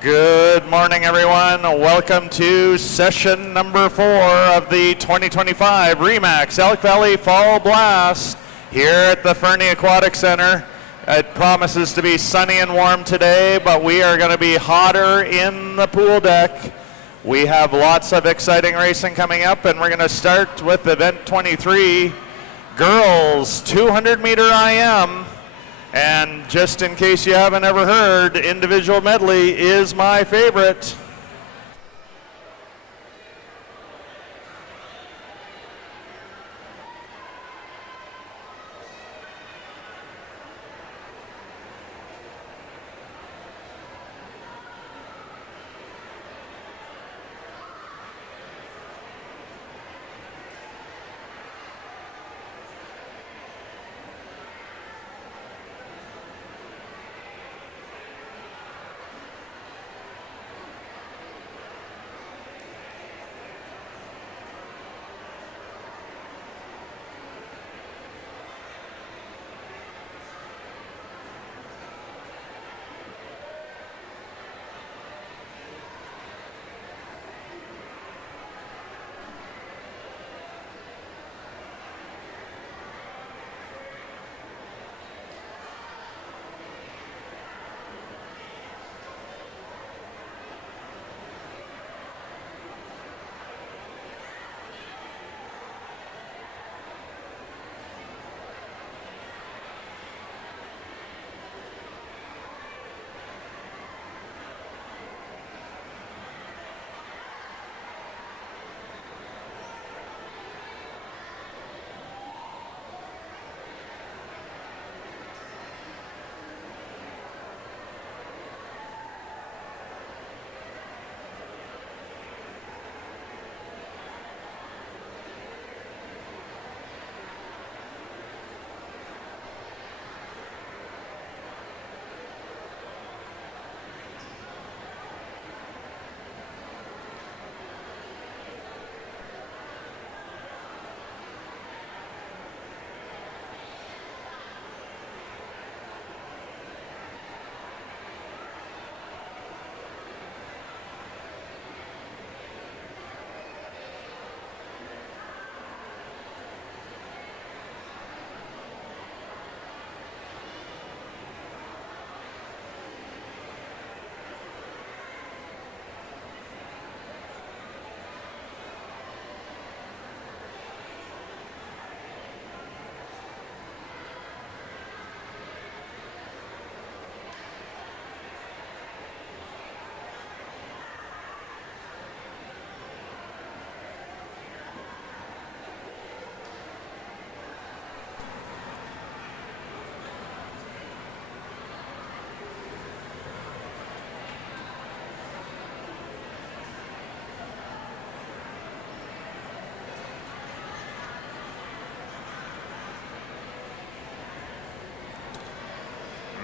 Good morning, everyone. Welcome to session number 4 of the 2025 RE/MAX Elk Valley Fall Blast here at the Fernie Aquatic Center. It promises to be sunny and warm today, but we are going to be hotter in the pool deck. We have lots of exciting racing coming up, and we're going to start with event 23, girls 200 meter IM. And just in case you haven't ever heard, Individual Medley is my favorite.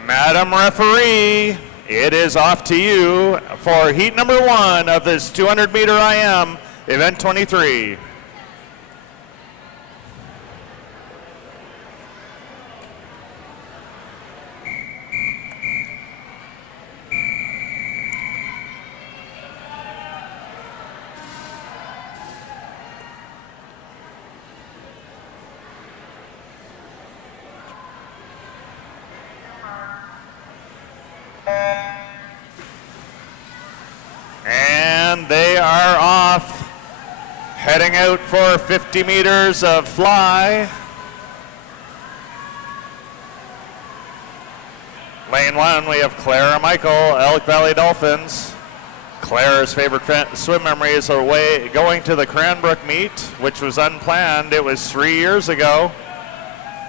Madam Referee, it is off to you for heat number 1 of this 200 meter IM, event 23. And they are off, heading out for 50 meters of fly. Lane 1, we have Clara Michael, Elk Valley Dolphins. Clara's favorite swim memory is away going to the Cranbrook meet, which was unplanned. It was 3 years ago.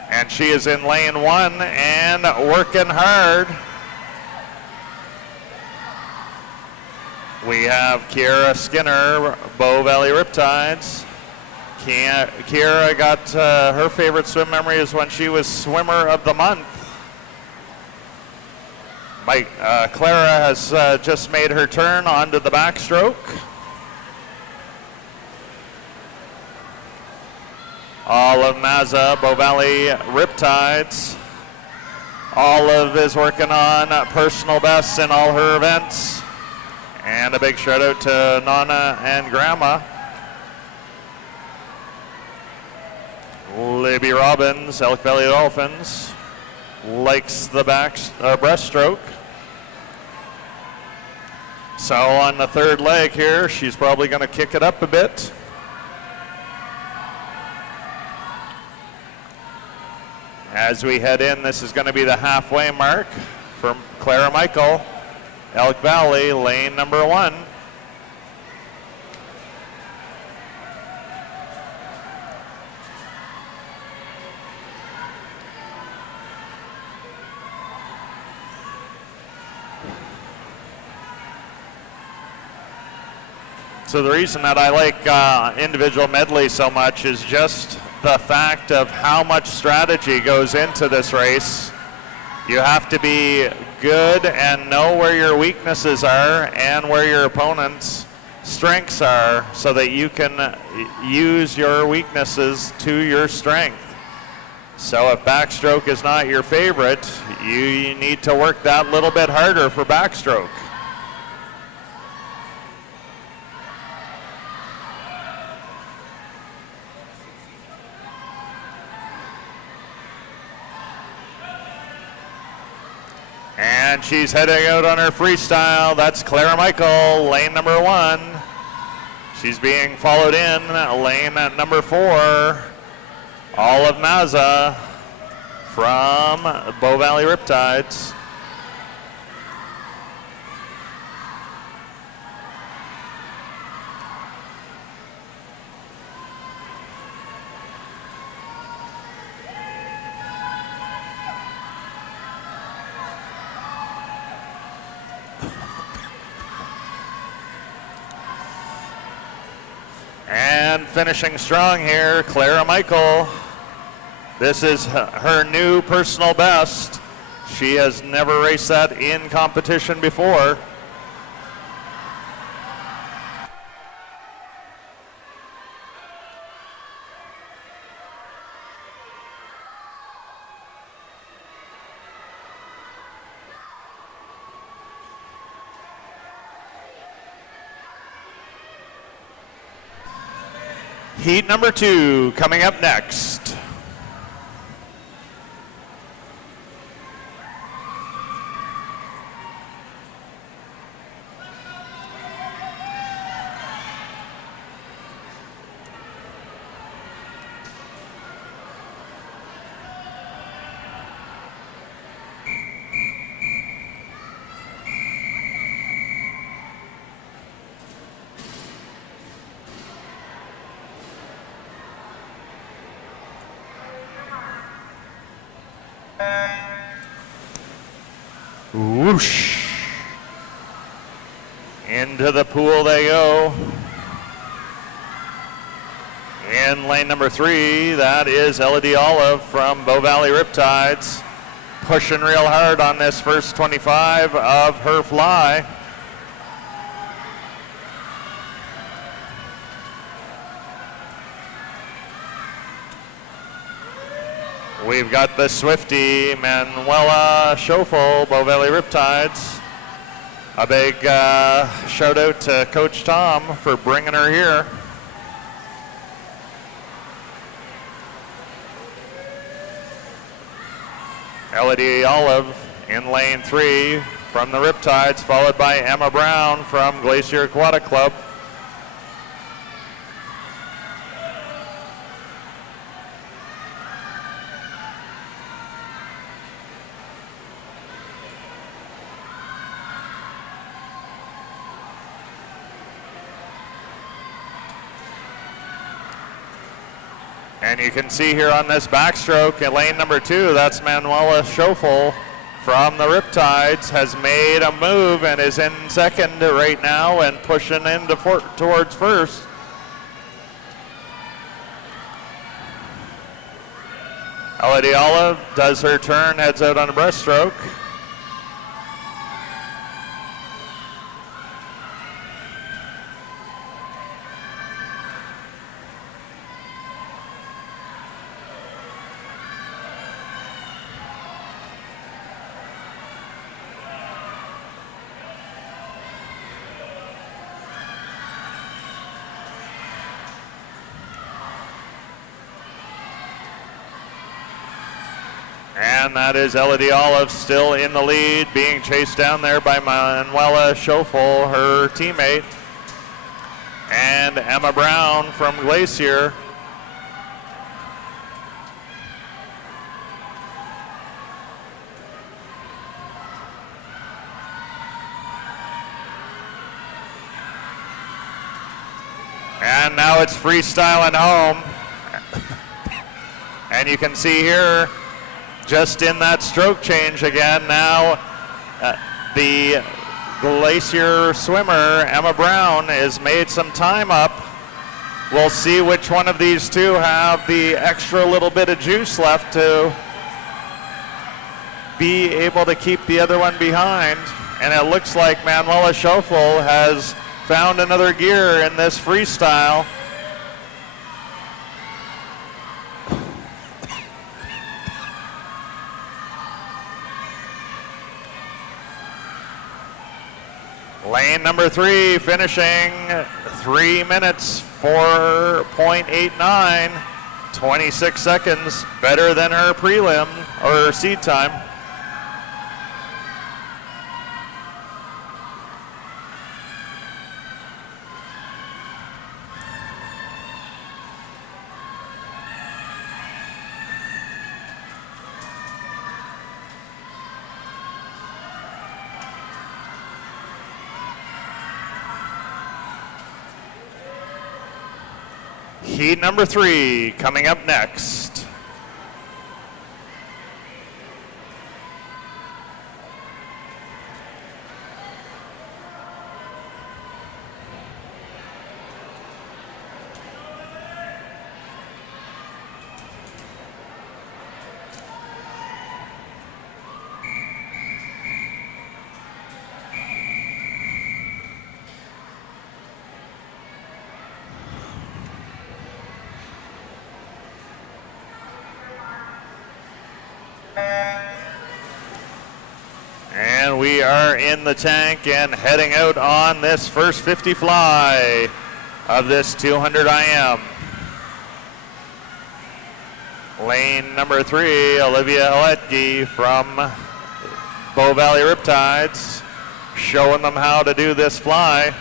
And she is in lane 1 and working hard. We have Kiera Skinner, Bow Valley Riptides. Kiera got her favorite swim memory is when she was swimmer of the month. Clara has just made her turn onto the backstroke. Olive Mazza, Bow Valley Riptides. Olive is working on personal bests in all her events. And a big shout out to Nana and Grandma. Libby Robbins, Elk Valley Dolphins, likes the breaststroke. So on the third leg here, she's probably going to kick it up a bit. As we head in, this is going to be the halfway mark from Clara Michael, Elk Valley, lane number 1. So the reason that I like individual medley so much is just the fact of how much strategy goes into this race. You have to be good and know where your weaknesses are and where your opponent's strengths are so that you can use your weaknesses to your strength. So if backstroke is not your favorite, you need to work that little bit harder for backstroke. And she's heading out on her freestyle. That's Clara Michael, lane number 1. She's being followed in lane number 4. Olive Mazza from Bow Valley Riptides. And finishing strong here, Clara Michael. This is her new personal best. She has never raced that in competition before. Heat number 2 coming up next. Whoosh. Into the pool they go. In lane number 3, that is Elodie Olive from Bow Valley Riptides. Pushing real hard on this first 25 of her fly. We've got the Swiftie, Manuela Schofel, Bow Valley Riptides. A big shout out to Coach Tom for bringing her here. Elodie Olive in lane 3 from the Riptides, followed by Emma Brown from Glacier Aquatic Club. And you can see here on this backstroke in lane number 2, that's Manuela Schofel from the Riptides, has made a move and is in second right now and pushing into towards first. Elodie Olive does her turn, heads out on a breaststroke. And that is Elodie Olive still in the lead, being chased down there by Manuela Schofel, her teammate. And Emma Brown from Glacier. And now it's freestyle and home. And you can see here, just in that stroke change again, now the Glacier swimmer, Emma Brown, has made some time up. We'll see which one of these two have the extra little bit of juice left to be able to keep the other one behind. And it looks like Manuela Schofel has found another gear in this freestyle. Lane number 3 finishing 3 minutes, 4.89, 26 seconds, better than her prelim or her seed time. Heat number 3 coming up next. And we are in the tank and heading out on this first 50 fly of this 200 IM. Lane number 3, Olivia Aletki from Bow Valley Riptides, showing them how to do this fly.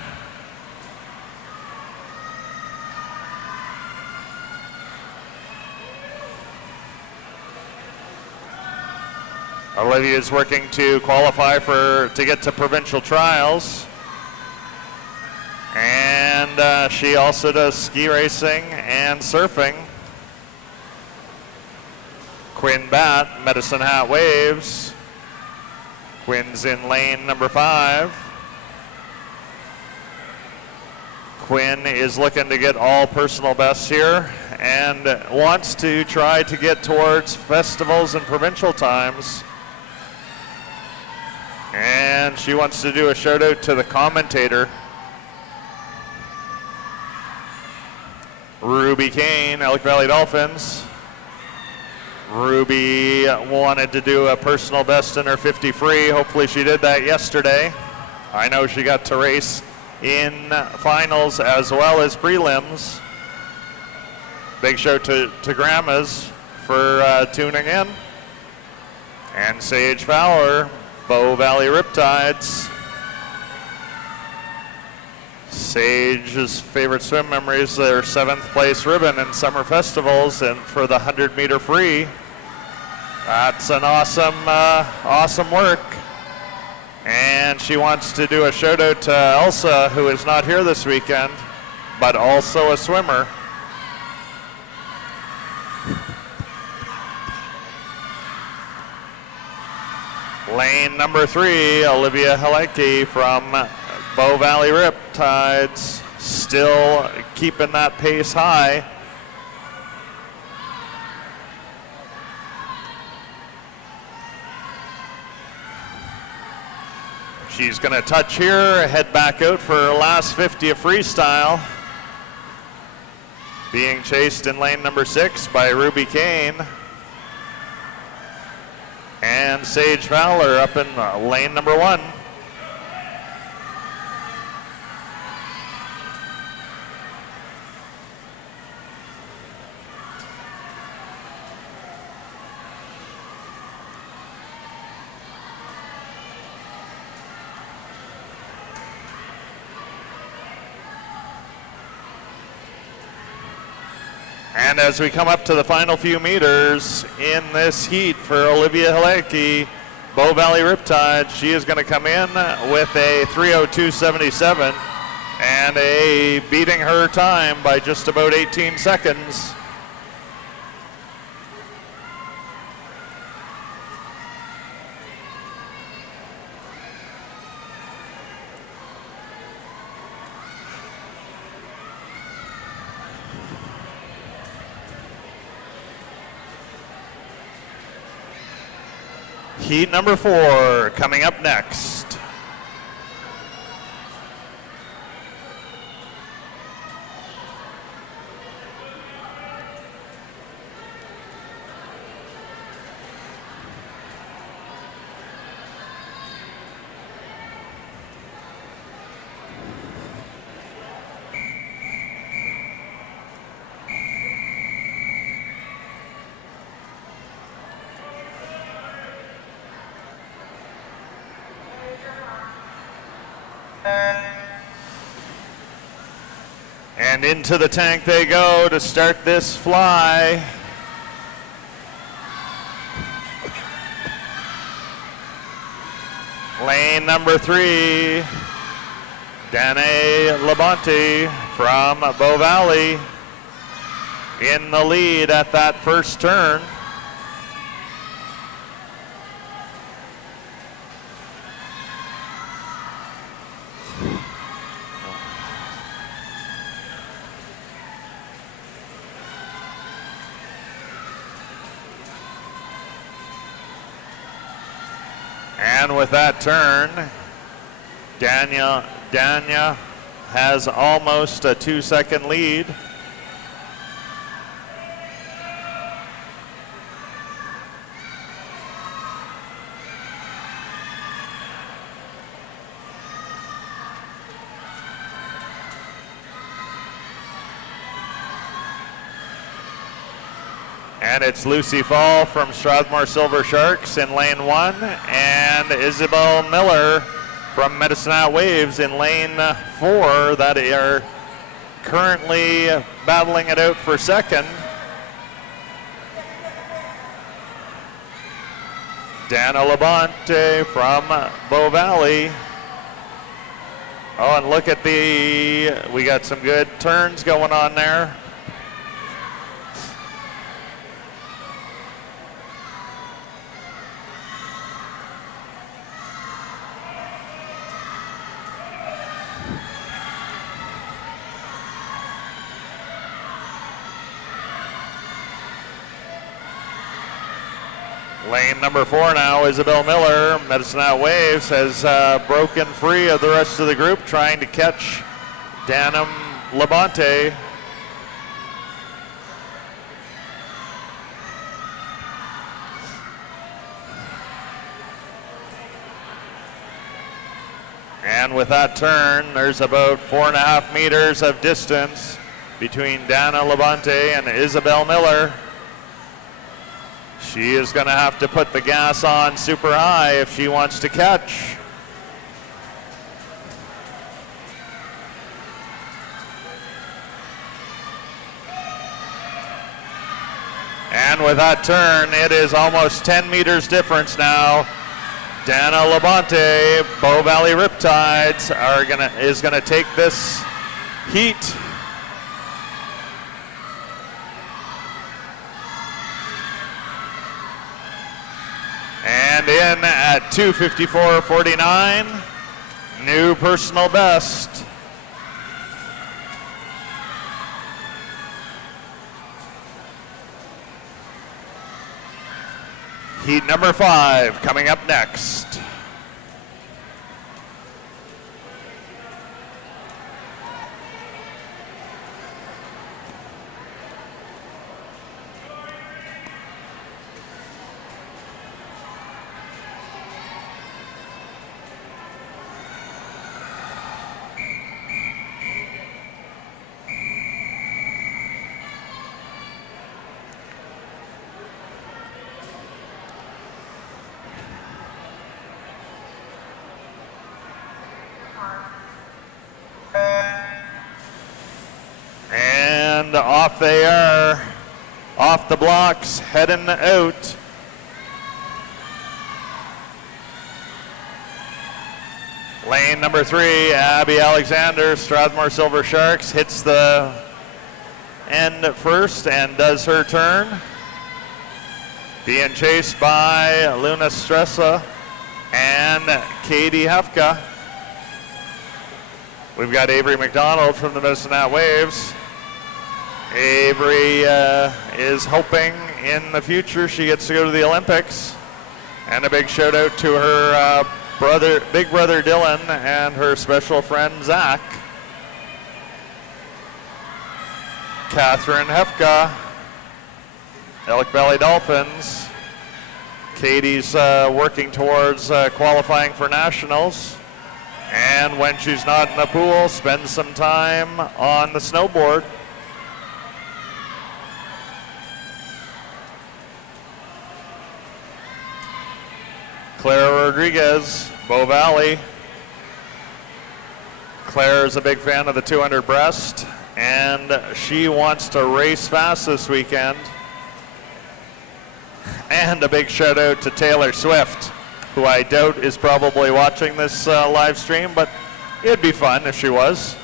Olivia is working to qualify to get to provincial trials. And she also does ski racing and surfing. Quinn Batt, Medicine Hat Waves. Quinn's in lane number 5. Quinn is looking to get all personal bests here and wants to try to get towards festivals and provincial times. And she wants to do a shout out to the commentator, Ruby Kane, Elk Valley Dolphins. Ruby wanted to do a personal best in her 50 free. Hopefully she did that yesterday. I know she got to race in finals as well as prelims. Big shout to Grandmas for tuning in. And Sage Fowler, Bow Valley Riptides. Sage's favorite swim memories, their 7th place ribbon in summer festivals and for the 100-meter free. That's an awesome work. And she wants to do a shout out to Elsa, who is not here this weekend, but also a swimmer. Lane number 3, Olivia Halecki from Bow Valley Riptides, still keeping that pace high. She's going to touch here, head back out for her last 50 of freestyle. Being chased in lane number 6 by Ruby Kane. And Sage Fowler up in lane number 1. And as we come up to the final few meters in this heat for Olivia Hilecki, Bow Valley Riptide, she is going to come in with a 3:02.77 and beating her time by just about 18 seconds. Heat number 4 coming up next. And into the tank they go to start this fly. Lane number 3, Danae Labonte from Bow Valley in the lead at that first turn. And with that turn, Dania has almost a 2-second lead. And it's Lucy Fall from Strathmore Silver Sharks in lane 1, and Isabel Miller from Medicine Hat Waves in lane 4 that are currently battling it out for second. Dana Labonte from Bow Valley. Oh, and look at we got some good turns going on there. Lane number 4 now, Isabel Miller, Medicine Hat Waves, has broken free of the rest of the group, trying to catch Dana Labonte. And with that turn, there's about 4.5 meters of distance between Dana Labonte and Isabel Miller. She is going to have to put the gas on super high if she wants to catch. And with that turn, it is almost 10 meters difference now. Dana Labonte, Bow Valley Riptides is gonna take this heat. And in at 2:54.49, new personal best. Heat number 5 coming up next. off they are, off the blocks, heading out. Lane number 3, Abby Alexander, Strathmore Silver Sharks, hits the end first and does her turn. Being chased by Luna Stressa and Katie Hefka. We've got Avery McDonald from the Medicine Waves. Avery is hoping in the future she gets to go to the Olympics. And a big shout out to her big brother Dylan and her special friend Zach. Catherine Hefka, Elk Valley Dolphins. Katie's working towards qualifying for nationals. And when she's not in the pool, spends some time on the snowboard. Clara Rodriguez, Bow Valley. Claire is a big fan of the 200 breast, and she wants to race fast this weekend. And a big shout out to Taylor Swift, who I doubt is probably watching this live stream, but it'd be fun if she was.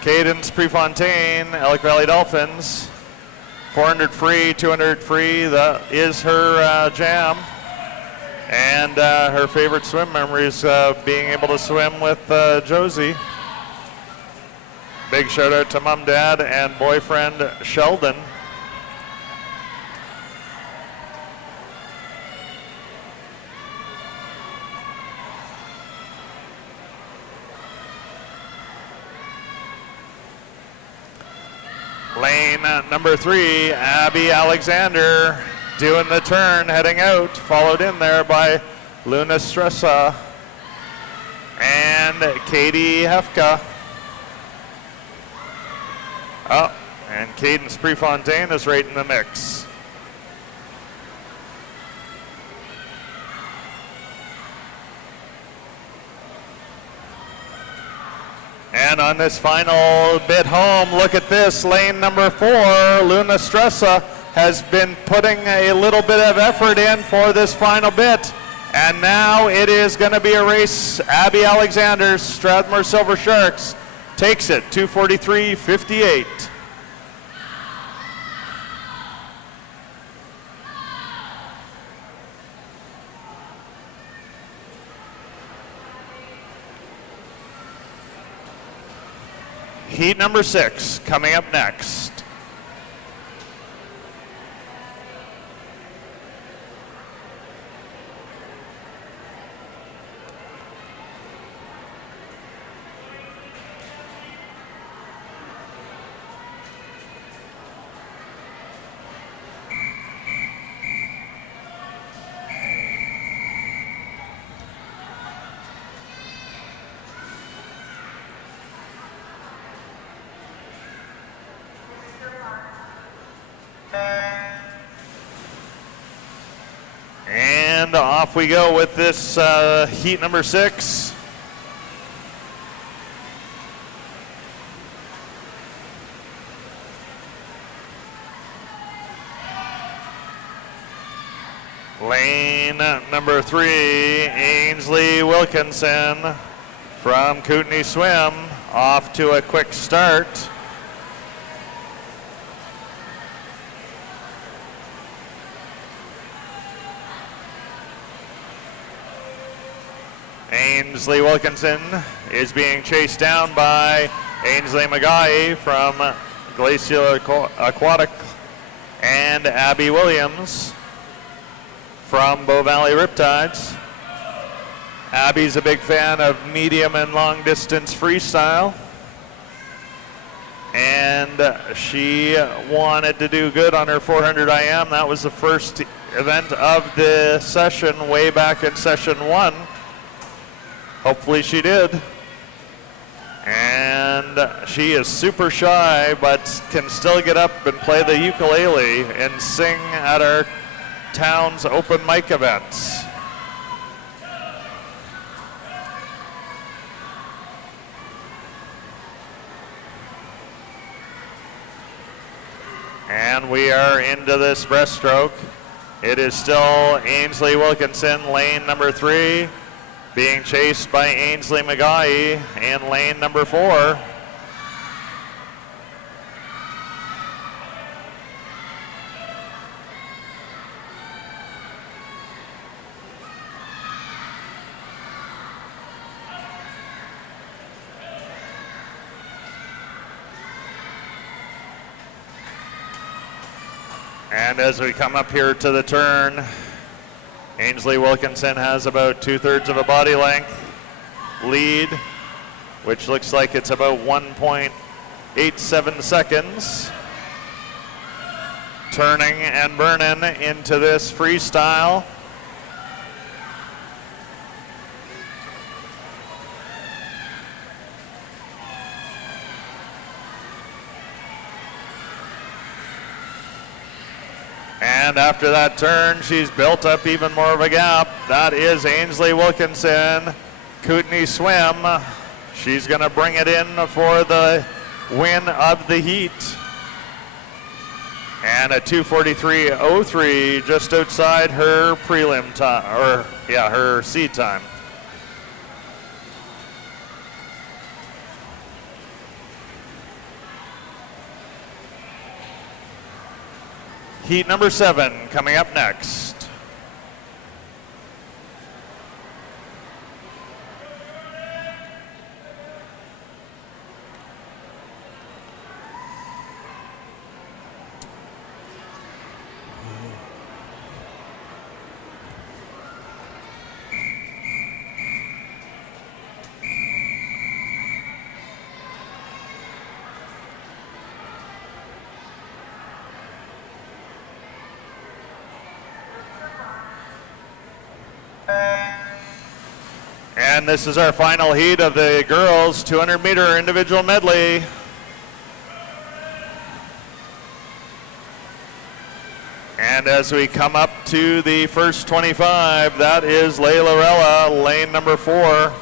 Cadence Prefontaine, Elk Valley Dolphins. 400 free, 200 free, that is her jam. And her favorite swim memory is being able to swim with Josie. Big shout out to mom, dad, and boyfriend Sheldon. Lane number 3, Abby Alexander, doing the turn, heading out, followed in there by Luna Stressa and Katie Hefka. Oh, and Cadence Prefontaine is right in the mix. And on this final bit home, look at this, lane number 4, Luna Stressa has been putting a little bit of effort in for this final bit. And now it is going to be a race. Abby Alexander, Strathmore Silver Sharks, takes it, 2:43.58. Heat number 6 coming up next. And off we go with this heat number 6. Lane number 3, Ainsley Wilkinson from Kootenai Swim, off to a quick start. Ainsley Wilkinson is being chased down by Ainsley Magai from Glacial Aquatic and Abby Williams from Bow Valley Riptides. Abby's a big fan of medium and long distance freestyle, and she wanted to do good on her 400 IM. That was the first event of the session way back in session 1. Hopefully she did. And she is super shy, but can still get up and play the ukulele and sing at our town's open mic events. And we are into this breaststroke. It is still Ainsley Wilkinson, lane number 3, being chased by Ainsley McGaughy in lane number 4. And as we come up here to the turn, Ainsley Wilkinson has about 2/3 of a body length lead, which looks like it's about 1.87 seconds. Turning and burning into this freestyle. And after that turn, she's built up even more of a gap. That is Ainsley Wilkinson, Kootenay Swim. She's going to bring it in for the win of the heat. And a 2:43.03, just outside her prelim time, or yeah, her seed time. Heat number 7 coming up next. And this is our final heat of the girls 200-meter individual medley. And as we come up to the first 25, that is Layla Rella, lane number 4,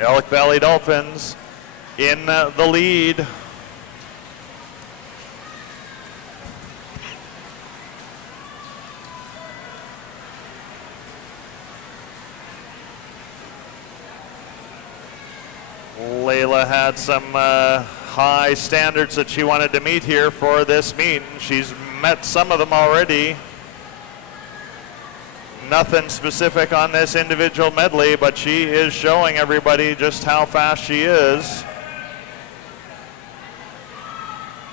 Elk Valley Dolphins in the lead. Layla had some high standards that she wanted to meet here for this meet. She's met some of them already. Nothing specific on this individual medley, but she is showing everybody just how fast she is.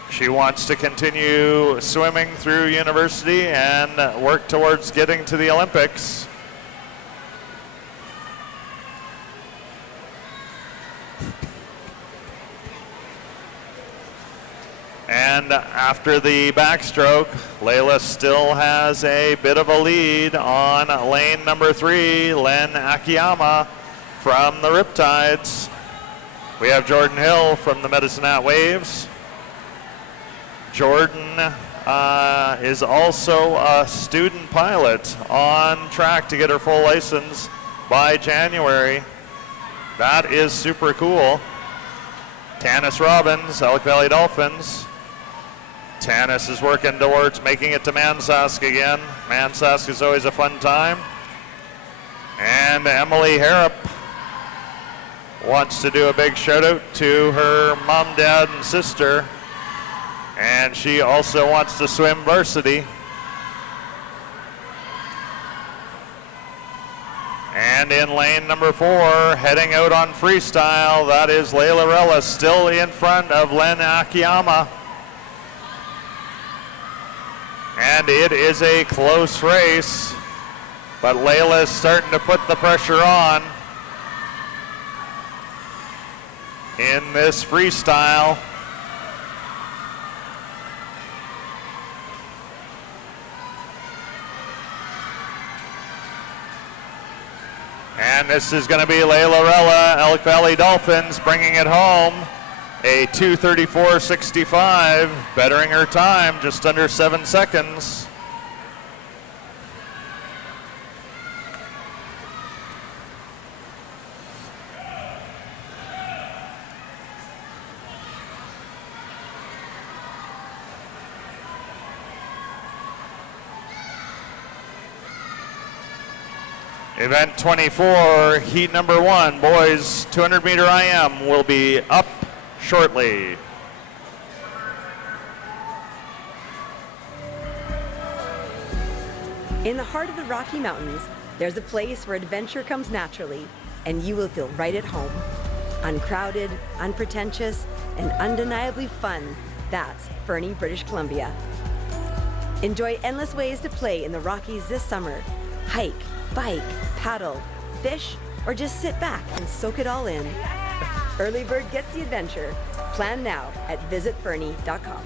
She wants to continue swimming through university and work towards getting to the Olympics. And after the backstroke, Layla still has a bit of a lead on lane number 3, Len Akiyama from the Riptides. We have Jordan Hill from the Medicine Hat Waves. Jordan is also a student pilot on track to get her full license by January. That is super cool. Tanis Robbins, Elk Valley Dolphins. Tanis is working towards making it to Mansask again. Mansask is always a fun time. And Emily Harrop wants to do a big shout out to her mom, dad, and sister. And she also wants to swim varsity. And in lane number 4, heading out on freestyle, that is Layla Rella, still in front of Len Akiyama. And it is a close race, but Layla is starting to put the pressure on in this freestyle. And this is going to be Layla Rella, Elk Valley Dolphins, bringing it home. A 2:34.65, bettering her time, just under 7 seconds. Event 24, heat number 1, boys 200 meter IM will be up shortly. In the heart of the Rocky Mountains, there's a place where adventure comes naturally, and you will feel right at home. Uncrowded, unpretentious, and undeniably fun, that's Fernie, British Columbia. Enjoy endless ways to play in the Rockies this summer. Hike, bike, paddle, fish, or just sit back and soak it all in. Early bird gets the adventure. Plan now at visitfernie.com.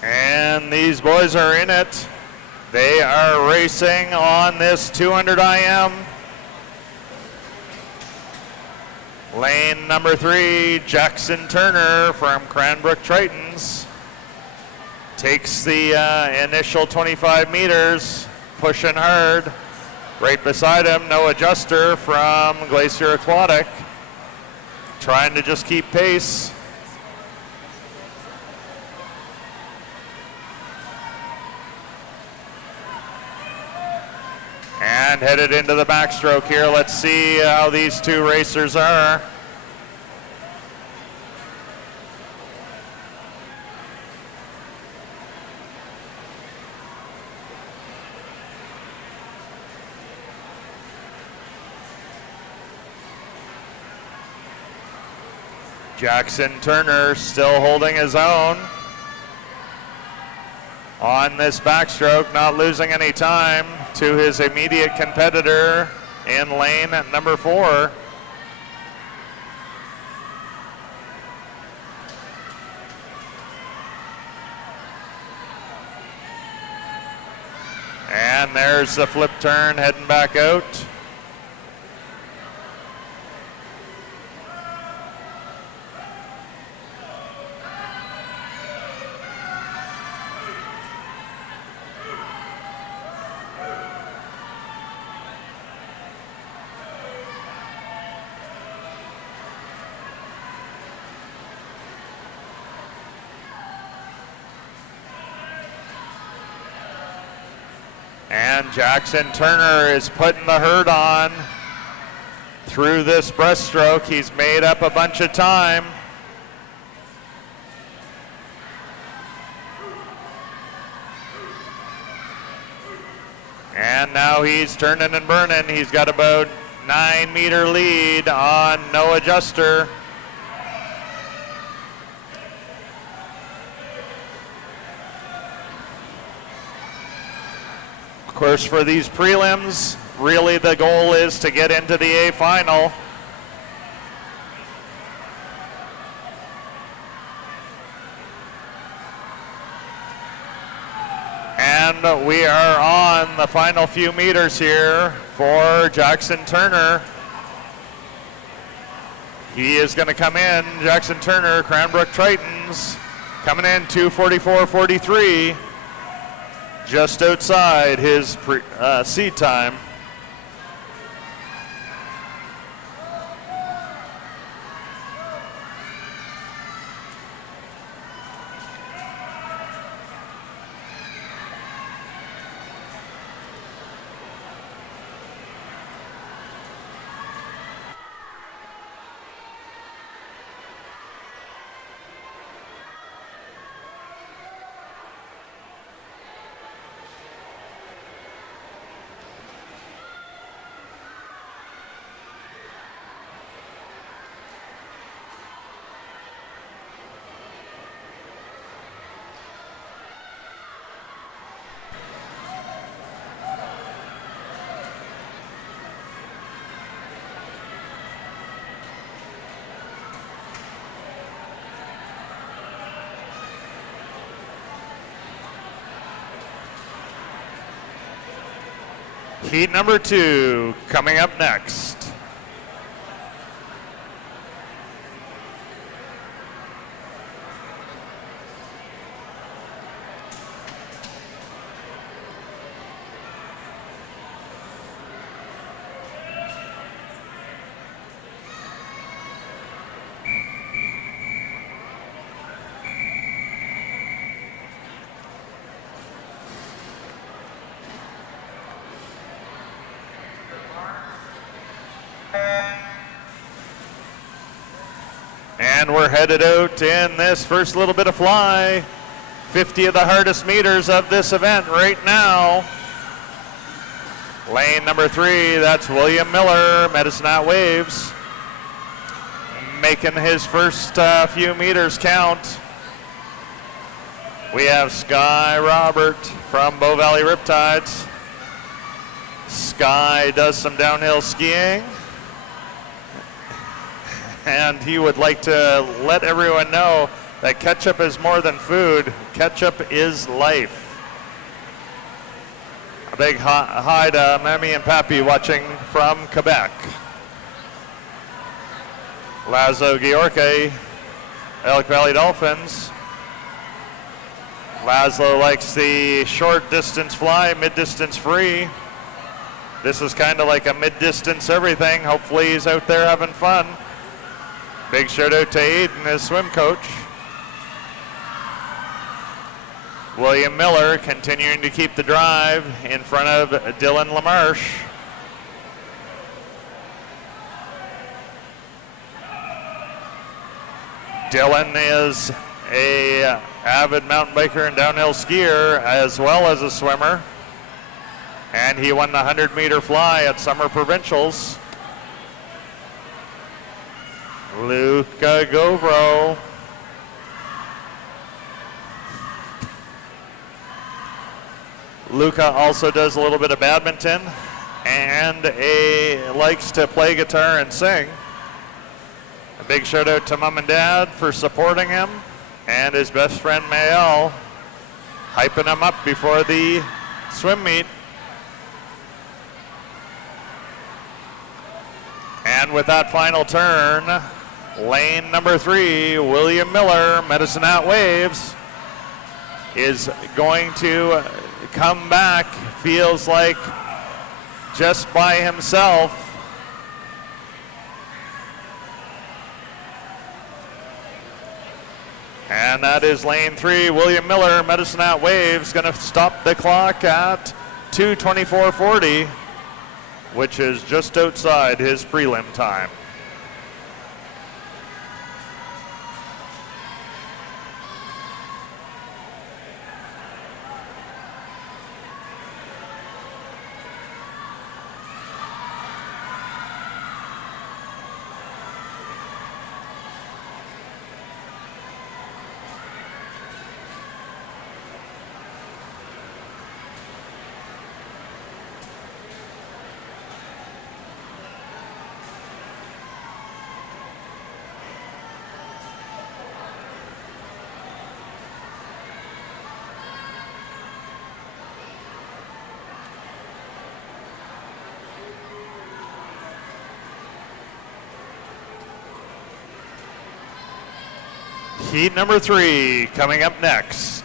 And these boys are in it. They are racing on this 200 IM. Lane number 3, Jackson Turner from Cranbrook Tritons takes the initial 25 meters, pushing hard. Right beside him, Noah Juster from Glacier Aquatic, trying to just keep pace. And headed into the backstroke here. Let's see how these two racers are. Jackson Turner still holding his own on this backstroke, not losing any time to his immediate competitor in lane at number 4. And there's the flip turn heading back out. And Jackson Turner is putting the hurt on through this breaststroke. He's made up a bunch of time. And now he's turning and burning. He's got about 9-meter lead on Noah Juster. Of course, for these prelims, really the goal is to get into the A final. And we are on the final few meters here for Jackson Turner. He is going to come in, Jackson Turner, Cranbrook Tritons, coming in 2:44.43. Just outside his seed time. Heat number 2 coming up next. And we're headed out in this first little bit of fly. 50 of the hardest meters of this event right now. Lane number 3, that's William Miller, Medicine Hat Waves, making his first few meters count. We have Sky Robert from Bow Valley Riptides. Sky does some downhill skiing, and he would like to let everyone know that ketchup is more than food. Ketchup is life. A big hi to Mammy and Pappy watching from Quebec. Lazo Georke, Elk Valley Dolphins. Laszlo likes the short distance fly, mid-distance free. This is kind of like a mid-distance everything. Hopefully he's out there having fun. Big shout out to Aiden, his swim coach. William Miller continuing to keep the drive in front of Dylan LaMarche. Dylan is a avid mountain biker and downhill skier as well as a swimmer. And he won the 100-meter fly at Summer Provincials. Luca Govro. Luca also does a little bit of badminton and likes to play guitar and sing. A big shout out to Mom and Dad for supporting him, and his best friend Mael hyping him up before the swim meet. And with that final turn, lane number 3, William Miller, Medicine Hat Waves, is going to come back, feels like just by himself. And that is lane 3, William Miller, Medicine Hat Waves, going to stop the clock at 2:24:40, which is just outside his prelim time. Heat number 3 coming up next.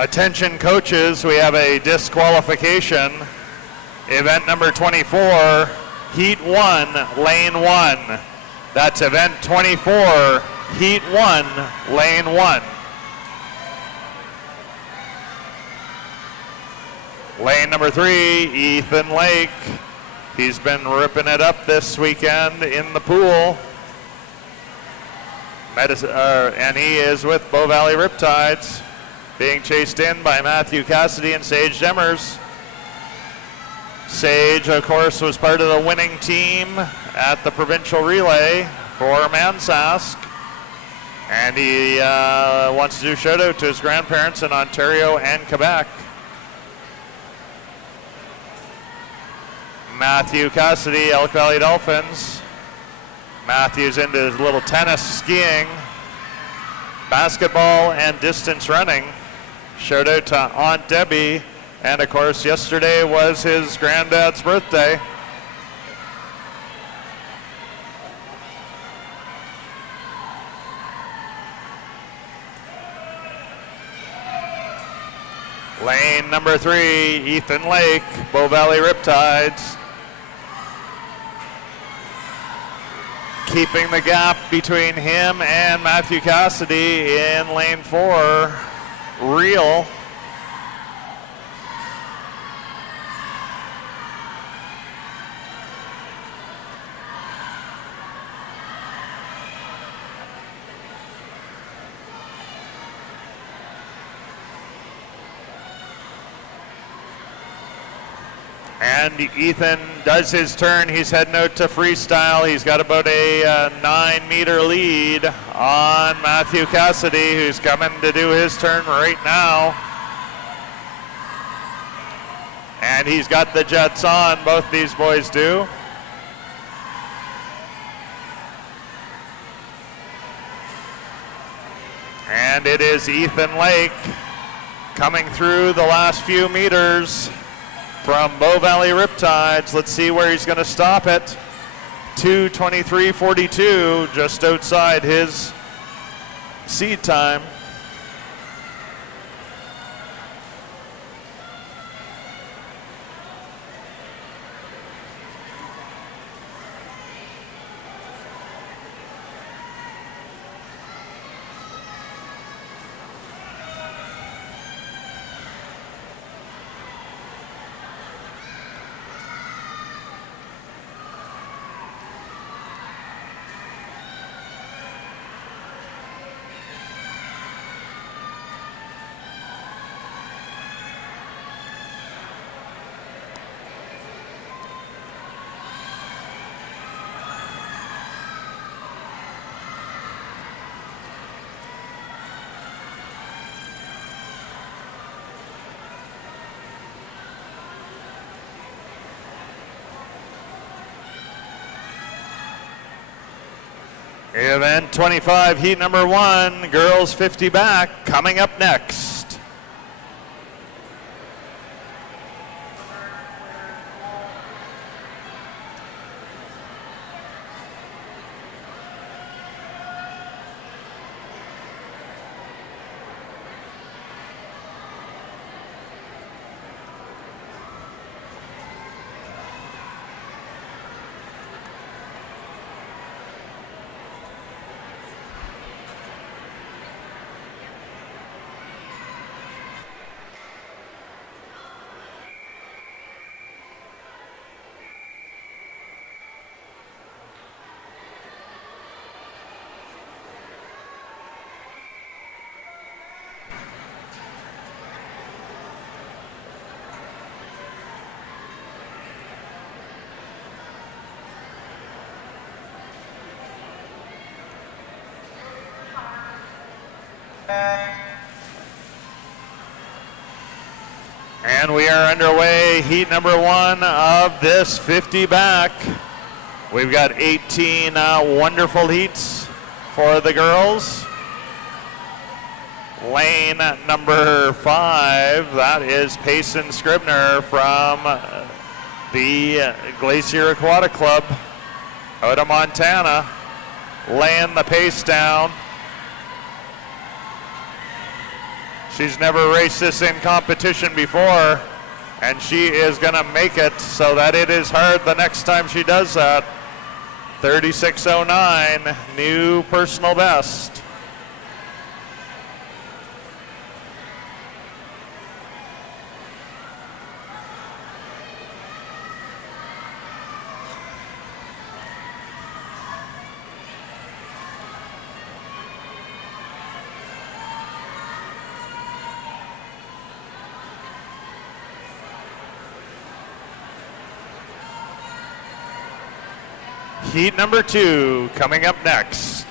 Attention coaches, we have a disqualification. Event number 24, Heat 1, Lane 1. That's event 24, Heat 1, Lane 1. Lane number 3, Ethan Lake. He's been ripping it up this weekend in the pool. And he is with Bow Valley Riptides, being chased in by Matthew Cassidy and Sage Demers. Sage, of course, was part of the winning team at the provincial relay for Mansask. And he wants to do a shout out to his grandparents in Ontario and Quebec. Matthew Cassidy, Elk Valley Dolphins. Matthew's into his little tennis, skiing, basketball, and distance running. Shout out to Aunt Debbie, and of course yesterday was his granddad's birthday. Lane number 3, Ethan Lake, Bow Valley Riptides. Keeping the gap between him and Matthew Cassidy in lane 4, Real. And Ethan does his turn. He's heading out to Freestyle. He's got about a 9-meter lead on Matthew Cassidy, who's coming to do his turn right now. And he's got the jets on, both these boys do. And it is Ethan Lake coming through the last few meters from Bow Valley Riptides. Let's see where he's going to stop it. 2:23.42, just outside his seed time. Event 25, heat number 1, girls 50 back, coming up next. And we are underway, heat number 1 of this 50 back. We've got 18 wonderful heats for the girls. Lane number 5, that is Payson Scribner from the Glacier Aquatic Club out of Montana, laying the pace down. She's never raced this in competition before, and she is gonna make it so that it is hard the next time she does that. 36.09, new personal best. Heat number 2 coming up next.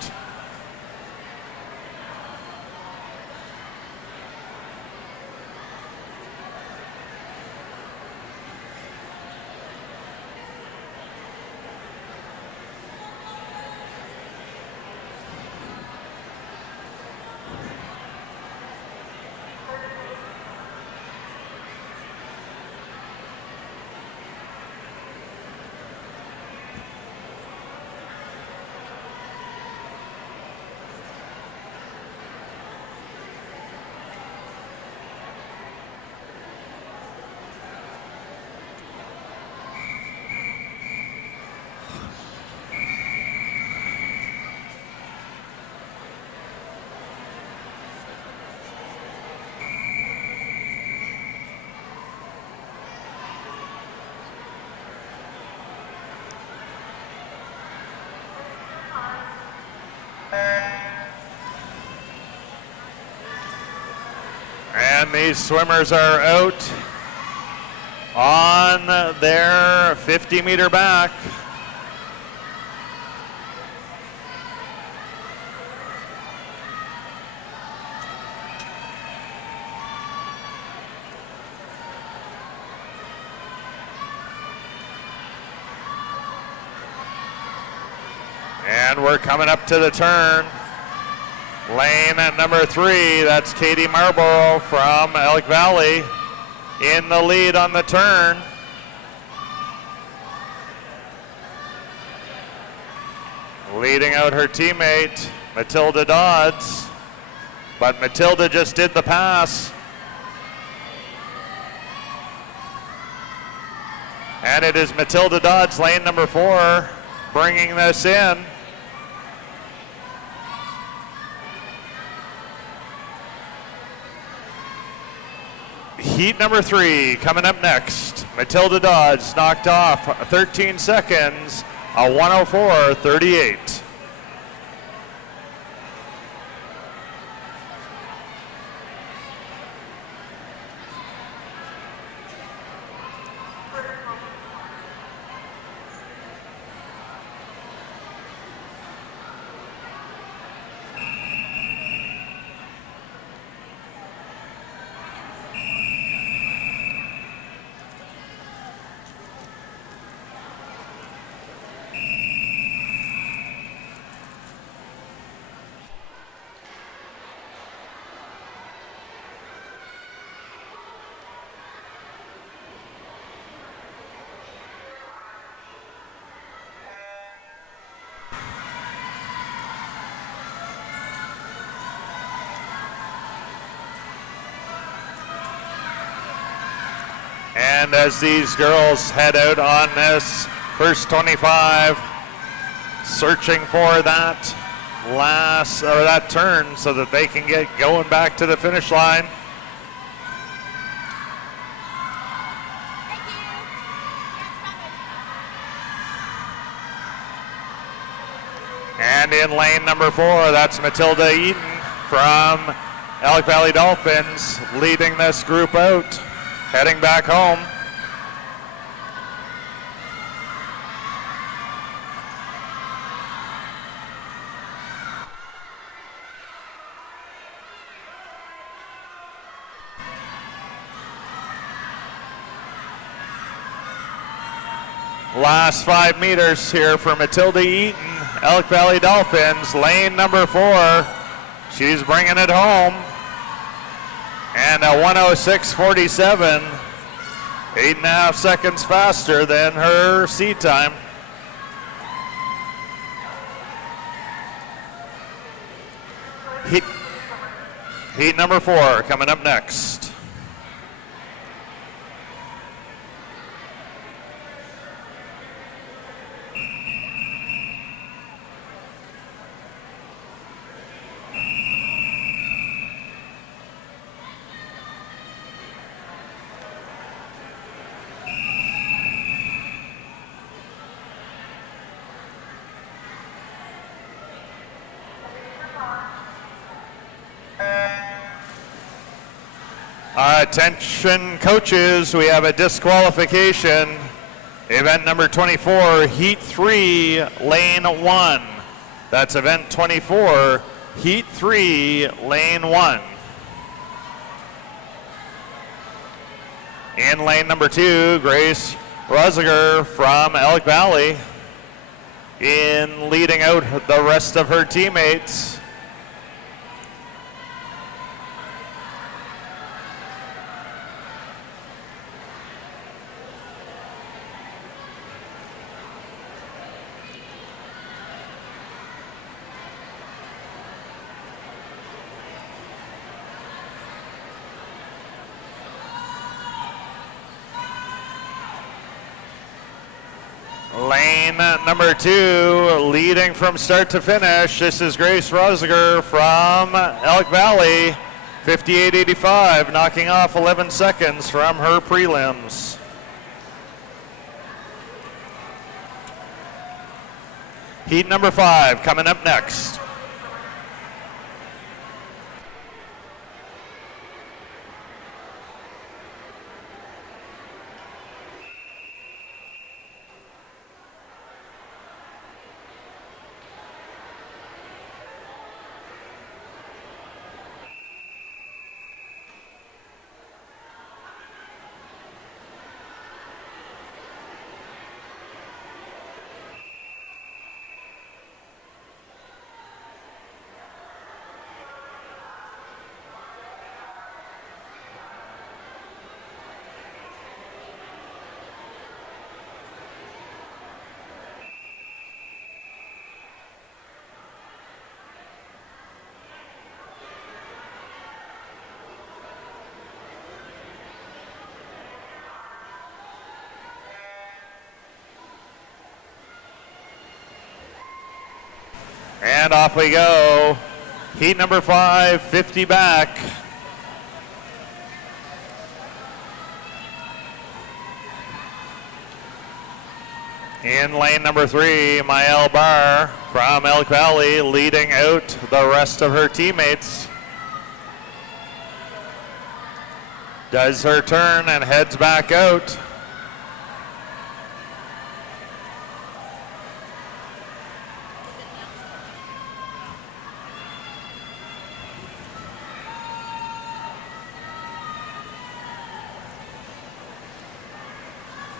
And these swimmers are out on their 50-meter back. And we're coming up to the turn. Lane at number 3, that's Katie Marlborough from Elk Valley in the lead on the turn. Leading out her teammate, Matilda Dodds. But Matilda just did the pass. And it is Matilda Dodds, lane number 4, bringing this in. Heat number 3 coming up next. Matilda Dodds knocked off 13 seconds, a 104.38. And as these girls head out on this first 25, searching for that that turn so that they can get going back to the finish line. And in lane number 4, that's Matilda Eaton from Elk Valley Dolphins leading this group out, heading back home. Last 5 meters here for Matilda Eaton, Elk Valley Dolphins, lane number 4. She's bringing it home. And a 106.47, 8.5 seconds faster than her seed time. Heat number 4 coming up next. Attention coaches, we have a disqualification. Event number 24, Heat 3, Lane 1. That's event 24, Heat 3, Lane 1. In lane number 2, Grace Rosiger from Elk Valley in leading out the rest of her teammates. Lane number 2, leading from start to finish. This is Grace Rosiger from Elk Valley, 58.85, knocking off 11 seconds from her prelims. Heat number 5 coming up next. And off we go. Heat number 5, 50 back. In lane number 3, Maëlle Barr from Elk Valley leading out the rest of her teammates. Does her turn and heads back out.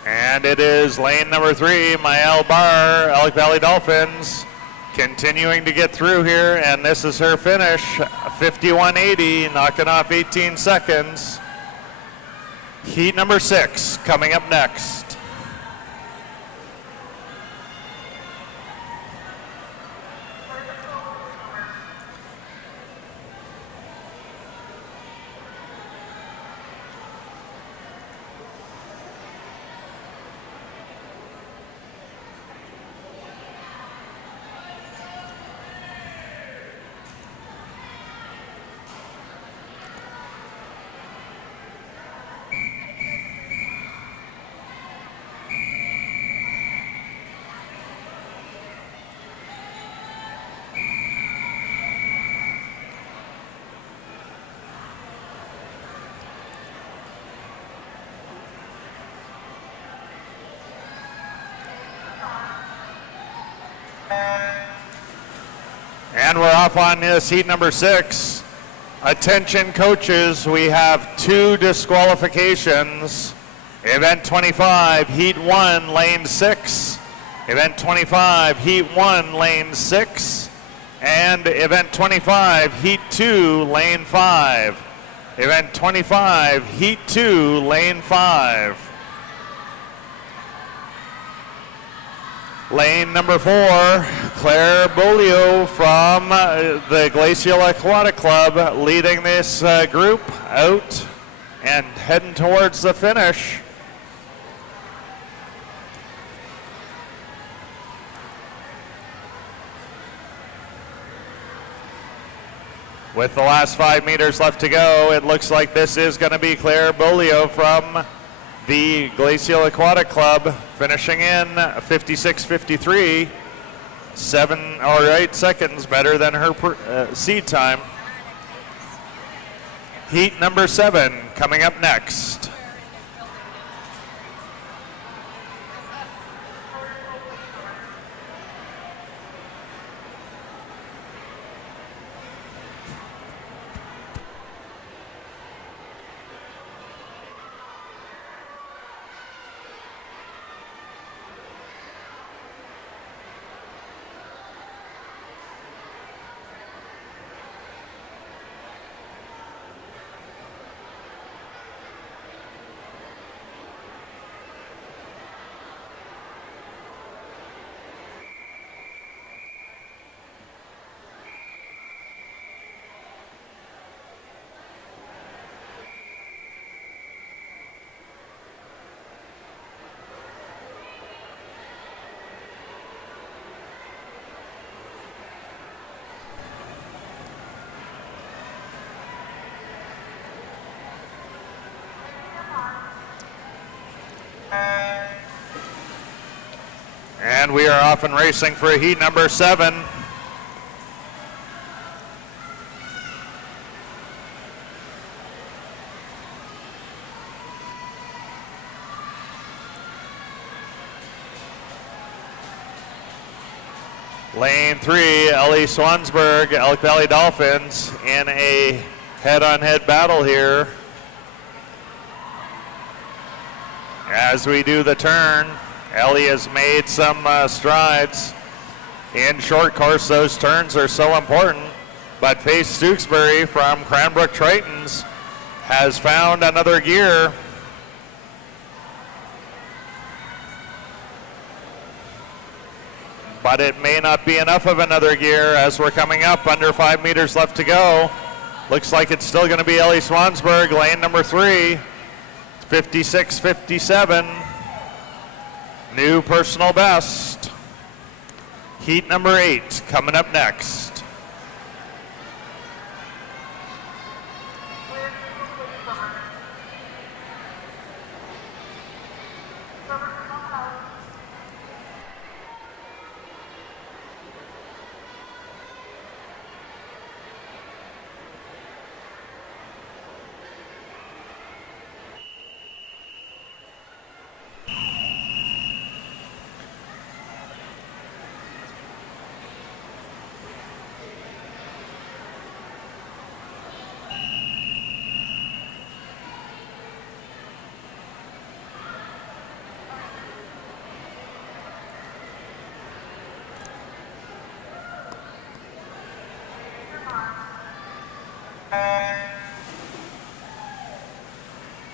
And it is lane number 3, Maëlle Barr, Elk Valley Dolphins, continuing to get through here, and this is her finish, 51.80, knocking off 18 seconds. Heat number 6 coming up next. And we're off on this heat number 6. Attention coaches, we have 2 disqualifications. Event 25, heat 1, lane 6. Event 25, heat 1, lane 6. And event 25, heat 2, lane 5. Event 25, heat 2, lane 5. Lane number 4, Claire Bolio from the Glacial Aquatic Club leading this group out and heading towards the finish. With the last 5 meters left to go, it looks like this is going to be Claire Bolio from the Glacial Aquatic Club, finishing in 56.53, 7 or 8 seconds better than her seed time. Heat number 7 coming up next. And we are off and racing for heat number 7. Lane 3, Ellie Swansburg, Elk Valley Dolphins in a head-on-head battle here. As we do the turn, Ellie has made some strides. In short course, those turns are so important, but Faith Stooksbury from Cranbrook Tritons has found another gear. But it may not be enough of another gear as we're coming up under 5 meters left to go. Looks like it's still going to be Ellie Swansburg, lane number 3, 56.57. New personal best. Heat number 8 coming up next.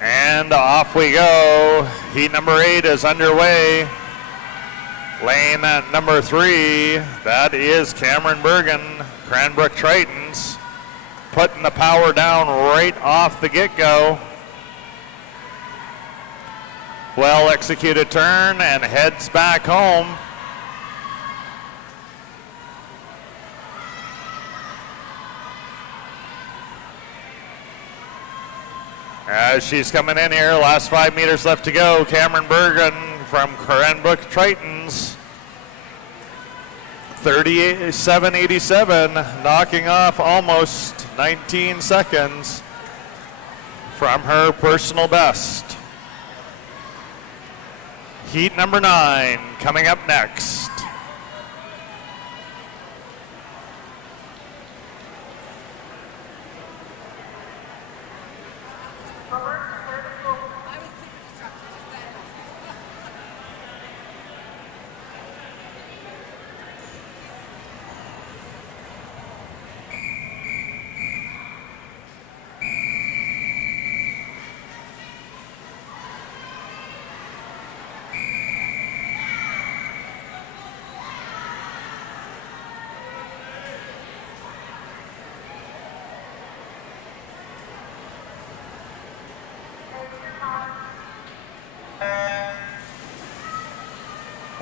And off we go. Heat number 8 is underway. Lane number 3, that is Cameron Bergen, Cranbrook Tritons, putting the power down right off the get-go. Well executed turn and heads back home. As she's coming in here, last 5 meters left to go. Cameron Bergen from Cranbrook Tritons, 37.87, knocking off almost 19 seconds from her personal best. Heat number 9 coming up next.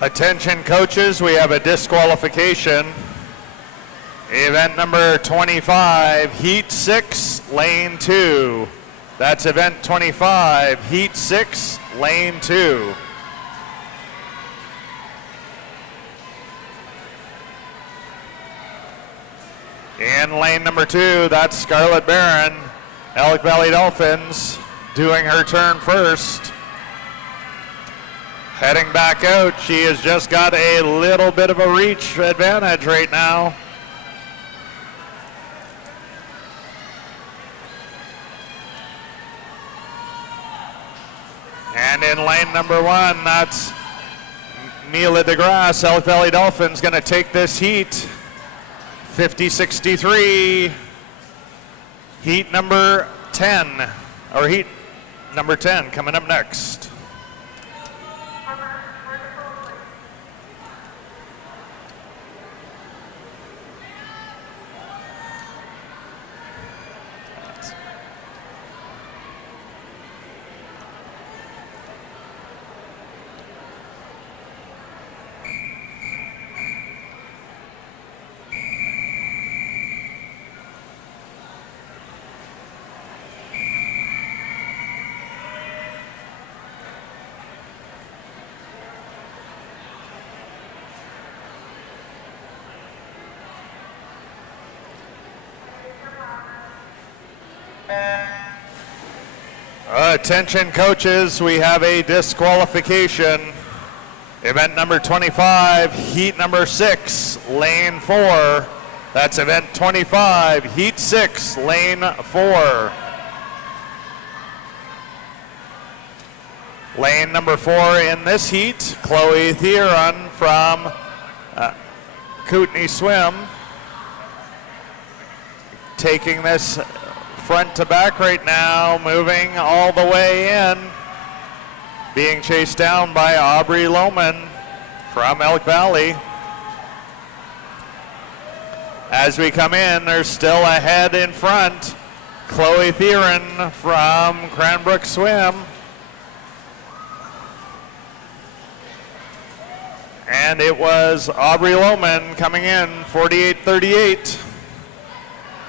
Attention coaches, we have a disqualification. Event number 25, Heat 6, Lane 2. That's event 25, Heat 6, Lane 2. In lane number 2, that's Scarlett Barron, Elk Valley Dolphins, doing her turn first. Heading back out, she has just got a little bit of a reach advantage right now. And in lane number 1, that's Mila DeGrasse, Elk Valley Dolphins, going to take this heat. 50-63. Heat number 10, or heat number 10 coming up next. Attention coaches, we have a disqualification. Event number 25, heat number 6, lane 4. That's event 25, heat 6, lane 4. Lane number 4 in this heat, Chloe Theron from Kootenai Swim, taking this front to back right now, moving all the way in, being chased down by Aubrey Lohman from Elk Valley. As we come in, there's still a head in front, Chloe Theron from Cranbrook Swim. And it was Aubrey Lohman coming in 48-38.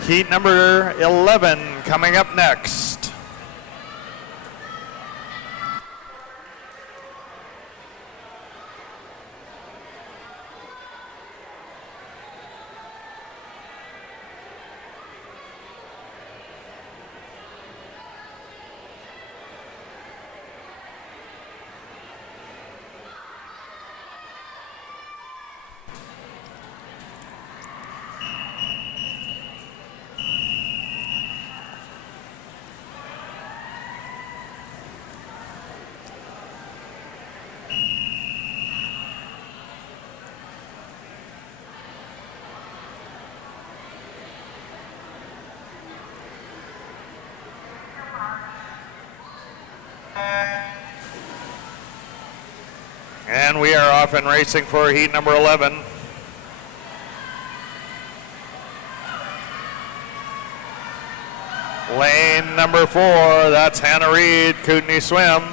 Heat number 11 coming up next. And we are off and racing for heat number 11. Lane number 4, that's Hannah Reed, Kootenai Swim.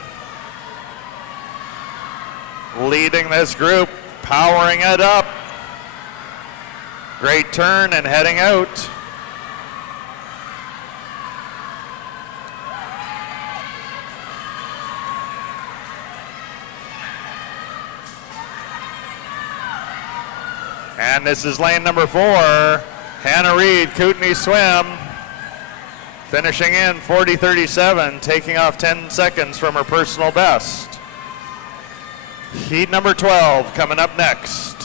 Leading this group, powering it up. Great turn and heading out. And this is lane number 4, Hannah Reed, Kootenai Swim, finishing in 40-37, taking off 10 seconds from her personal best. Heat number 12 coming up next.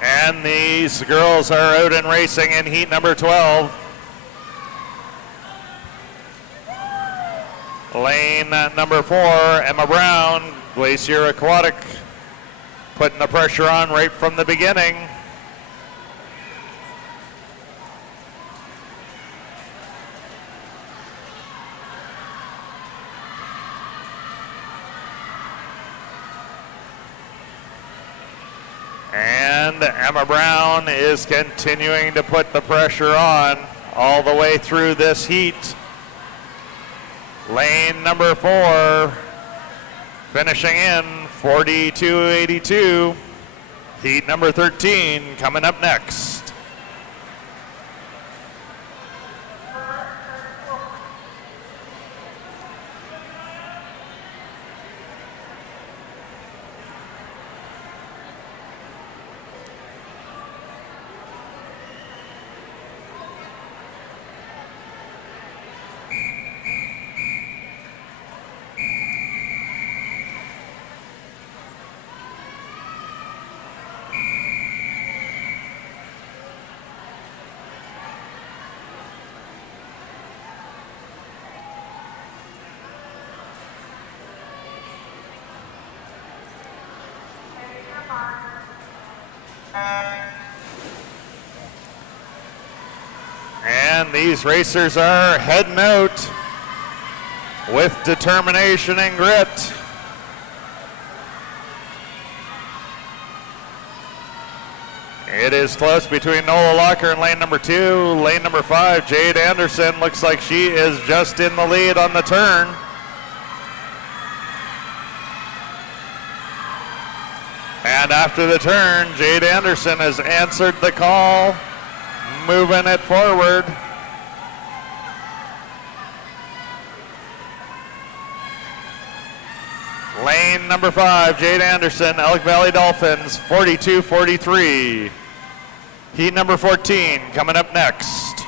And these girls are out and racing in heat number 12. Lane number 4, Emma Brown, Glacier Aquatic, putting the pressure on right from the beginning. And Emma Brown is continuing to put the pressure on all the way through this heat. Lane number 4, finishing in 42-82. Heat number 13 coming up next. And these racers are heading out with determination and grit. It is close between Nola Locker and lane number 2. Lane number 5, Jade Anderson, looks like she is just in the lead on the turn. And after the turn, Jade Anderson has answered the call, moving it forward. Lane number 5, Jade Anderson, Elk Valley Dolphins, 42-43. Heat number 14 coming up next.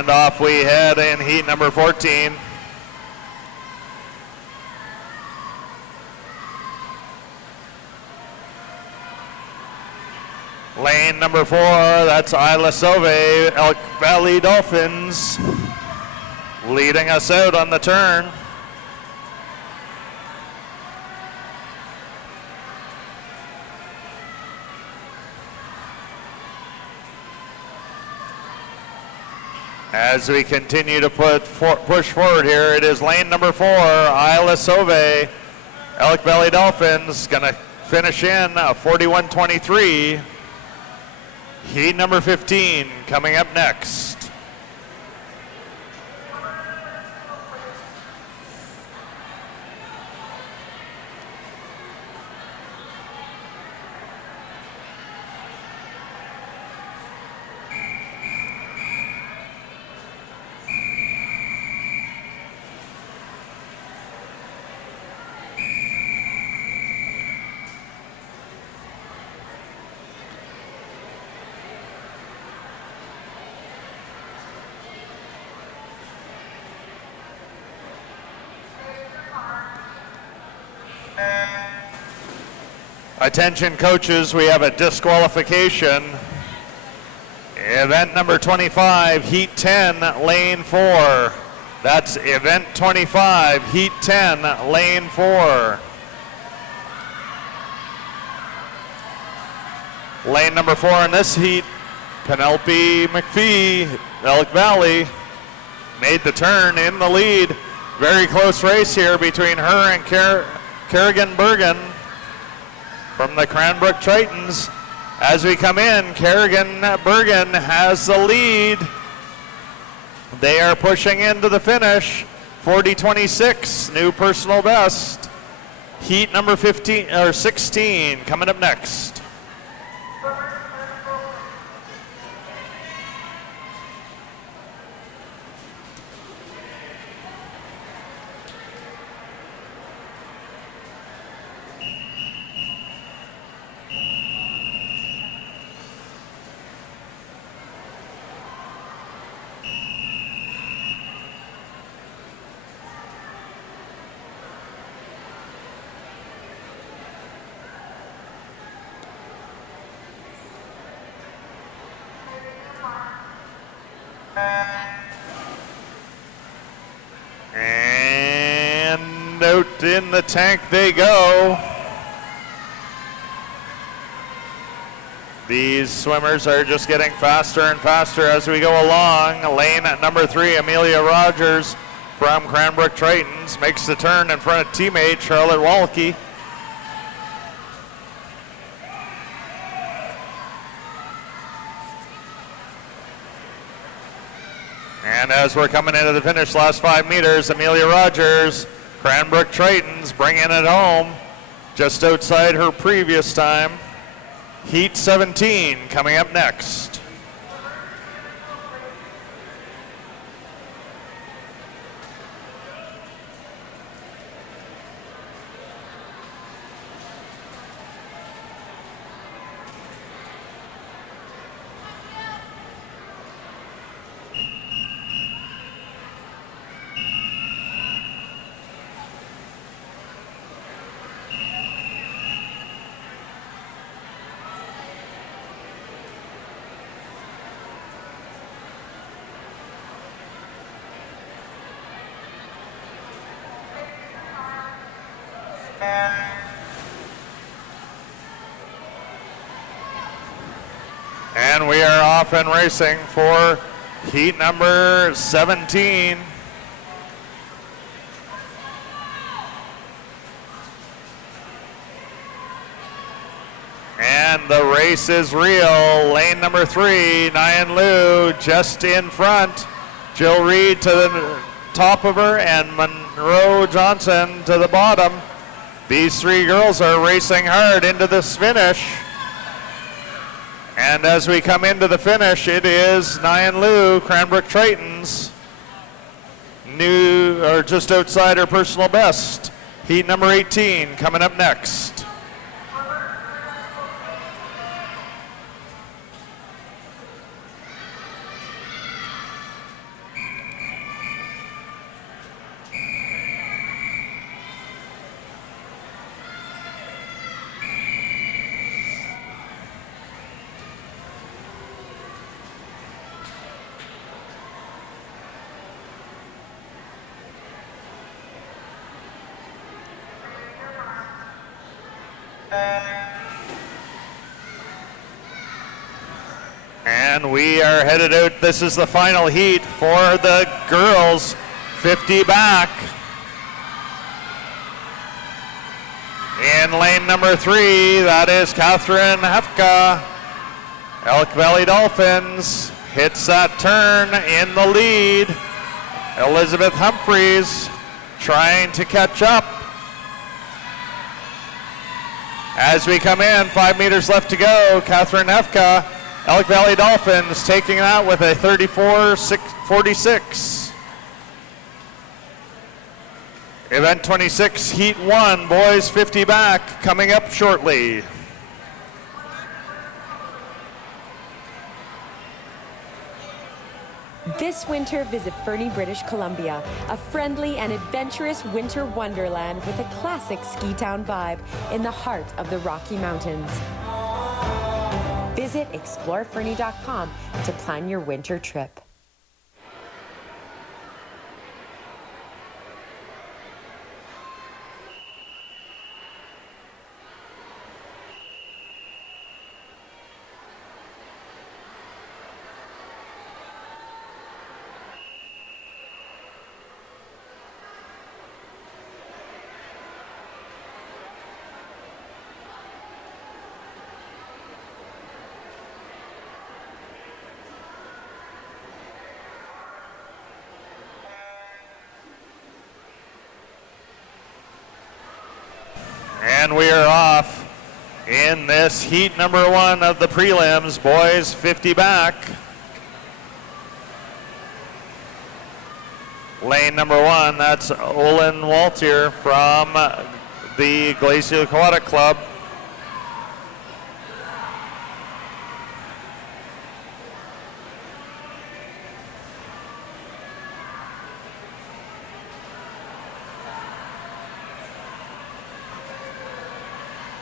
And off we head in heat number 14. Lane number 4, that's Isla Sauve, Elk Valley Dolphins, leading us out on the turn. As we continue to push forward here, it is lane number 4, Isla Sauve, Elk Valley Dolphins, gonna finish in 41-23. Heat number 15 coming up next. Attention coaches, we have a disqualification. Event number 25, heat 10, lane 4. That's event 25, heat 10, lane 4. Lane number 4 in this heat, Penelope McPhee, Elk Valley, made the turn in the lead. Very close race here between her and Kerrigan Bergen from the Cranbrook Tritons. As we come in, Kerrigan Bergen has the lead. They are pushing into the finish. 40-26, new personal best. Heat number 16 coming up next. And out in the tank they go. These swimmers are just getting faster and faster as we go along. Lane at number 3, Amelia Rogers from Cranbrook Tritons, makes the turn in front of teammate Charlotte Walke. And as we're coming into the finish, last 5 meters, Amelia Rogers, Cranbrook Tritons bringing it home just outside her previous time. Heat 17 coming up next. And we are off and racing for heat number 17. And the race is real. Lane number 3, Nyan Liu just in front. Jill Reed to the top of her and Monroe Johnson to the bottom. These 3 girls are racing hard into this finish. And as we come into the finish, it is Nyan Liu, Cranbrook Tritons, new or just outside her personal best. Heat number 18 coming up next. And we are headed out. This is the final heat for the girls 50 back. In lane number 3, that is Catherine Hefka. Elk Valley Dolphins hits that turn in the lead. Elizabeth Humphreys trying to catch up. As we come in, 5 meters left to go, Catherine Hefka, Elk Valley Dolphins taking that with a 34-46. Event 26, Heat 1, boys 50 back, coming up shortly. This winter, visit Fernie, British Columbia, a friendly and adventurous winter wonderland with a classic ski town vibe in the heart of the Rocky Mountains. Visit explorefernie.com to plan your winter trip. And we are off in this heat number 1 of the prelims, boys 50 back. Lane number 1, that's Olin Waltier from the Glacial Aquatic Club.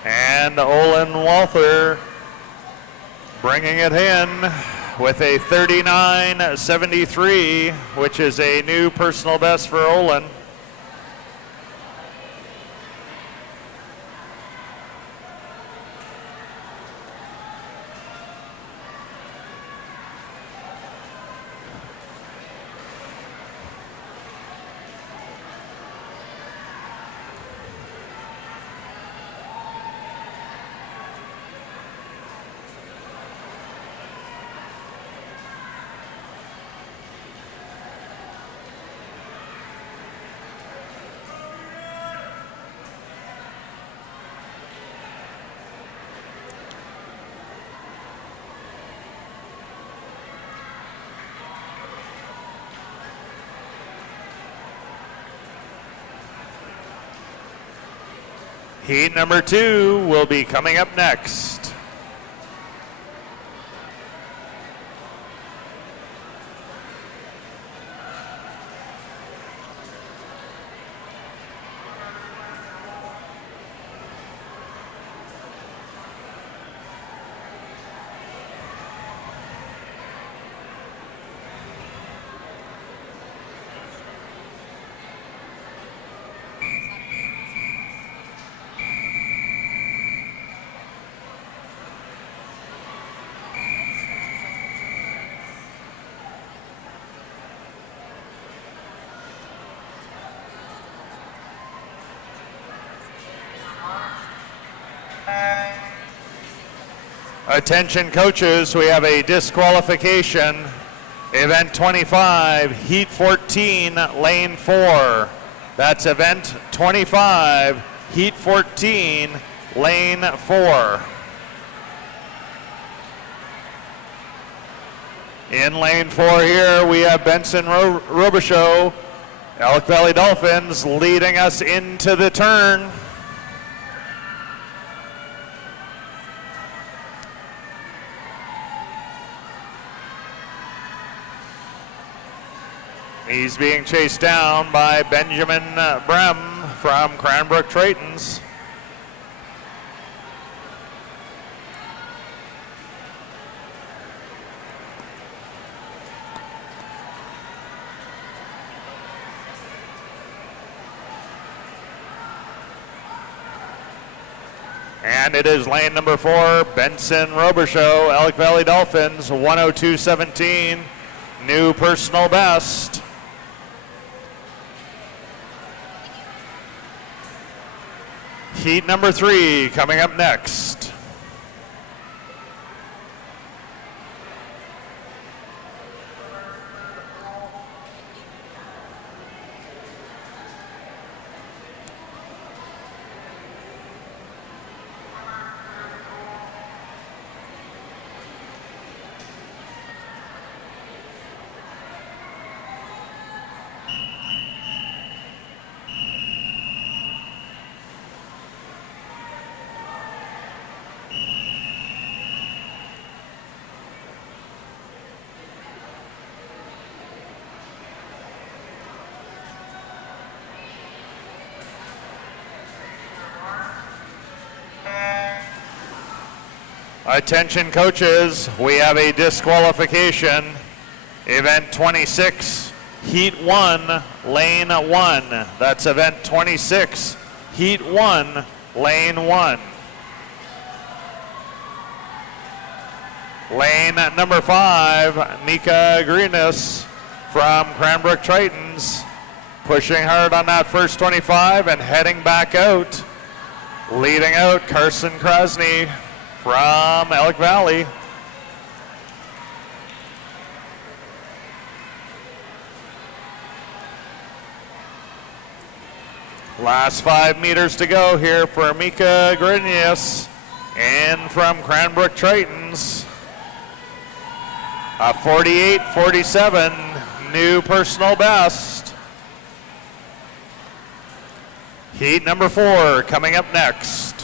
And Olin Walther bringing it in with a 39.73, which is a new personal best for Olin. Heat number 2 will be coming up next. Attention coaches, we have a disqualification. Event 25, Heat 14, Lane 4. That's Event 25, Heat 14, Lane 4. In Lane 4 here, we have Benson Robichaud, Elk Valley Dolphins, leading us into the turn. He's being chased down by Benjamin Brem from Cranbrook Tritons. And it is lane number 4, Benson Robichaux, Elk Valley Dolphins, 102.17, new personal best. Heat number 3 coming up next. Attention coaches, we have a disqualification. Event 26, Heat 1, Lane 1. That's event 26, Heat 1, Lane 1. Lane number 5, Mika Greenus from Cranbrook Tritons, pushing hard on that first 25 and heading back out. Leading out, Carson Krasny from Elk Valley. Last 5 meters to go here for Mika Grinius and from Cranbrook Tritons. A 48.47 new personal best. Heat number 4 coming up next.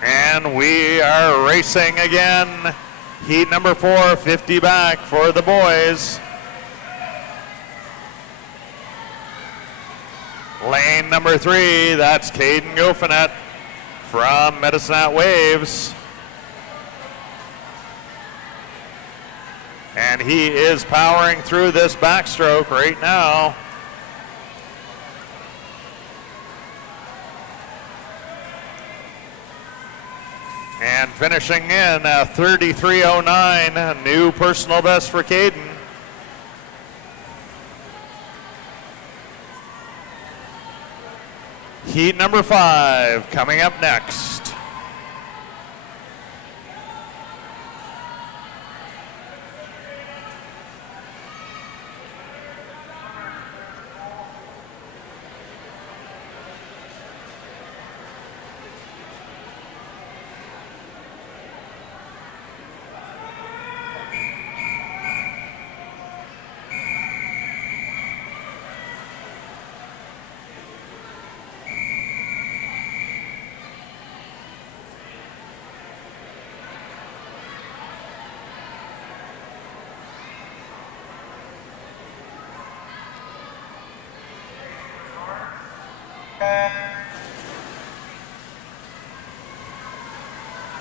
And we are racing again. Heat number 4, 50 back for the boys. Lane number 3, that's Caden Gofinet from Medicine Hat Waves. And he is powering through this backstroke right now. And finishing in a 33.09, new personal best for Caden. Heat number 5 coming up next.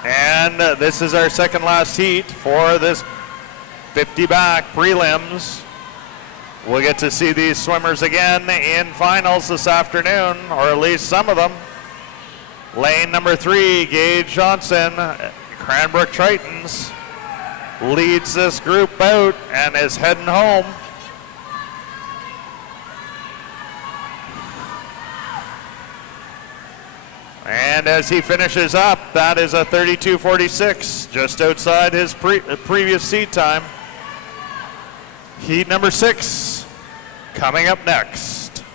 And this is our second last heat for this 50 back prelims. We'll get to see these swimmers again in finals this afternoon, or at least some of them. Lane number 3, Gage Johnson, Cranbrook Tritons, leads this group out and is heading home. And as he finishes up, that is a 32.46, just outside his previous seat time. Heat number 6 coming up next.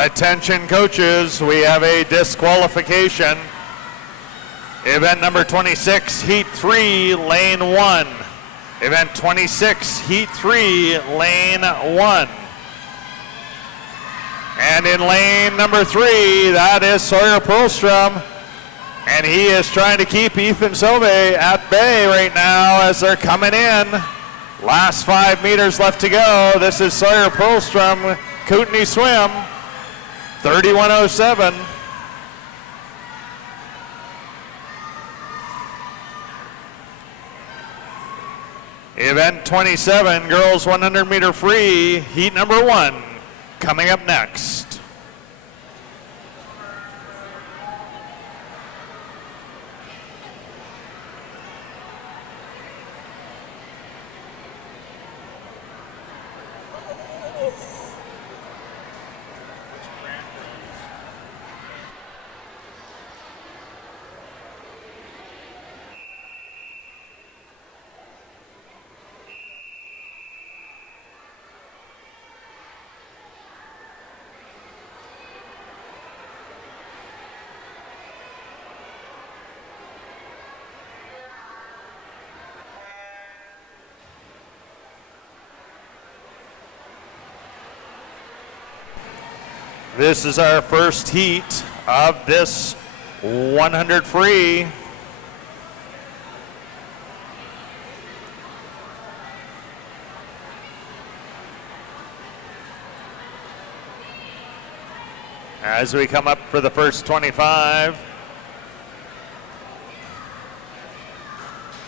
Attention coaches, we have a disqualification. Event number 26, heat 3, lane 1. Event 26, heat 3, lane 1. And in lane number 3, that is Sawyer Perlstrom. And he is trying to keep Ethan Sove at bay right now as they're coming in. Last 5 meters left to go. This is Sawyer Perlstrom, Kootenai Swim, 31:07. Event 27, girls 100 meter free, heat number 1, coming up next. This is our first heat of this 100 free. As we come up for the first 25,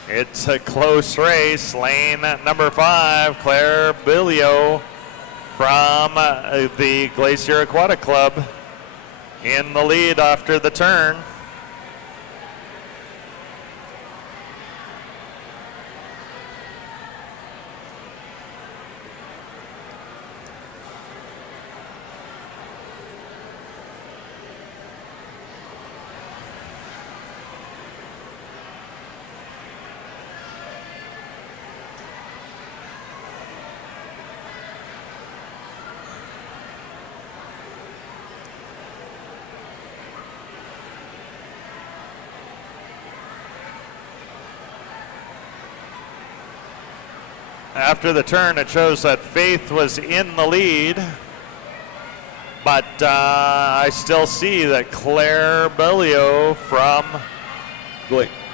it's a close race. Lane number 5, Claire Billio from the Glacier Aquatic Club in the lead after the turn. After the turn, it shows that Faith was in the lead, but I still see that Claire Bellio from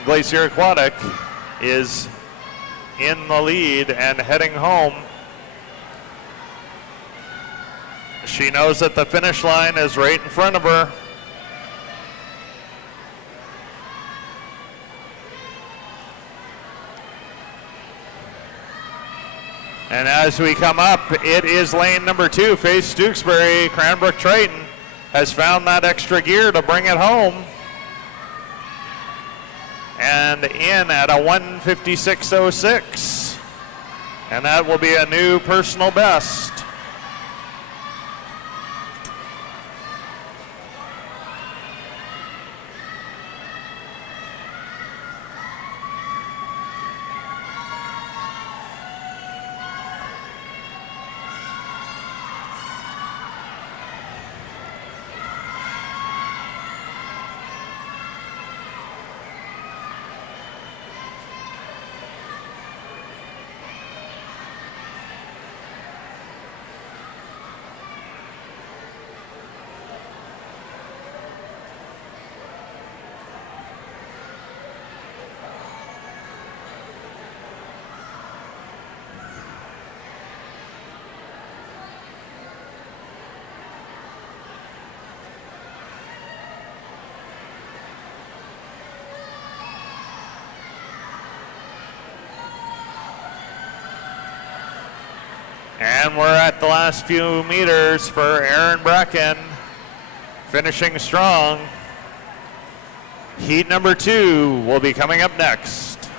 Glacier Aquatic is in the lead and heading home. She knows that the finish line is right in front of her. And as we come up, it is lane number 2, Faith Stooksbury. Cranbrook Triton has found that extra gear to bring it home. And in at a 1:56.06. And that will be a new personal best. And we're at the last few meters for Aaron Bracken, finishing strong. Heat number 2 will be coming up next.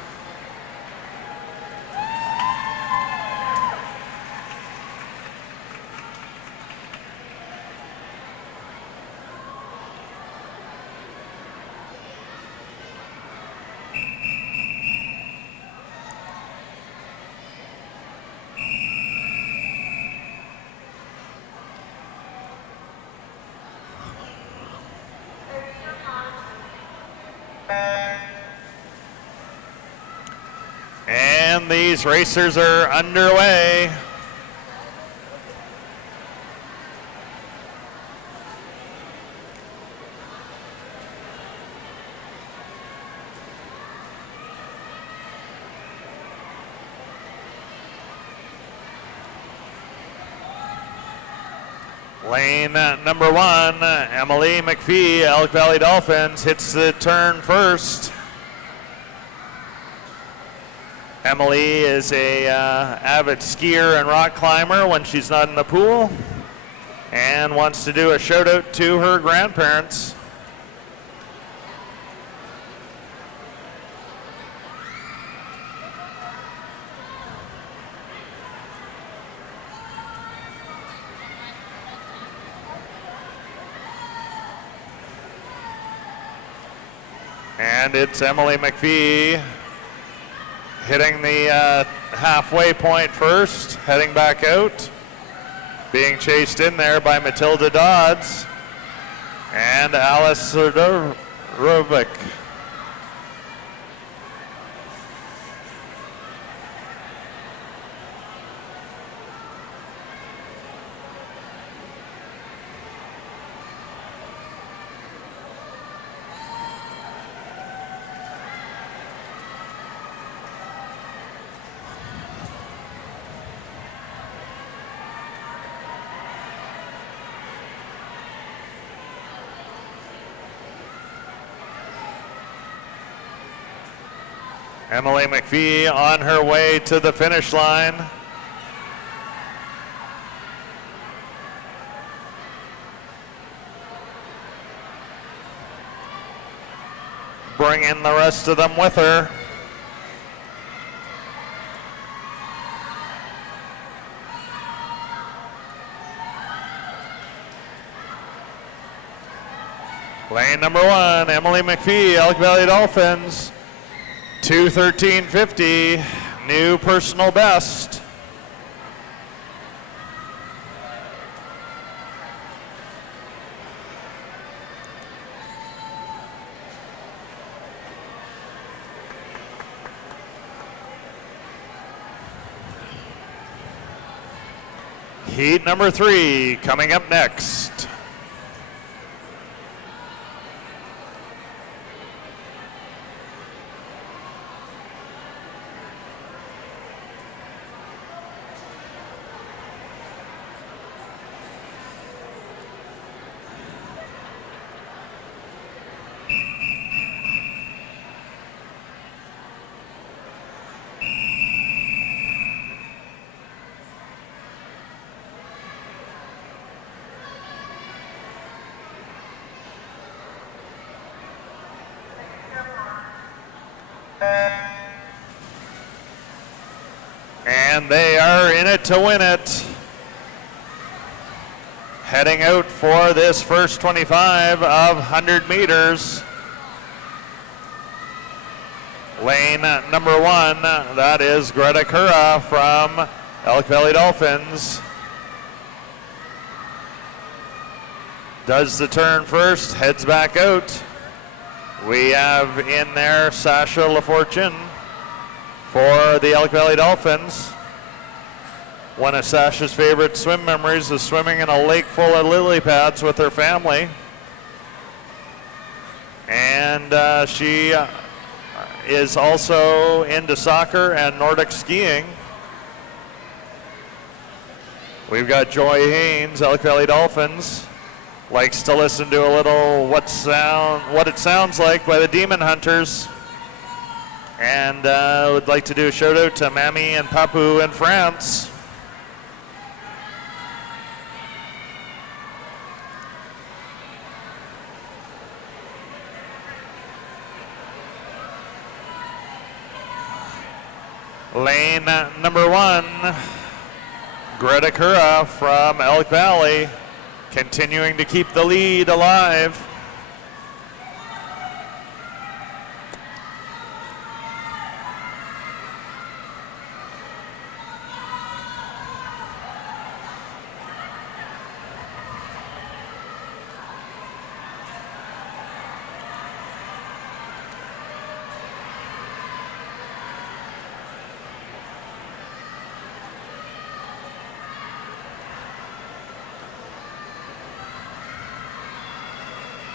These racers are underway. Lane number 1, Emily McPhee, Elk Valley Dolphins, hits the turn first. Emily is a avid skier and rock climber when she's not in the pool, and wants to do a shout out to her grandparents. And it's Emily McPhee hitting the halfway point first, heading back out, being chased in there by Matilda Dodds and Alice Rubik. Emily McPhee on her way to the finish line. Bringing the rest of them with her. Lane number 1, Emily McPhee, Elk Valley Dolphins. 2:13.50, new personal best. Heat number 3 coming up next. And they are in it to win it. Heading out for this first 25 of 100 meters. Lane number 1, that is Greta Cura from Elk Valley Dolphins. Does the turn first, heads back out. We have in there Sasha LaFortune for the Elk Valley Dolphins. One of Sasha's favorite swim memories is swimming in a lake full of lily pads with her family. And she is also into soccer and Nordic skiing. We've got Joy Haynes, Elk Valley Dolphins. Likes to listen to a little What It Sounds Like by the Demon Hunters. And would like to do a shout out to Mammy and Papu in France. Lane number 1, Greta Cura from Elk Valley, continuing to keep the lead alive.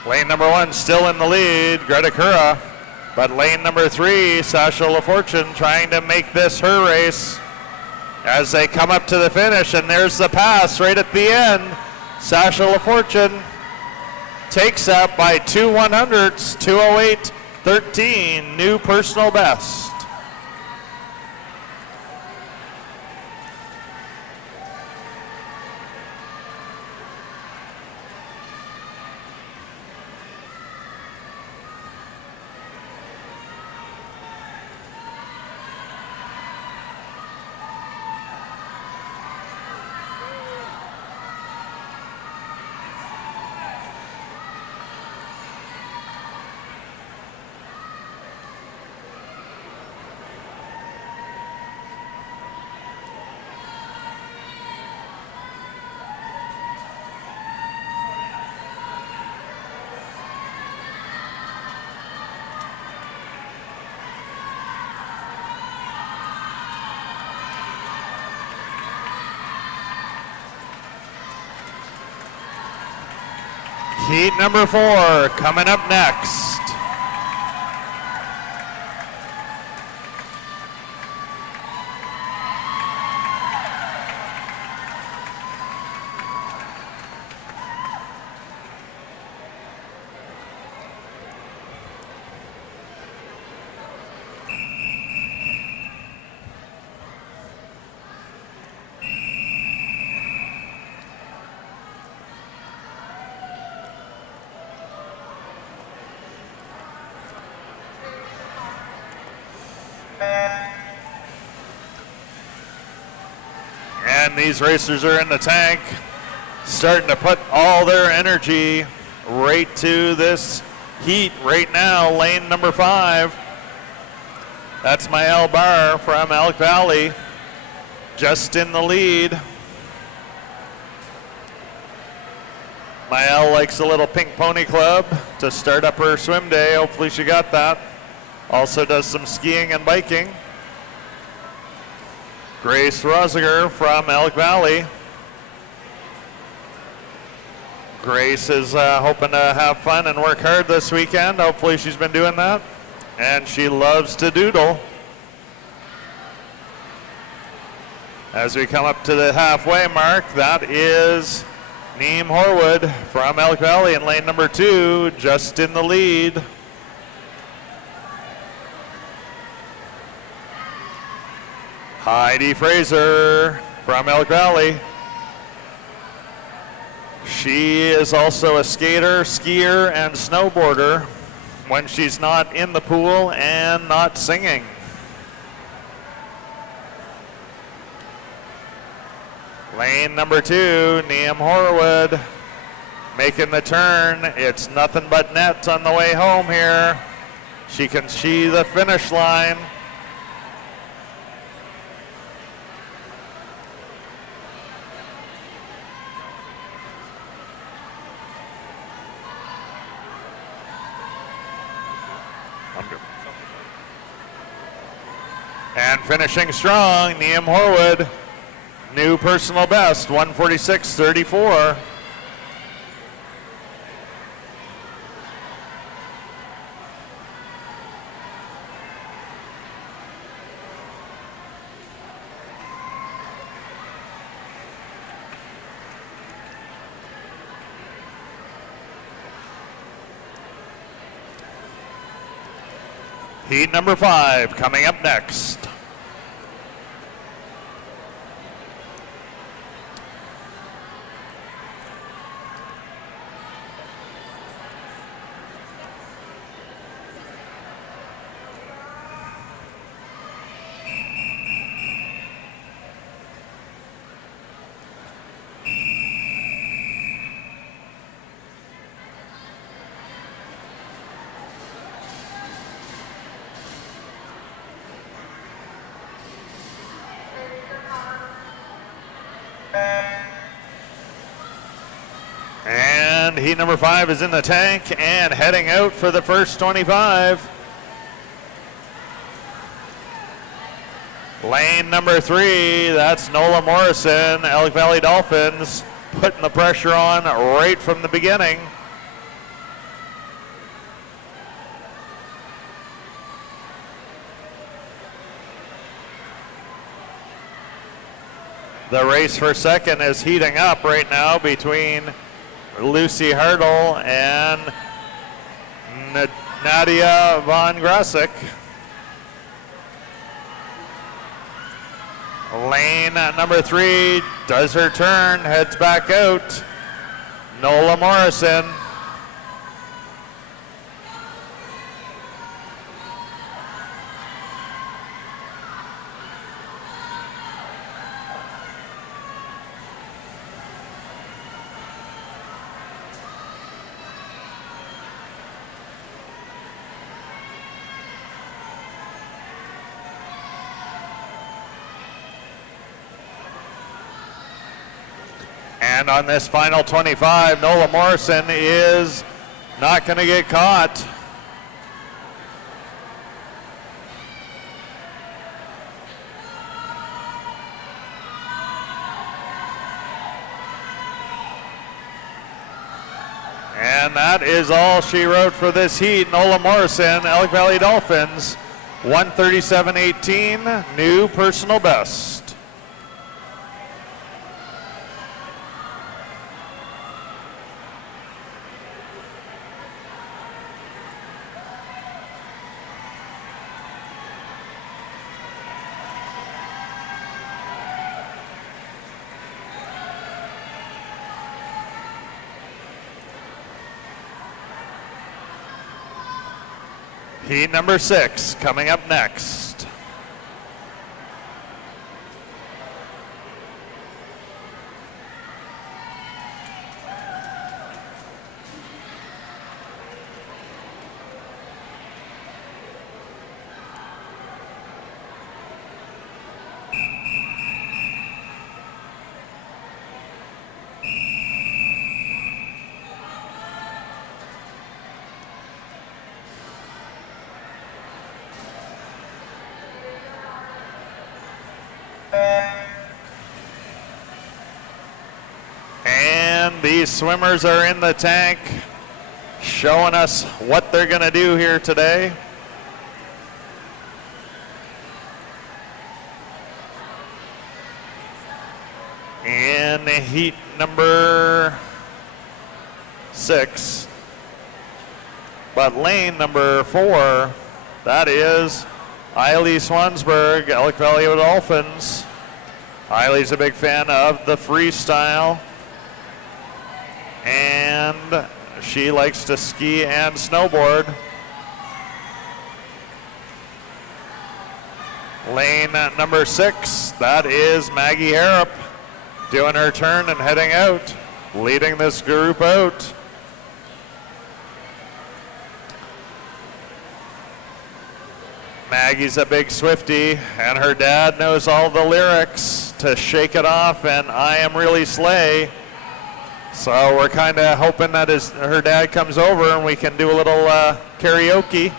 Lane number 1 still in the lead, Greta Kura. But lane number 3, Sasha LaFortune, trying to make this her race as they come up to the finish. And there's the pass right at the end. Sasha LaFortune takes up by 2 100ths, 2:08.13, new personal best. Heat number 4 coming up next. And these racers are in the tank, starting to put all their energy right to this heat right now. Lane number 5, that's Maëlle Barr from Elk Valley, just in the lead. Maëlle likes a little pink pony club to start up her swim day. Hopefully she got that. Also does some skiing and biking. Grace Rosiger from Elk Valley. Grace is hoping to have fun and work hard this weekend. Hopefully she's been doing that. And she loves to doodle. As we come up to the halfway mark, that is Neem Horwood from Elk Valley in lane number 2, just in the lead. Heidi Fraser from Elk Valley. She is also a skater, skier, and snowboarder when she's not in the pool and not singing. Lane number 2, Neem Horwood making the turn. It's nothing but net on the way home here. She can see the finish line. And finishing strong, Neem Horwood, new personal best, 146.34. Heat number 5 coming up next. And heat number 5 is in the tank and heading out for the first 25. Lane number 3, that's Nola Morrison, Elk Valley Dolphins, putting the pressure on right from the beginning. The race for second is heating up right now between Lucy Hartle and Nadia von Grasic. Lane number 3 does her turn, heads back out. Nola Morrison. And on this final 25, Nola Morrison is not going to get caught. And that is all she wrote for this heat. Nola Morrison, Elk Valley Dolphins, 137.18, new personal best. Heat number 6 coming up next. And these swimmers are in the tank, showing us what they're going to do here today. In heat number 6, but lane number 4, that is Eiley Swansburg, Elk Valley Dolphins. Eiley's a big fan of the freestyle, and she likes to ski and snowboard. Lane number 6, that is Maggie Harrop, doing her turn and heading out, leading this group out. Maggie's a big Swiftie, and her dad knows all the lyrics to Shake It Off and I Am Really Slay. So we're kind of hoping that her dad comes over and we can do a little karaoke.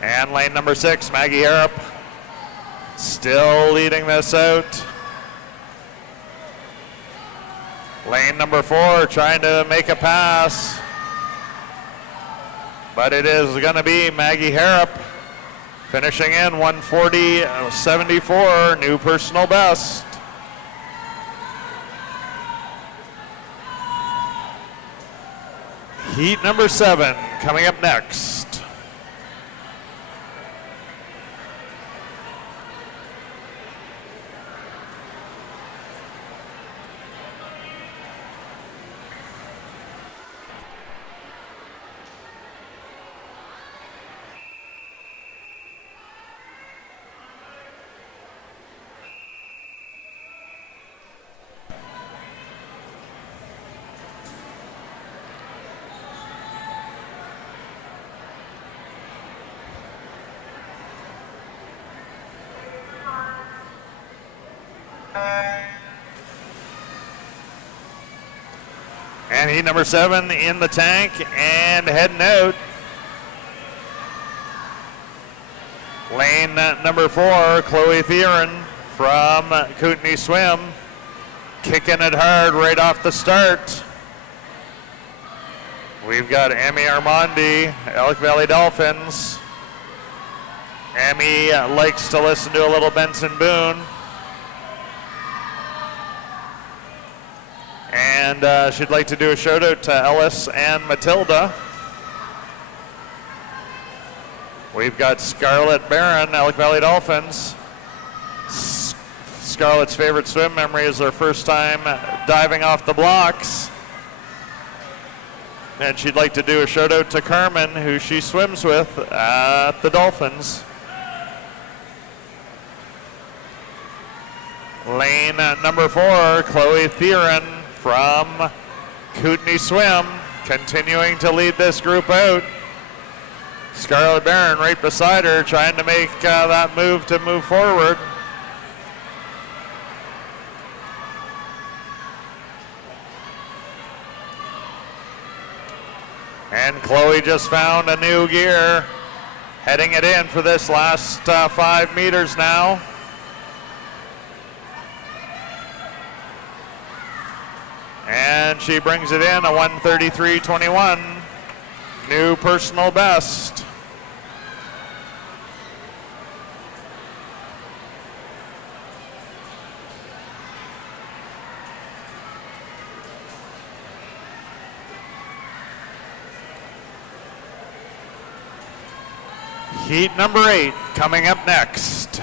And lane number 6, Maggie Harrop, still leading this out. Lane number 4 trying to make a pass, but it is going to be Maggie Harrop finishing in 140.74, new personal best. Heat number 7 coming up next. And heat number 7 in the tank and heading out. Lane number 4, Chloe Theron, from Kootenai Swim, kicking it hard right off the start. We've got Emmy Armandi, Elk Valley Dolphins. Emmy likes to listen to a little Benson Boone. And she'd like to do a shout out to Ellis and Matilda. We've got Scarlett Barron, Elk Valley Dolphins. Scarlett's favorite swim memory is her first time diving off the blocks. And she'd like to do a shout out to Carmen, who she swims with at the Dolphins. Lane number 4, Chloe Theron from Kootenai Swim, continuing to lead this group out. Scarlett Barron right beside her, trying to make that move to move forward. And Chloe just found a new gear, heading it in for this last 5 meters now. And she brings it in, a 1:33.21, new personal best. Heat number 8 coming up next.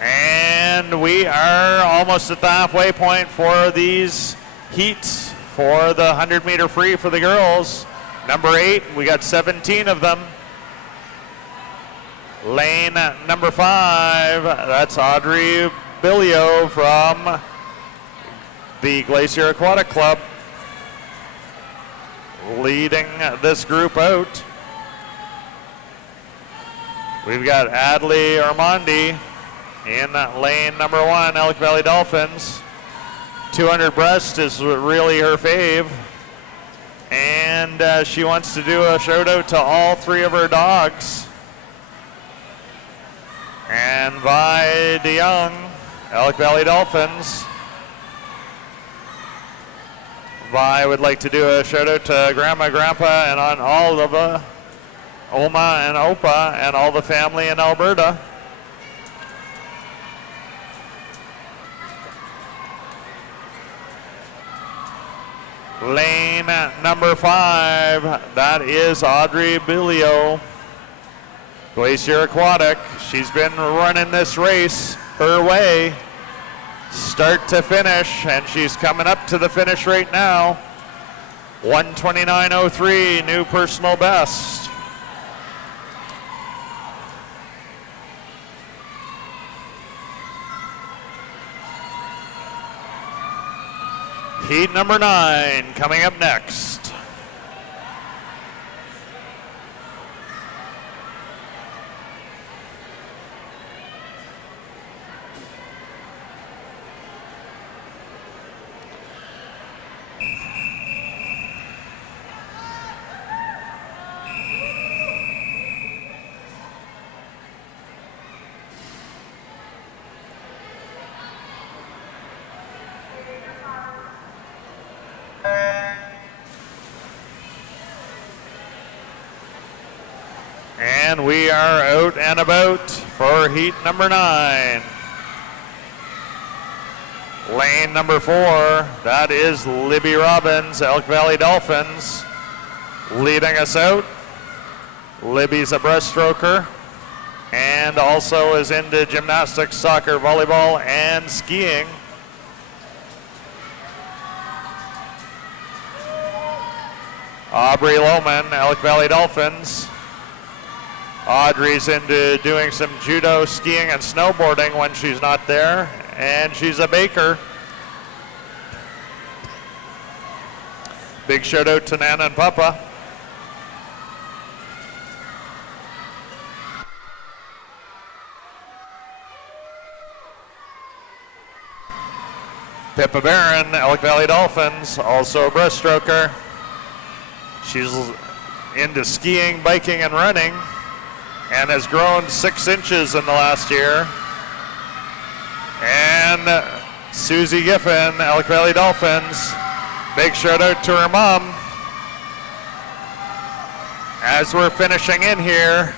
And we are almost at the halfway point for these heats for the 100-meter free for the girls. Number 8, we got 17 of them. Lane number 5, that's Audrey Billio from the Glacier Aquatic Club, leading this group out. We've got Adley Armandi in lane number 1, Elk Valley Dolphins. 200 breast is really her fave. And she wants to do a shout out to all 3 of her dogs. And Vi DeYoung, Elk Valley Dolphins. Vi would like to do a shout out to Grandma, Grandpa, and on all of Oma and Opa and all the family in Alberta. Lane number 5, that is Audrey Billio, Glacier Aquatic. She's been running this race her way, start to finish, and she's coming up to the finish right now. 1:29.03, new personal best. Heat number 9 coming up next. And we are out and about for heat number 9. Lane number 4, that is Libby Robbins, Elk Valley Dolphins, leading us out. Libby's a breaststroker and also is into gymnastics, soccer, volleyball, and skiing. Aubrey Lohman, Elk Valley Dolphins. Audrey's into doing some judo, skiing, and snowboarding when she's not there, and she's a baker. Big shout out to Nana and Papa. Pippa Barron, Elk Valley Dolphins, also a breaststroker. She's into skiing, biking, and running, and has grown 6 inches in the last year. And Susie Giffen, Elk Valley Dolphins, big shout out to her mom. As we're finishing in here,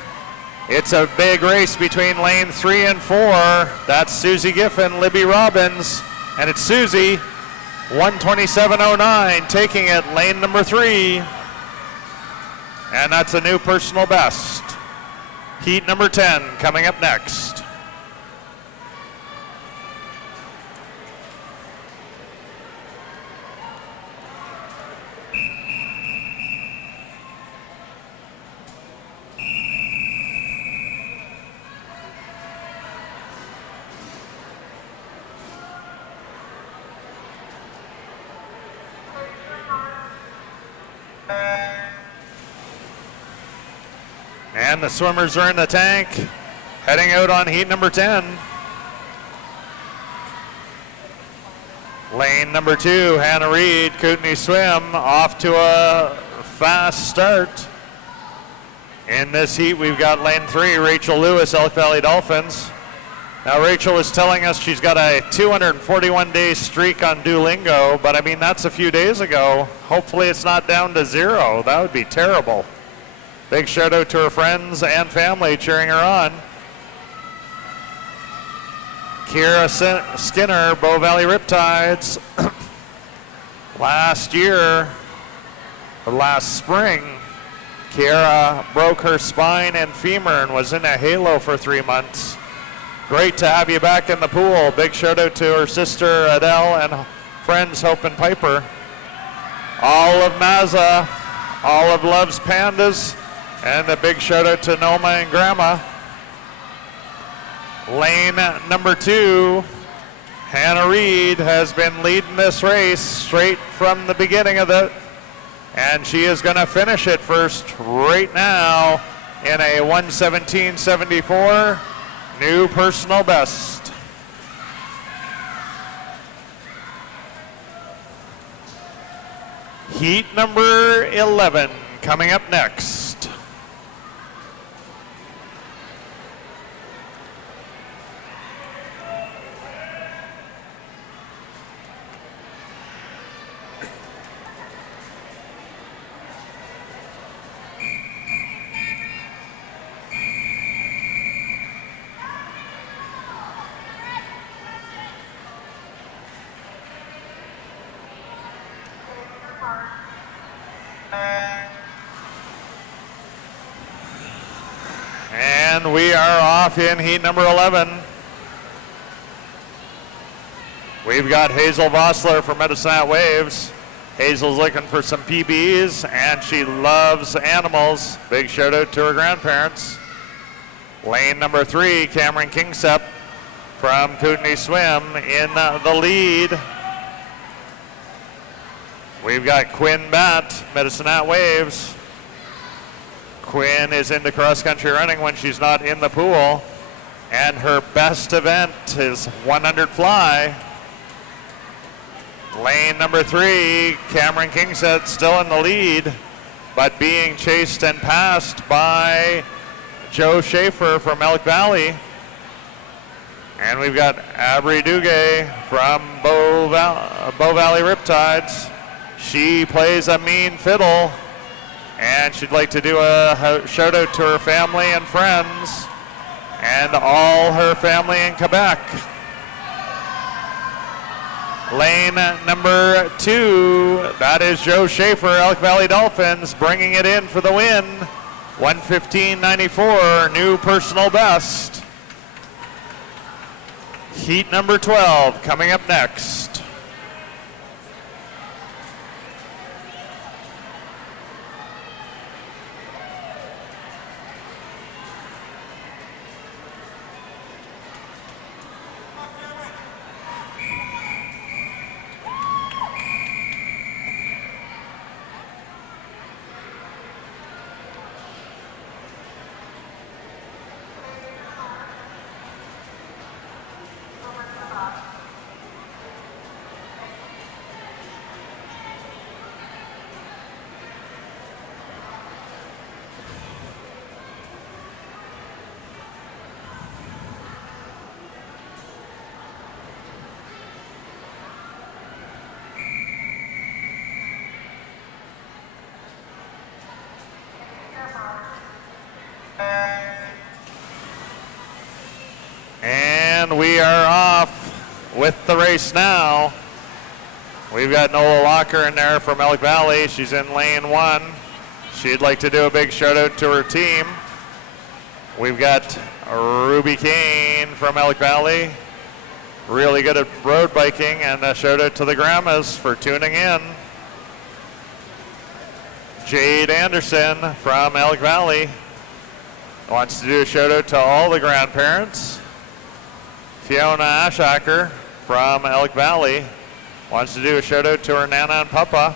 it's a big race between lane 3 and 4. That's Susie Giffen, Libby Robbins, and it's Susie, 127.09, taking it, lane number 3. And that's a new personal best. Heat number 10 coming up next. And the swimmers are in the tank, heading out on heat number 10. Lane number 2, Hannah Reed, Kootenai Swim, off to a fast start. In this heat, we've got lane 3, Rachel Lewis, Elk Valley Dolphins. Now, Rachel was telling us she's got a 241-day streak on Duolingo, but I mean, that's a few days ago. Hopefully it's not down to 0. That would be terrible. Big shout out to her friends and family cheering her on. Kira Skinner, Bow Valley Riptides. Last spring, Kira broke her spine and femur and was in a halo for 3 months. Great to have you back in the pool. Big shout out to her sister Adele and friends Hope and Piper. Olive Mazza, Olive loves pandas. And a big shout out to Noma and Grandma. Lane number 2, Hannah Reed has been leading this race straight from the beginning of it. And she is going to finish it first right now in a 1:17.74, new personal best. Heat number 11 coming up next. And we are off in heat number 11. We've got Hazel Vossler from Medicine Hat Waves. Hazel's looking for some PBs, and she loves animals. Big shout out to her grandparents. Lane number 3, Cameron Kingsep from Kootenai Swim in the lead. We've got Quinn Batt, Medicine Hat Waves. Quinn is into cross-country running when she's not in the pool, and her best event is 100 fly. Lane number 3, Cameron Kingsett still in the lead, but being chased and passed by Joe Schaefer from Elk Valley. And we've got Abri Duguay from Bow Valley Riptides. She plays a mean fiddle, and she'd like to do a shout out to her family and friends and all her family in Quebec. Lane number 2, that is Joe Schaefer, Elk Valley Dolphins, bringing it in for the win. 1:15.94, new personal best. Heat number 12 coming up next. And we are off with the race now. We've got Nola Locker in there from Elk Valley. She's in lane 1. She'd like to do a big shout out to her team. We've got Ruby Kane from Elk Valley. Really good at road biking, and a shout out to the grandmas for tuning in. Jade Anderson from Elk Valley wants to do a shout out to all the grandparents. Fiona Ashacker from Elk Valley wants to do a shout out to her Nana and Papa.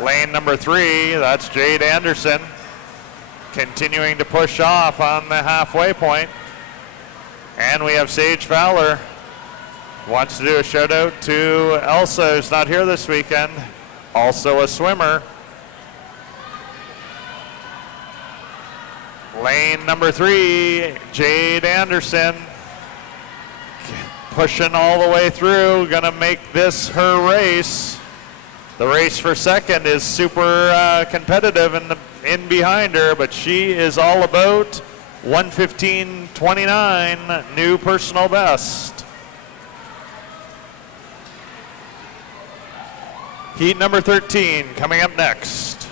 Lane number 3, that's Jade Anderson, continuing to push off on the halfway point. And we have Sage Fowler wants to do a shout out to Elsa, who's not here this weekend, also a swimmer. Lane number 3, Jade Anderson, pushing all the way through, gonna make this her race. The race for second is super competitive in behind her, but she is all about 1:15.29, new personal best. Heat number 13 coming up next.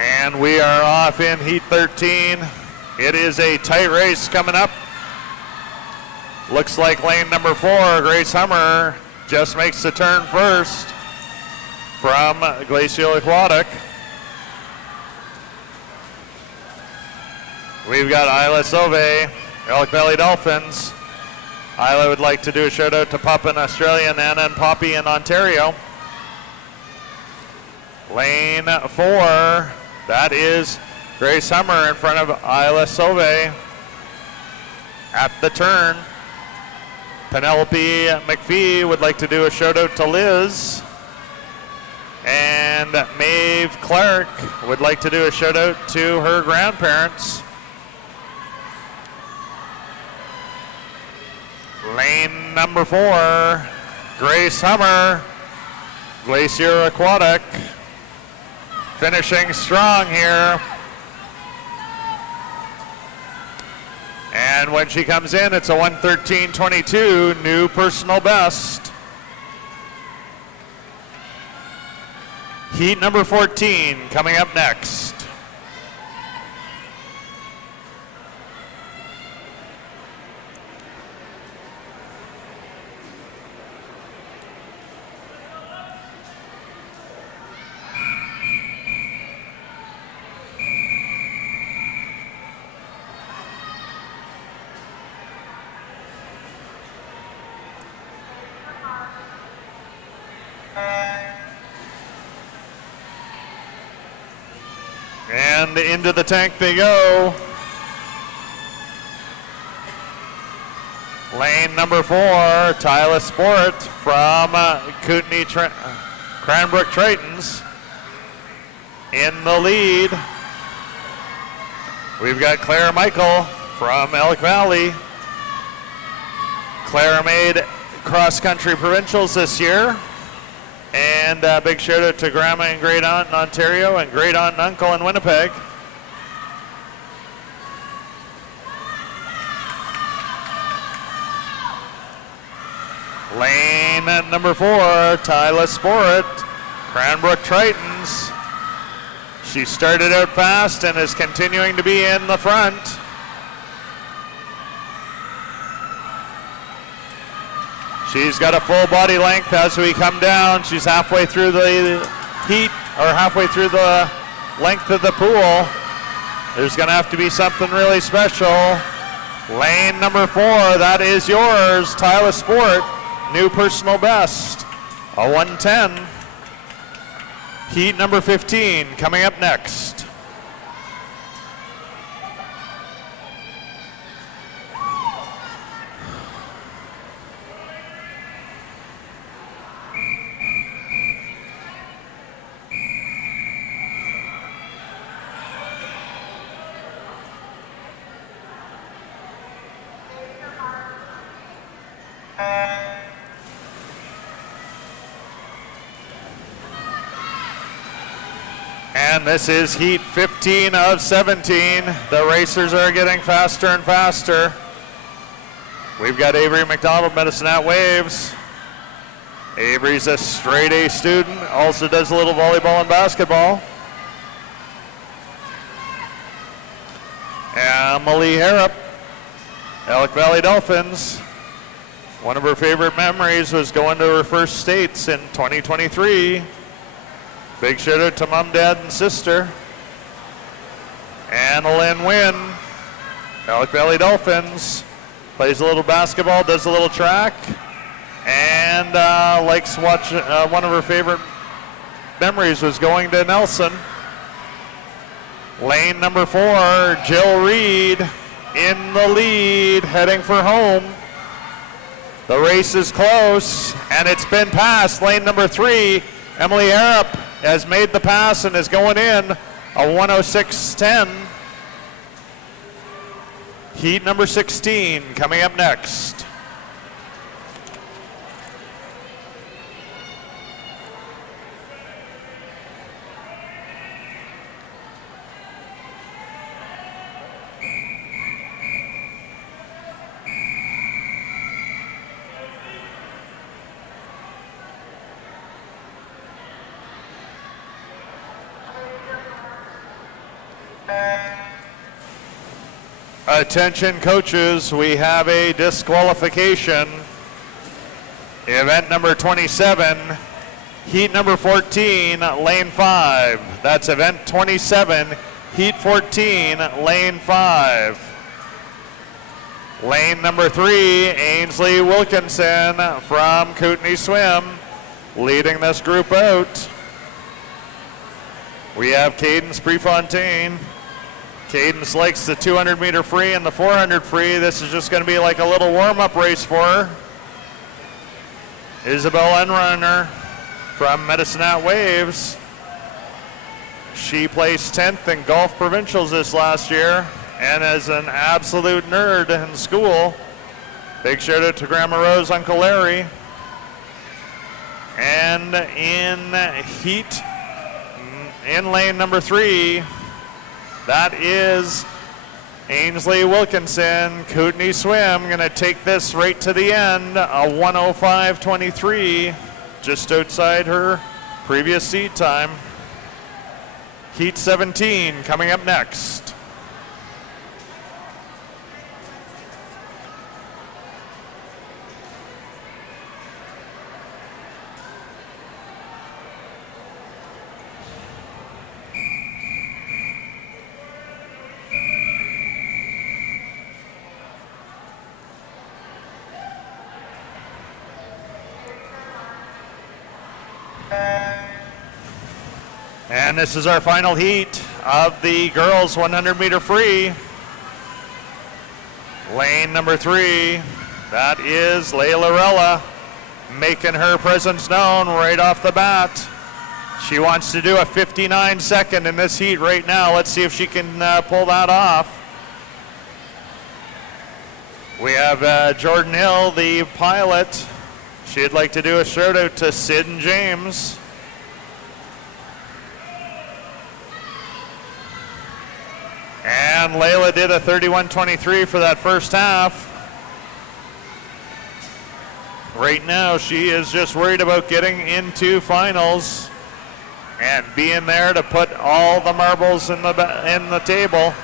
And we are off in Heat 13. It is a tight race coming up. Looks like lane number 4, Grace Hummer, just makes the turn first from Glacial Aquatic. We've got Isla Sauve, Elk Valley Dolphins. Isla would like to do a shout out to Papa in Australia, Nana and Poppy in Ontario. Lane 4, that is Grace Hummer in front of Isla Sauve. At the turn, Penelope McPhee would like to do a shout out to Liz. And Maeve Clark would like to do a shout out to her grandparents. Lane number 4, Grace Hummer, Glacier Aquatic, finishing strong here. And when she comes in, it's a 1:13.22, new personal best. Heat number 14 coming up next. And into the tank they go. Lane number 4, Tyler Sport from Kootenai Cranbrook Tritons in the lead. We've got Claire Michael from Elk Valley. Claire made cross-country provincials this year. And a big shout out to Grandma and Great Aunt in Ontario and Great Aunt and Uncle in Winnipeg. Lane number 4, Tyler Sport, Cranbrook Tritons. She started out fast and is continuing to be in the front. She's got a full body length as we come down. She's halfway through the heat, or halfway through the length of the pool. There's gonna have to be something really special. Lane number 4, that is yours, Tyler Sport, new personal best, a 1:10. Heat number 15 coming up next. And this is heat 15 of 17. The racers are getting faster and faster. We've got Avery McDonald, Medicine Hat Waves. Avery's a straight A student, also does a little volleyball and basketball. Emily Harrop, Elk Valley Dolphins. One of her favorite memories was going to her first states in 2023. Big shout out to mom, dad, and sister. Annalyn Wynn, Elk Valley Dolphins. Plays a little basketball, does a little track, and likes to watch. One of her favorite memories was going to Nelson. Lane number 4, Jill Reed in the lead, heading for home. The race is close, and it's been passed. Lane number 3, Emily Harrop, has made the pass and is going in, a 106.10. Heat number 16 coming up next. Attention coaches, we have a disqualification. Event number 27, heat number 14, lane 5. That's event 27, heat 14, lane 5. Lane number 3, Ainsley Wilkinson from Kootenai Swim, leading this group out. We have Cadence Prefontaine. Cadence likes the 200 meter free and the 400 free. This is just going to be like a little warm-up race for her. Isabel Enrunner from Medicine Hat Waves. She placed 10th in golf provincials this last year and is an absolute nerd in school. Big shout out to Grandma Rose, Uncle Larry. And in heat, in lane number 3, that is Ainsley Wilkinson, Kootenai Swim, going to take this right to the end, a 105.23, just outside her previous seed time. Heat 17 coming up next. And this is our final heat of the girls 100 meter free. Lane number 3, that is Layla Rella, making her presence known right off the bat. She wants to do a 59 second in this heat right now. Let's see if she can pull that off. We have Jordan Hill, the pilot. She'd like to do a shout out to Sid and James. And Layla did a 31.23 for that first half. Right now, she is just worried about getting into finals and being there to put all the marbles in the table.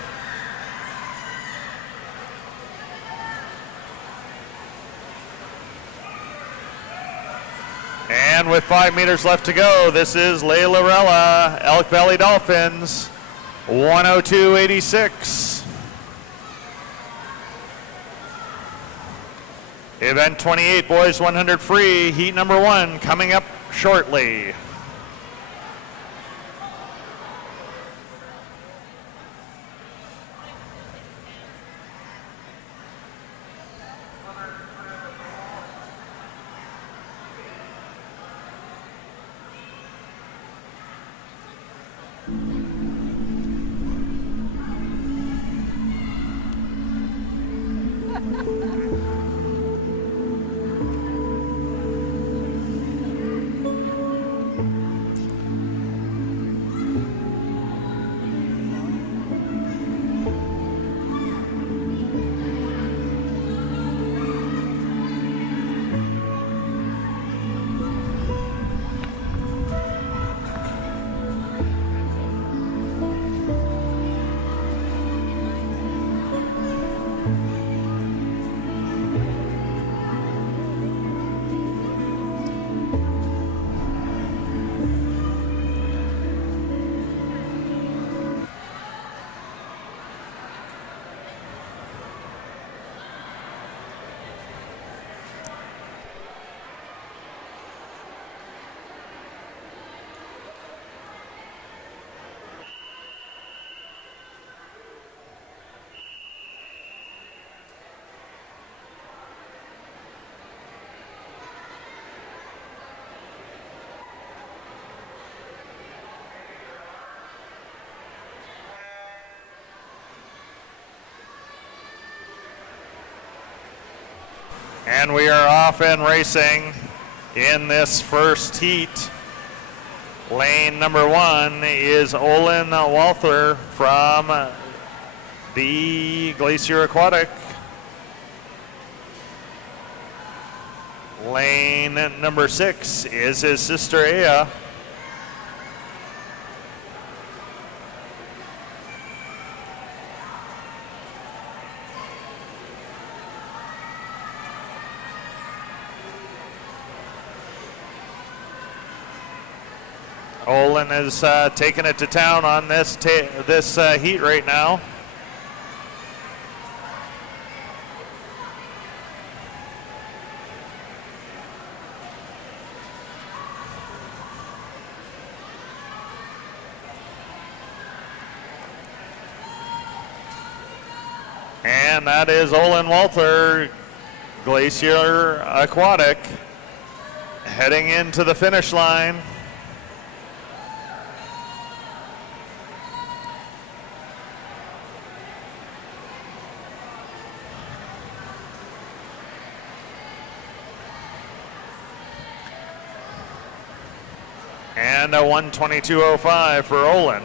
And with 5 meters left to go, this is Layla Rella, Elk Valley Dolphins. 102.86. Event 28, boys 100 free, heat number 1 coming up shortly. And we are off and racing in this first heat. Lane number 1 is Olin Walther from the Glacier Aquatic. Lane number 6 is his sister Aya. Olin is taking it to town on this heat right now. And that is Olin Walther, Glacier Aquatic, heading into the finish line. And a 1:22.05 for Olin.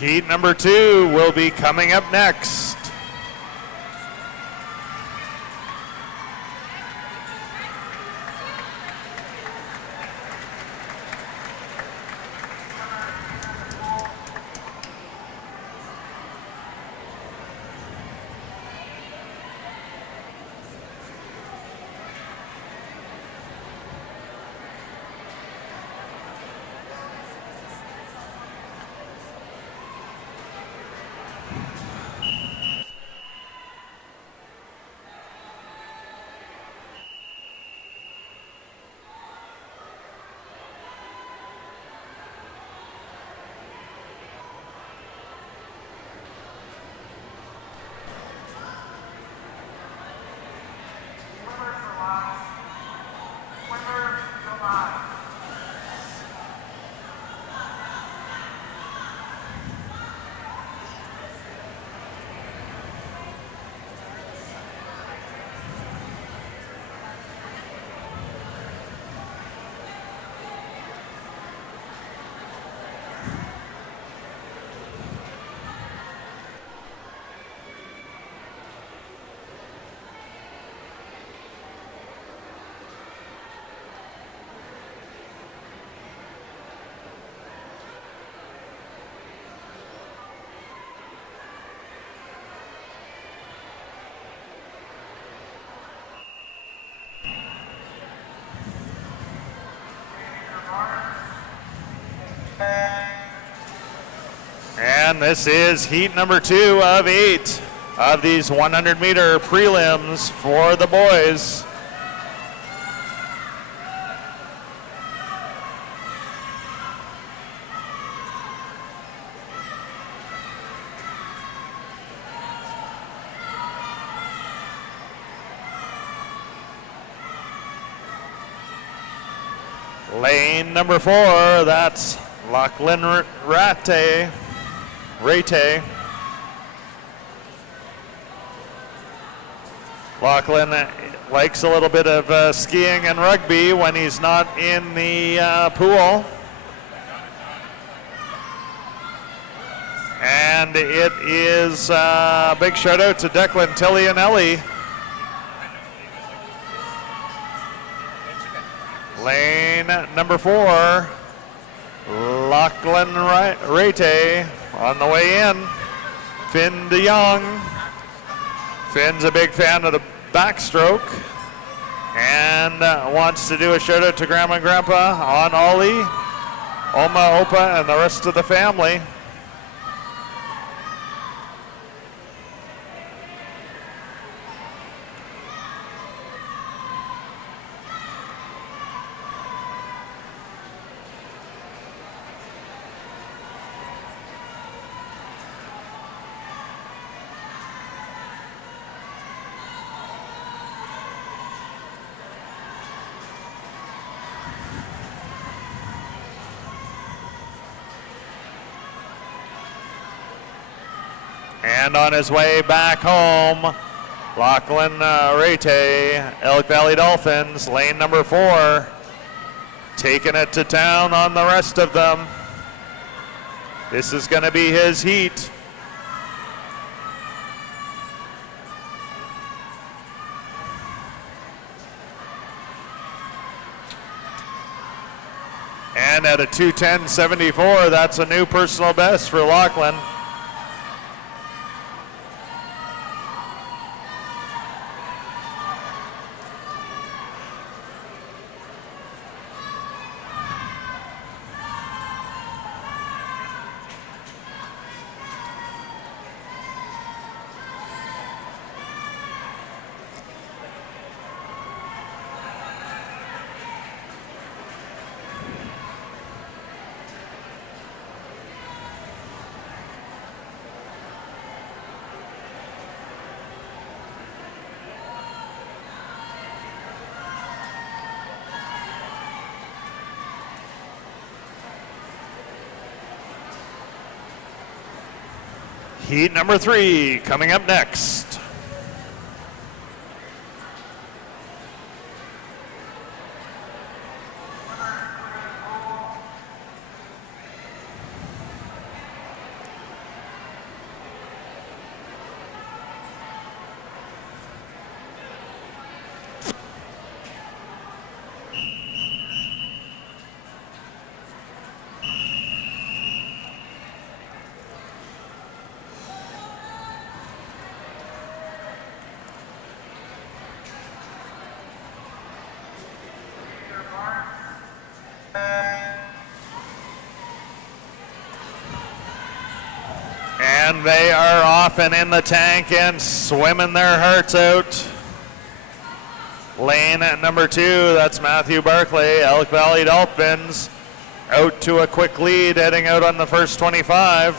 Heat number 2 will be coming up next. And this is heat number 2 of 8 of these 100-meter prelims for the boys. Lane number 4, that's Lachlan Rate. Lachlan likes a little bit of skiing and rugby when he's not in the pool. And it is a big shout out to Declan Tilianelli. Lane number 4, Lachlan Rate on the way in. Finn DeYoung. Finn's a big fan of the backstroke and wants to do a shout out to Grandma and Grandpa on Ollie, Oma, Opa, and the rest of the family. And on his way back home, Lachlan Rate, Elk Valley Dolphins, lane number 4, taking it to town on the rest of them. This is going to be his heat. And at a 2:10.74, that's a new personal best for Lachlan. Heat number 3 coming up next. And they are off and in the tank and swimming their hearts out. Lane at number 2, that's Matthew Barclay, Elk Valley Dolphins, out to a quick lead, heading out on the first 25.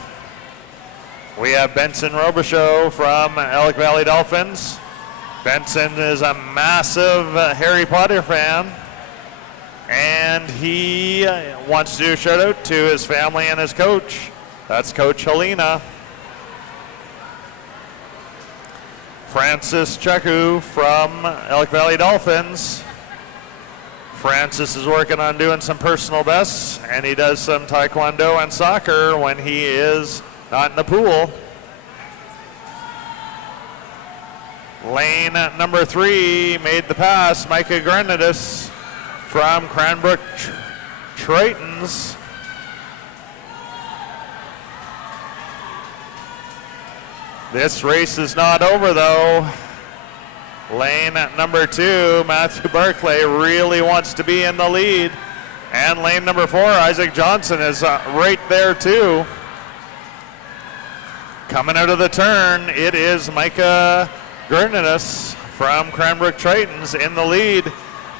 We have Benson Robichaud from Elk Valley Dolphins. Benson is a massive Harry Potter fan, and he wants to do a shout out to his family and his coach. That's Coach Helena. Francis Cheku from Elk Valley Dolphins. Francis is working on doing some personal bests, and he does some taekwondo and soccer when he is not in the pool. Lane number 3 made the pass, Micah Grenadis from Cranbrook Tritons. This race is not over though. Lane at number 2, Matthew Barclay, really wants to be in the lead. And lane number 4, Isaac Johnson, is right there too. Coming out of the turn, it is Micah Gernadis from Cranbrook Tritons in the lead,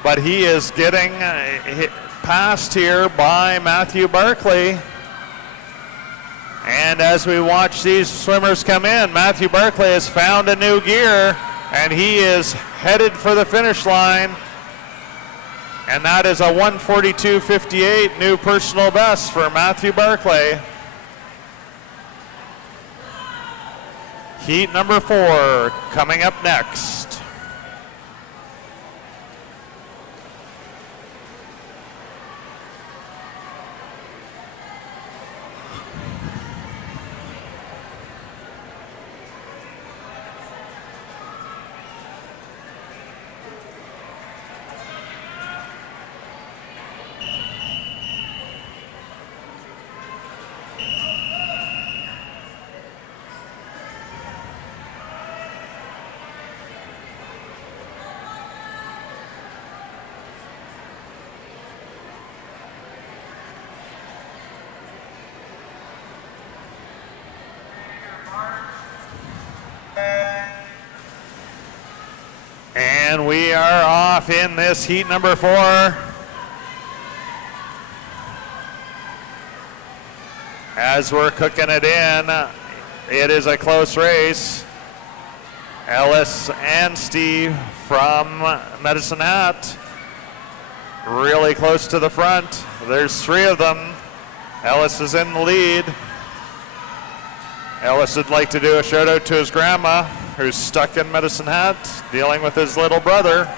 but he is getting passed here by Matthew Barclay. And as we watch these swimmers come in, Matthew Barclay has found a new gear, and he is headed for the finish line. And that is a 1:42.58 new personal best for Matthew Barclay. Heat number 4 coming up next. And we are off in this heat number 4. As we're cooking it in, it is a close race. Ellis and Steve from Medicine Hat really close to the front. There's 3 of them. Ellis is in the lead. Ellis would like to do a shout out to his grandma, who's stuck in Medicine Hat, dealing with his little brother.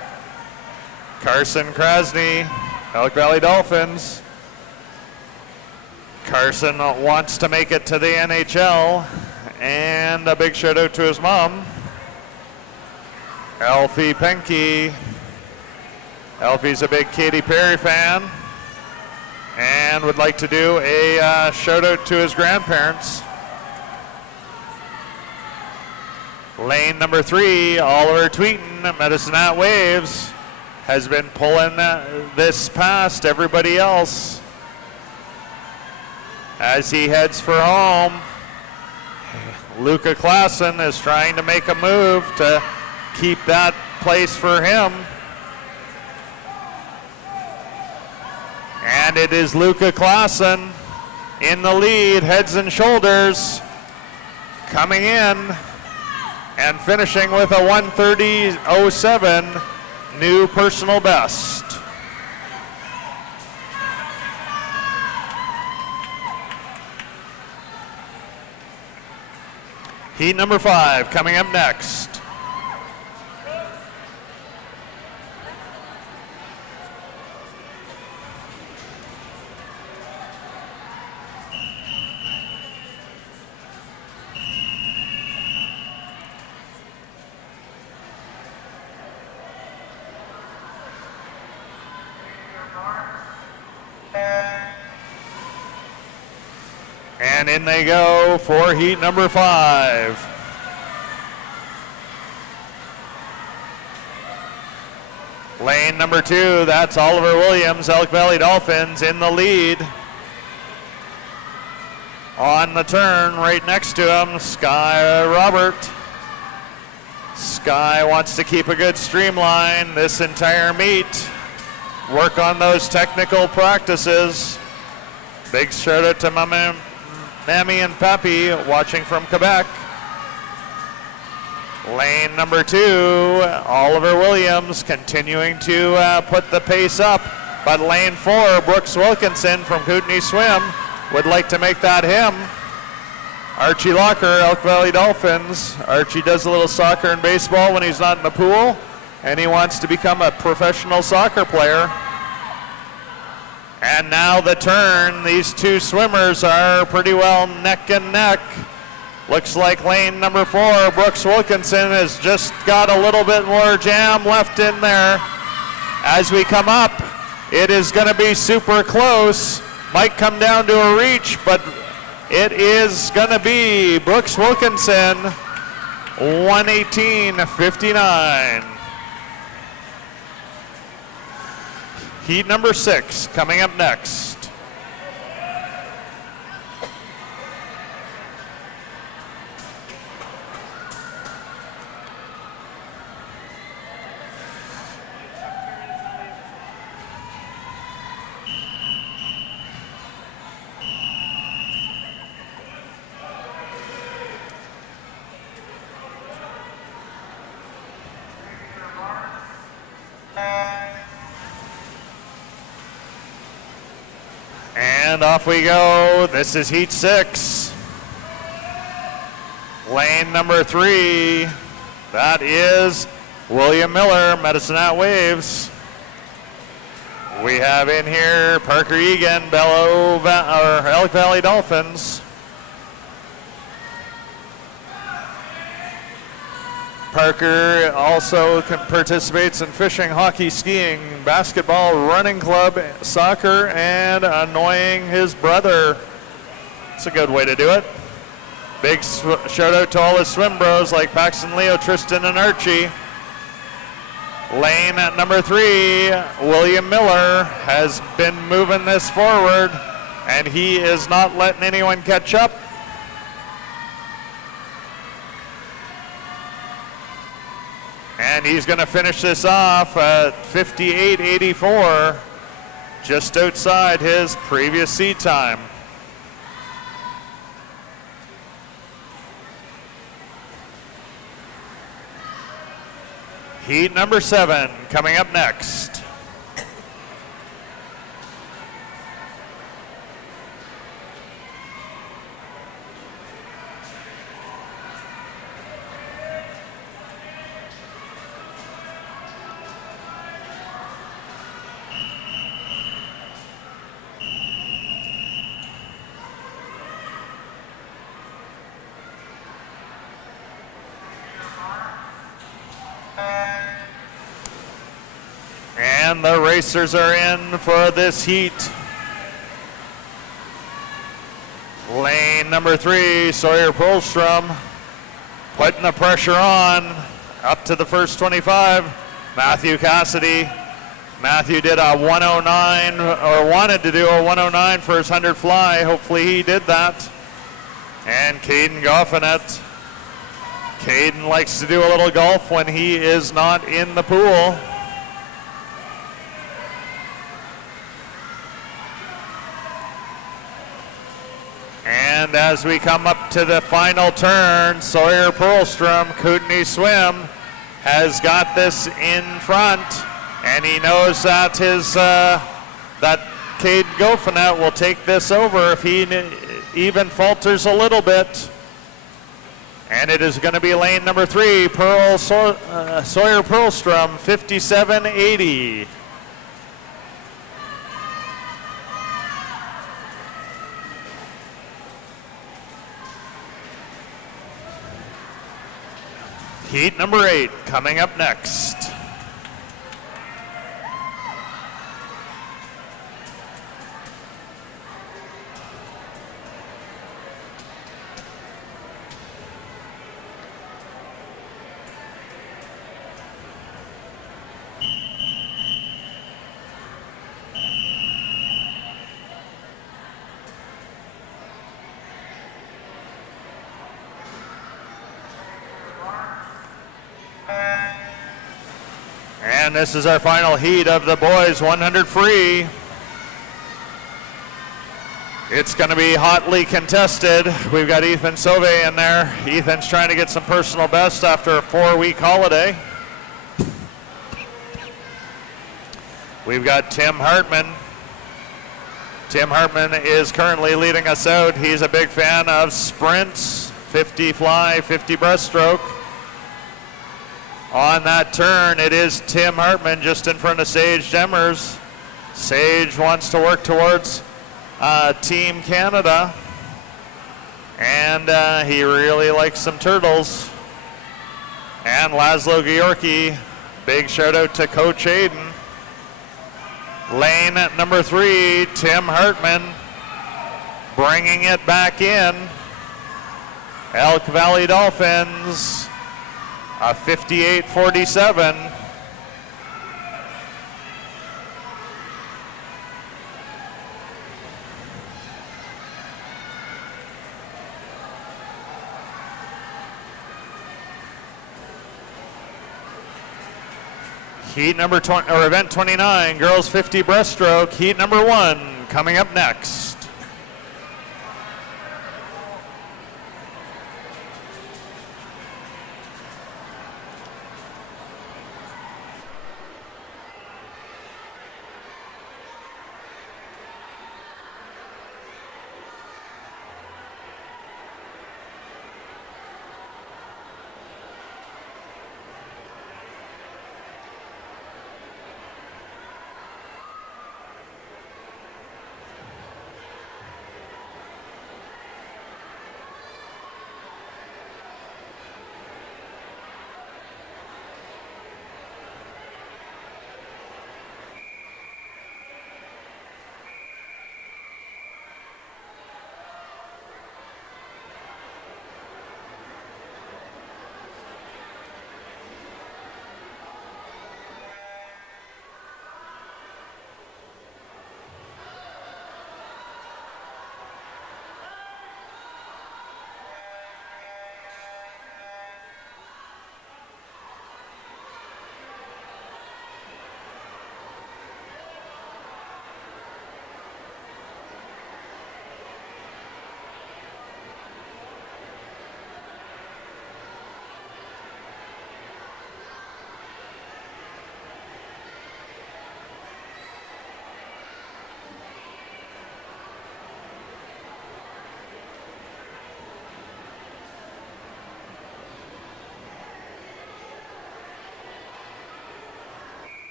Carson Krasny, Elk Valley Dolphins. Carson wants to make it to the NHL, and a big shout out to his mom, Elfie Penke. Elfie's a big Katy Perry fan and would like to do a shout out to his grandparents. Lane number 3, Oliver Tweeton, Medicine Hat Waves, has been pulling this past everybody else as he heads for home. Luca Klassen is trying to make a move to keep that place for him. And it is Luca Klassen in the lead, heads and shoulders, coming in and finishing with a 1:30.07 new personal best. Heat number 5 coming up next. And in they go for heat number 5. Lane number 2, that's Oliver Williams, Elk Valley Dolphins in the lead. On the turn, right next to him, Sky Robert. Sky wants to keep a good streamline this entire meet. Work on those technical practices. Big shout out to Mammy and Pappy watching from Quebec. Lane number 2, Oliver Williams continuing to put the pace up. But lane 4, Brooks Wilkinson from Kootenai Swim would like to make that him. Archie Locker, Elk Valley Dolphins. Archie does a little soccer and baseball when he's not in the pool, and he wants to become a professional soccer player. And now the turn, these two swimmers are pretty well neck and neck. Looks like lane number 4, Brooks Wilkinson, has just got a little bit more jam left in there. As we come up, it is going to be super close. Might come down to a reach, but it is going to be Brooks Wilkinson, 1:18.59. Heat number 6 coming up next. And off we go. This is heat 6. Lane number 3. That is William Miller, Medicine Hat Waves. We have in here Parker Egan, Elk Valley Dolphins. Parker also participates in fishing, hockey, skiing, basketball, running club, soccer, and annoying his brother. It's a good way to do it. Big shout out to all his swim bros like Paxton, Leo, Tristan, and Archie. Lane at number 3, William Miller, has been moving this forward, and he is not letting anyone catch up. And he's going to finish this off at 58.84, just outside his previous seed time. Heat number 7 coming up next. And the racers are in for this heat. Lane number 3, Sawyer Polstrom, putting the pressure on up to the first 25. Matthew Cassidy. Matthew did a 109, or wanted to do a 109 for his 100 fly. Hopefully he did that. And Caden Goffinet. Caden likes to do a little golf when he is not in the pool. And as we come up to the final turn, Sawyer Perlstrom, Kootenai Swim, has got this in front, and he knows that that Cade Goffinet will take this over if he even falters a little bit. And it is going to be lane number 3, Sawyer Perlstrom, 57.80. Heat number 8 coming up next. And this is our final heat of the boys 100 free. It's going to be hotly contested. We've got Ethan Sauvé in there. Ethan's trying to get some personal best after a 4-week holiday. We've got Tim Hartman. Tim Hartman is currently leading us out. He's a big fan of sprints, 50 fly, 50 breaststroke. On that turn, it is Tim Hartman just in front of Sage Demers. Sage wants to work towards Team Canada, and he really likes some turtles. And Laszlo Georgi, big shout out to Coach Aiden. Lane at number 3, Tim Hartman, bringing it back in. Elk Valley Dolphins, a 58.47. Heat number 20, or event 29, girls 50 breaststroke, heat number 1 coming up next.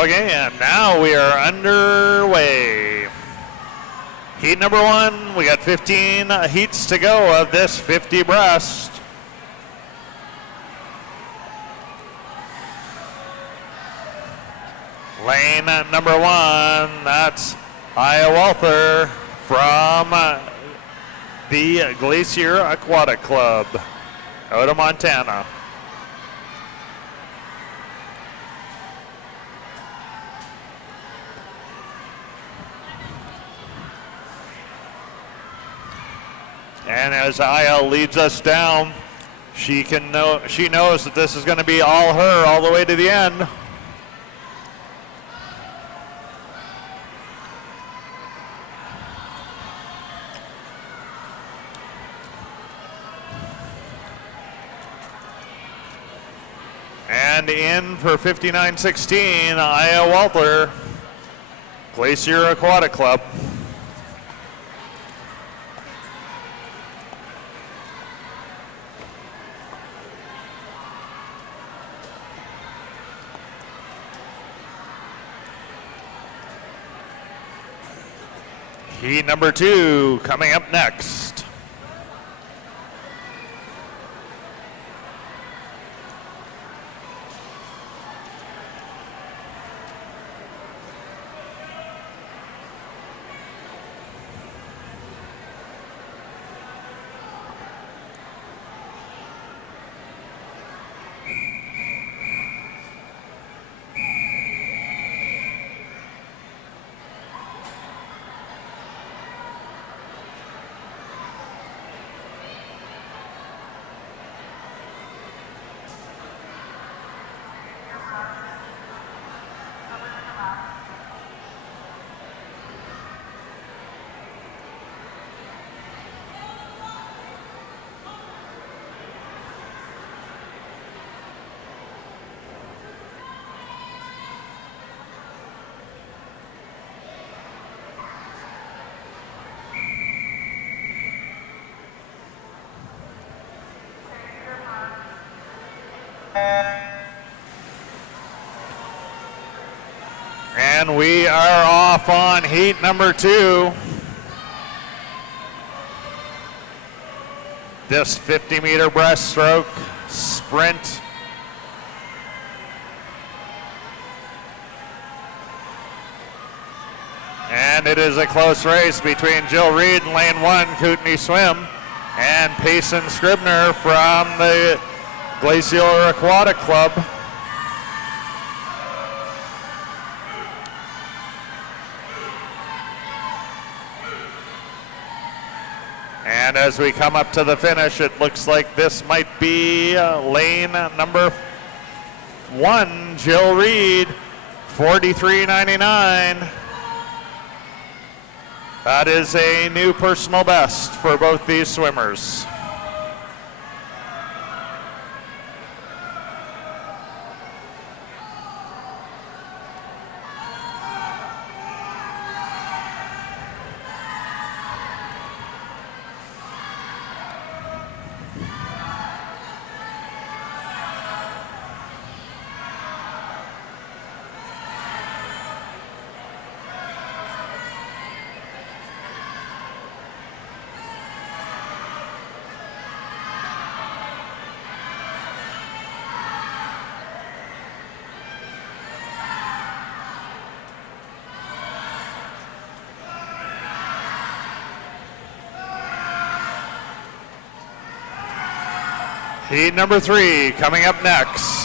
Okay, and now we are underway. Heat number 1, we got 15 heats to go of this 50 breast. Lane number 1, that's Aya Walther from the Glacier Aquatic Club out of Montana. And as Aya leads us down, she knows that this is going to be all her all the way to the end. And in for 59.16, Aya Walther, Glacier Aquatic Club. Heat number 2 coming up next. And we are off on heat number 2. This 50-meter breaststroke sprint. And it is a close race between Jill Reed in lane 1, Kootenai Swim, and Payson Scribner from the Glacier Aquatic Club. And as we come up to the finish, it looks like this might be lane number 1, Jill Reed, 43.99. That is a new personal best for both these swimmers. Heat number 3 coming up next.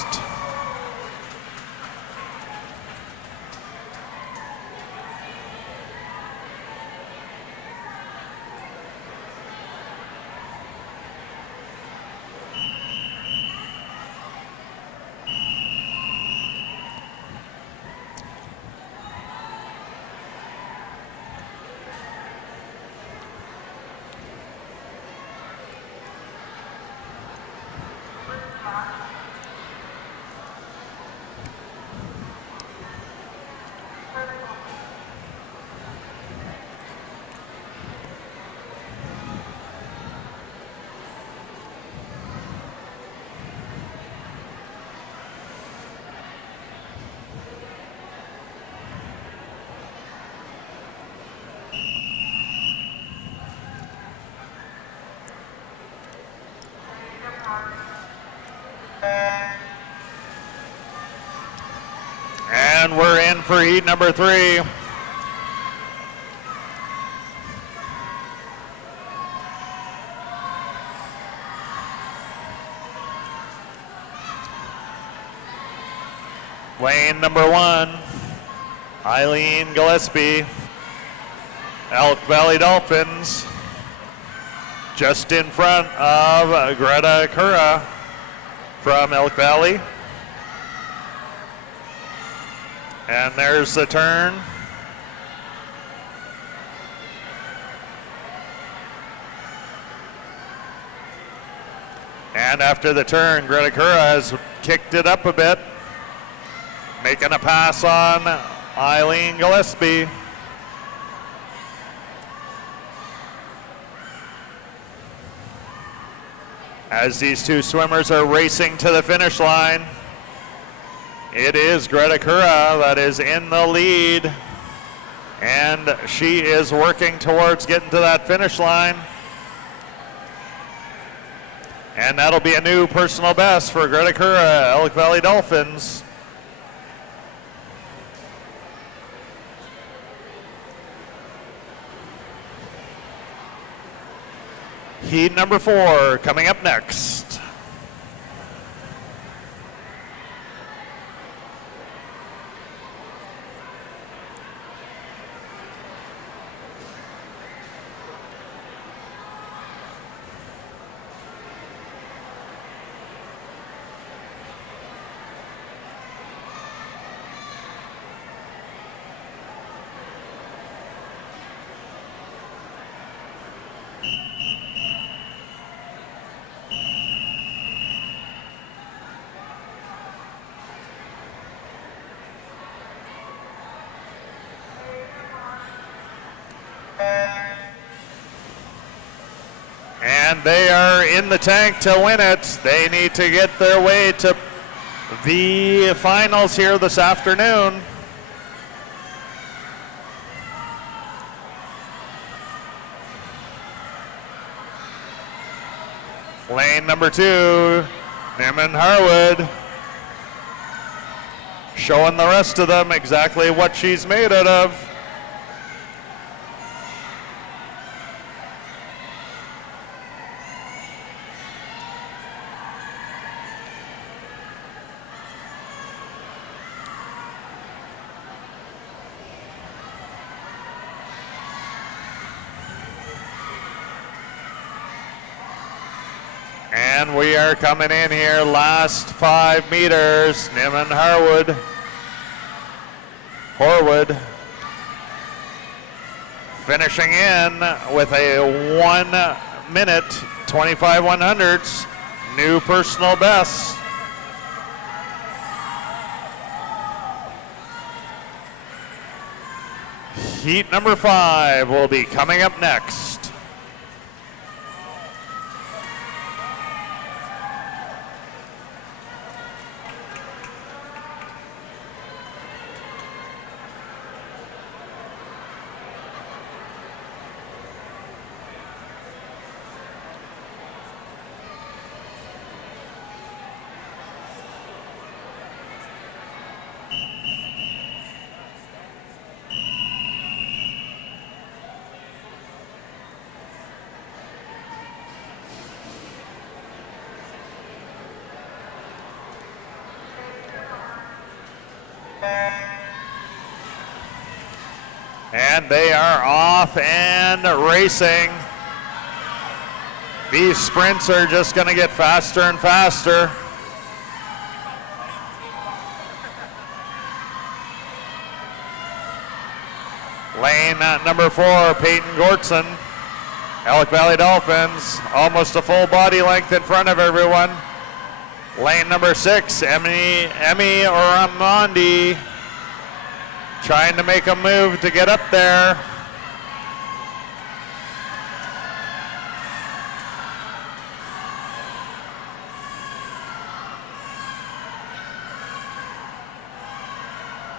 And we're in for heat number 3. Lane number 1, Eileen Gillespie, Elk Valley Dolphins, just in front of Greta Kura from Elk Valley. And there's the turn. And after the turn, Greta Kura has kicked it up a bit, making a pass on Eileen Gillespie. As these two swimmers are racing to the finish line, it is Greta Kura that is in the lead, and she is working towards getting to that finish line. And that'll be a new personal best for Greta Kura, Elk Valley Dolphins. Heat number 4 coming up next. And they are in the tank to win it. They need to get their way to the finals here this afternoon. Lane number 2, Naaman Harwood, showing the rest of them exactly what she's made out of. And we are coming in here, last 5 meters. Naaman Horwood finishing in with a 1 minute 25 100ths, new personal best. Heat number 5 will be coming up next. And they are off and racing. These sprints are just going to get faster and faster. Lane number 4, Peyton Gortson, Elk Valley Dolphins, almost a full body length in front of everyone. Lane number 6, Emmy Oramondi, trying to make a move to get up there.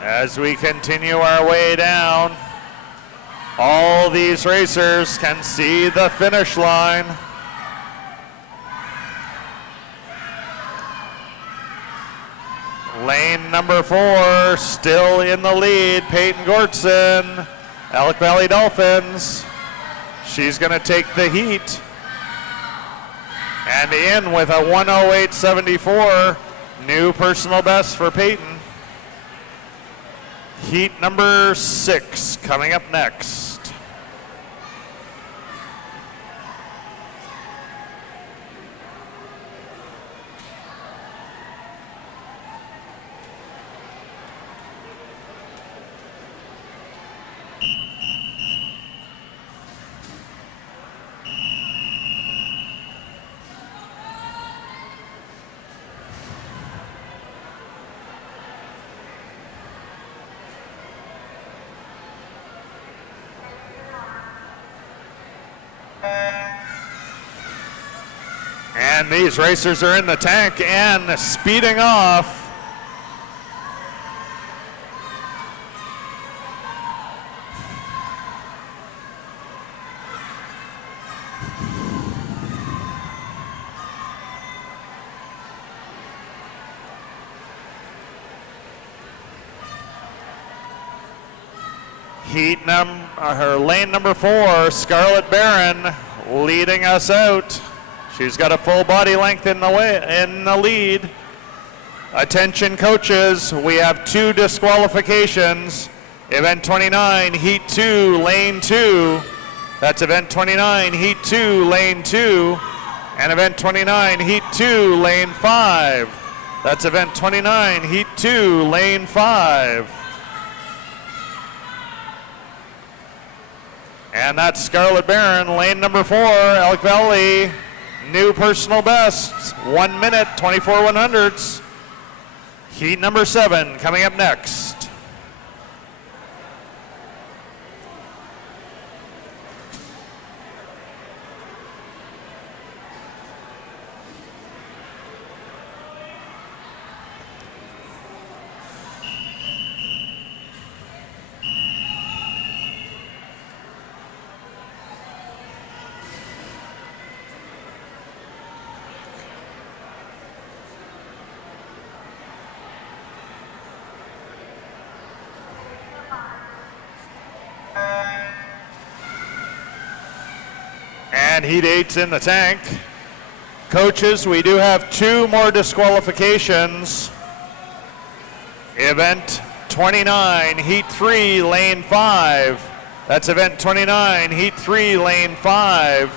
As we continue our way down, all these racers can see the finish line. Lane number 4, still in the lead, Peyton Gortson, Elk Valley Dolphins. She's going to take the heat. And in with a 1:08.74, new personal best for Peyton. Heat number 6 coming up next. And these racers are in the tank and speeding off. Lane number 4, Scarlett Barron, leading us out. She's got a full body length in the lead. Attention coaches, we have 2 disqualifications. Event 29, Heat 2, Lane 2. That's Event 29, Heat 2, Lane 2. And Event 29, Heat 2, Lane 5. That's Event 29, Heat 2, Lane 5. And that's Scarlett Barron, lane number 4, Elk Valley. New personal best, 1 minute, 24 100ths. Heat number 7 coming up next. And Heat 8's in the tank. Coaches, we do have 2 more disqualifications. Event 29, Heat 3, Lane 5. That's Event 29, Heat 3, Lane 5.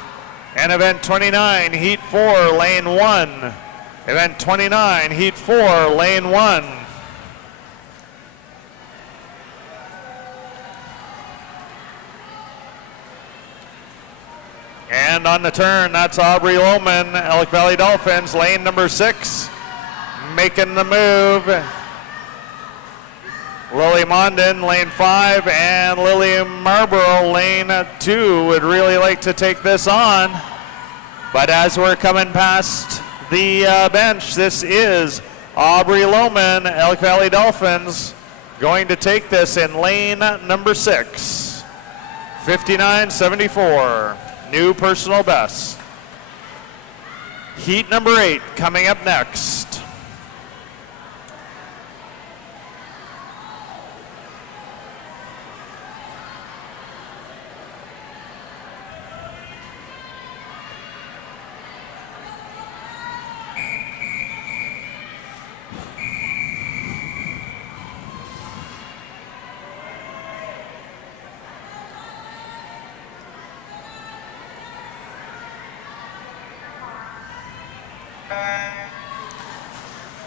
And Event 29, Heat 4, Lane 1. Event 29, Heat 4, Lane 1. And on the turn, that's Aubrey Lohman, Elk Valley Dolphins, lane number 6, making the move. Lily Mondin, lane 5, and Lily Marlborough, lane 2, would really like to take this on. But as we're coming past the bench, this is Aubrey Lohman, Elk Valley Dolphins, going to take this in lane number 6, 59.74. New personal best. Heat number 8 coming up next.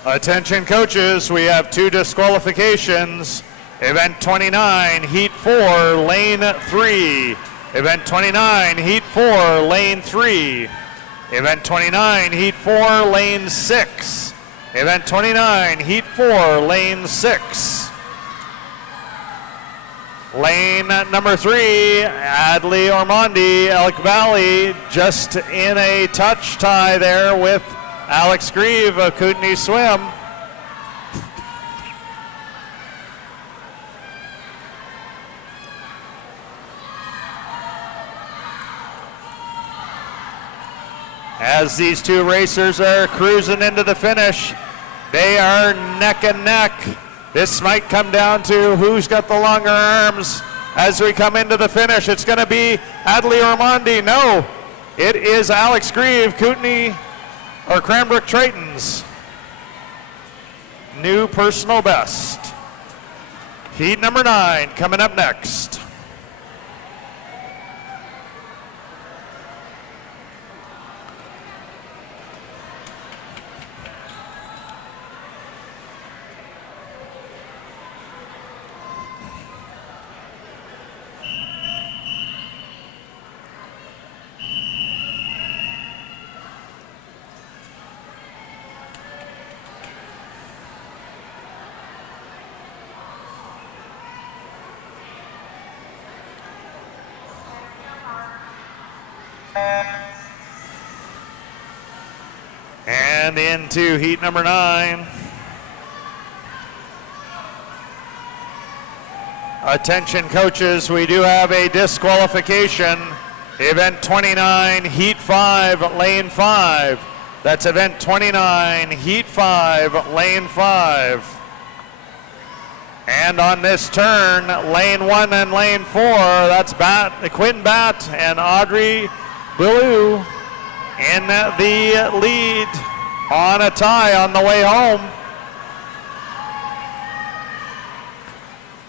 Attention coaches, we have 2 disqualifications. Event 29, Heat 4, Lane 3. Event 29, Heat 4, Lane 3. Event 29, Heat 4, Lane 6. Event 29, Heat 4, Lane 6. Lane number 3, Adley Ormondi, Elk Valley, just in a touch tie there with Alex Grieve of Kootenai Swim. As these 2 racers are cruising into the finish, They are neck and neck. This might come down to who's got the longer arms as we come into the finish. It's going to be Adley Ormondi. No, it is Alex Grieve, Kootenay, or Cranbrook Trayton's new personal best. Heat number 9 coming up next. And into heat number 9. Attention coaches, we do have a disqualification. Event 29, heat 5, lane 5. That's event 29, heat 5, lane 5. And on this turn, lane 1 and lane 4, that's Quinn Batt and Audrey Billou in the lead on a tie on the way home.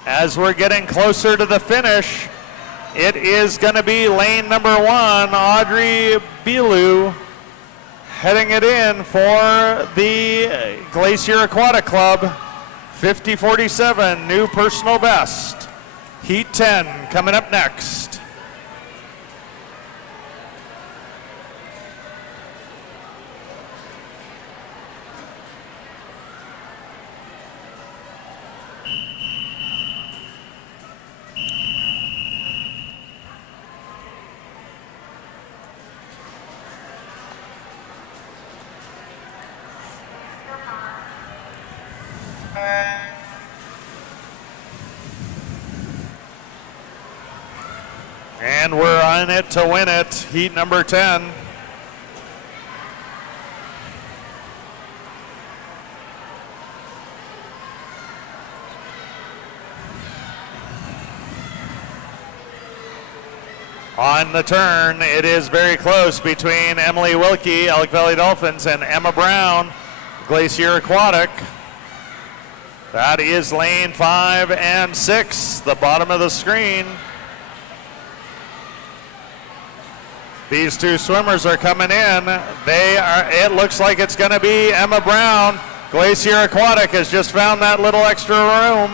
As we're getting closer to the finish, it is going to be lane number 1, Audrey Billou, heading it in for the Glacier Aquatic Club. 50:47, new personal best. Heat 10 coming up next. And we're on it to win it, heat number 10. On the turn, it is very close between Emily Wilkie, Elk Valley Dolphins, and Emma Brown, Glacier Aquatic. That is lane 5 and 6, the bottom of the screen. These two swimmers are coming in. It looks like it's going to be Emma Brown. Glacier Aquatic has just found that little extra room.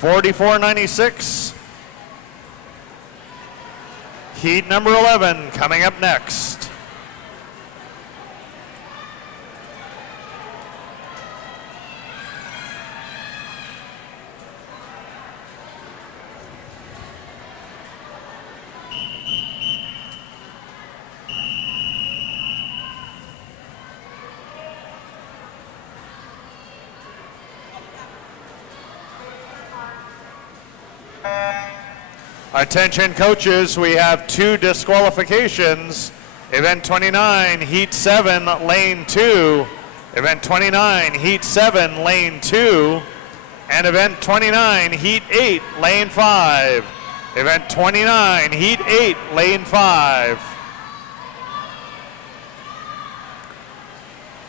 44.96. Heat number 11 coming up next. Attention coaches, we have 2 disqualifications. Event 29, heat 7, lane 2. Event 29, heat 7, lane 2. And event 29, heat 8, lane 5. Event 29, heat 8, lane 5.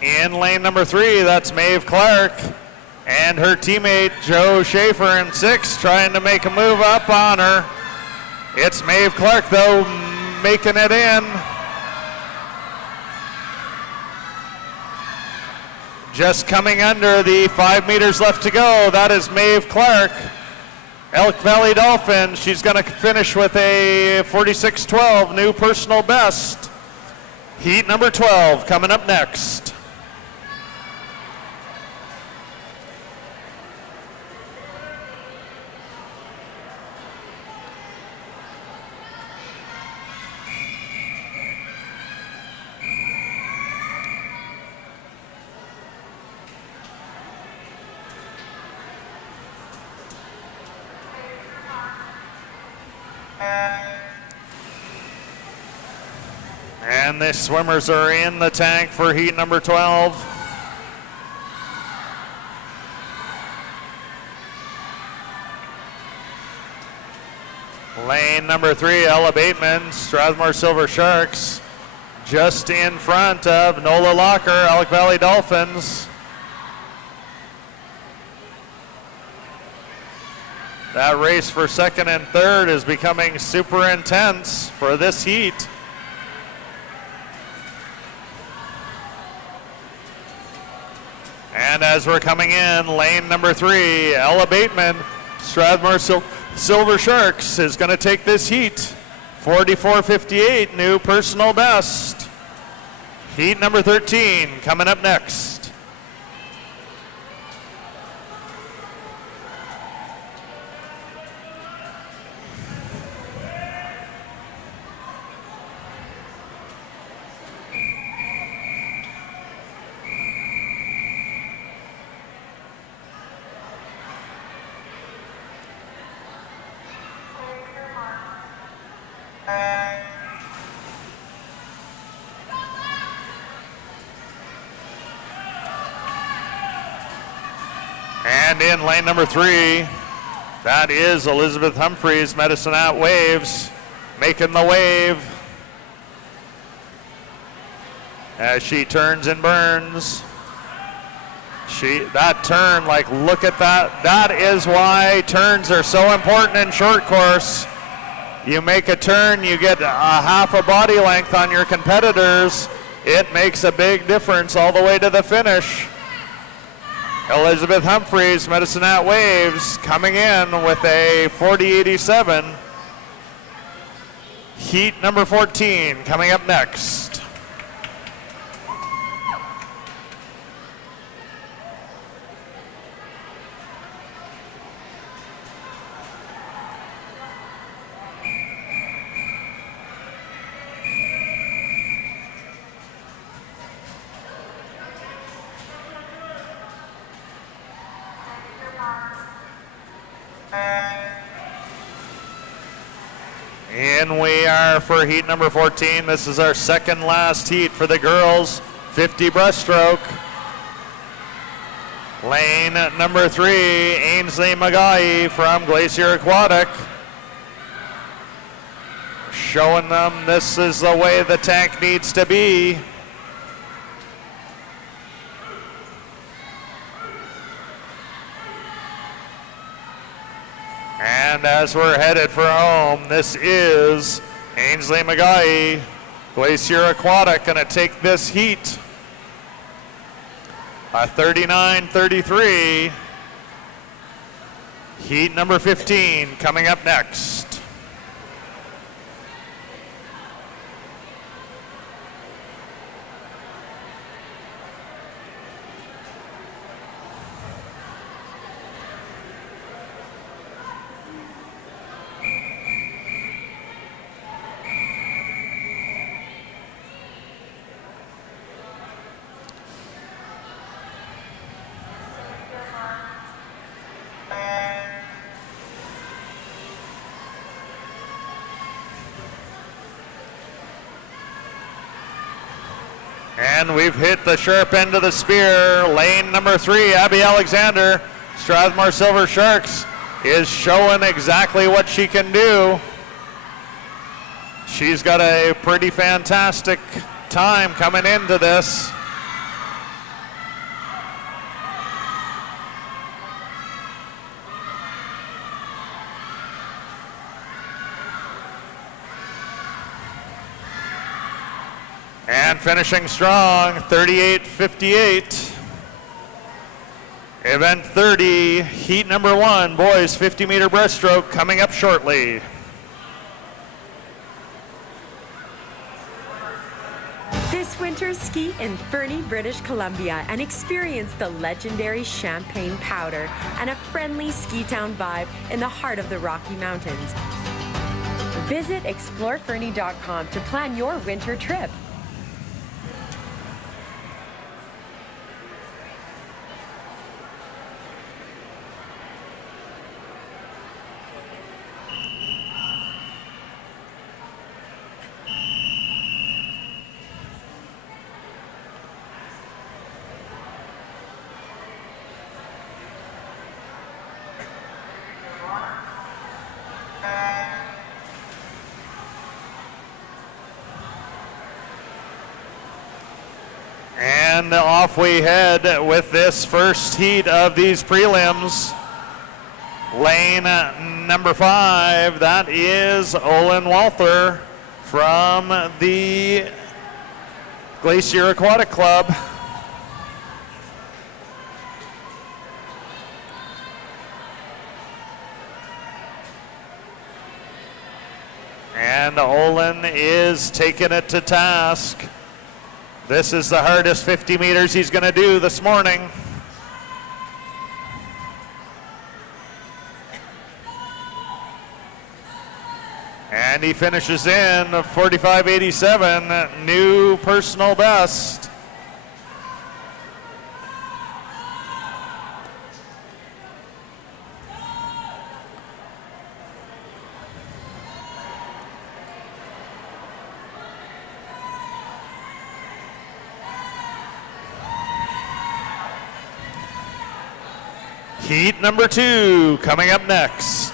In lane number 3, that's Maeve Clark and her teammate Joe Schaefer in 6, trying to make a move up on her. It's Maeve Clark, though, making it in. Just coming under the 5 meters left to go. That is Maeve Clark, Elk Valley Dolphins. She's going to finish with a 46.12 new personal best. Heat number 12 coming up next. And the swimmers are in the tank for heat number 12. Lane number 3, Ella Bateman, Strathmore Silver Sharks, just in front of Nola Locker, Elk Valley Dolphins. That race for second and third is becoming super intense for this heat. And as we're coming in, lane number 3, Ella Bateman, Strathmore Silver Sharks is going to take this heat. 44:58, new personal best. Heat number 13 coming up next. And in lane number 3, that is Elizabeth Humphreys, Medicine Hat Waves, making the wave as she turns and burns. That turn, like, look at that. That is why turns are so important in short course. You make a turn, you get a half a body length on your competitors. It makes a big difference all the way to the finish. Elizabeth Humphreys, Medicine Hat Waves, coming in with a 40.87. Heat number 14 coming up next. In we are for heat number 14. This is our second last heat for the girls, 50 breaststroke. Lane number 3, Ainsley Magai from Glacier Aquatic. Showing them this is the way the tank needs to be. And as we're headed for home, this is Ainsley Magai, Glacier Aquatic, gonna take this heat. A 39.33. Heat number 15 coming up next. And we've hit the sharp end of the spear. Lane number 3, Abby Alexander, Strathmore Silver Sharks, is showing exactly what she can do. She's got a pretty fantastic time coming into this. And finishing strong, 38.58. Event 30, heat number 1, boys 50-meter breaststroke coming up shortly. This winter, ski in Fernie, British Columbia and experience the legendary Champagne Powder and a friendly ski town vibe in the heart of the Rocky Mountains. Visit explorefernie.com to plan your winter trip. off we head with this first heat of these prelims. Lane number 5, that is Olin Walther from the Glacier Aquatic Club. And Olin is taking it to task. This is the hardest 50 meters he's going to do this morning. And he finishes in 45.87, new personal best. Heat number 2 coming up next.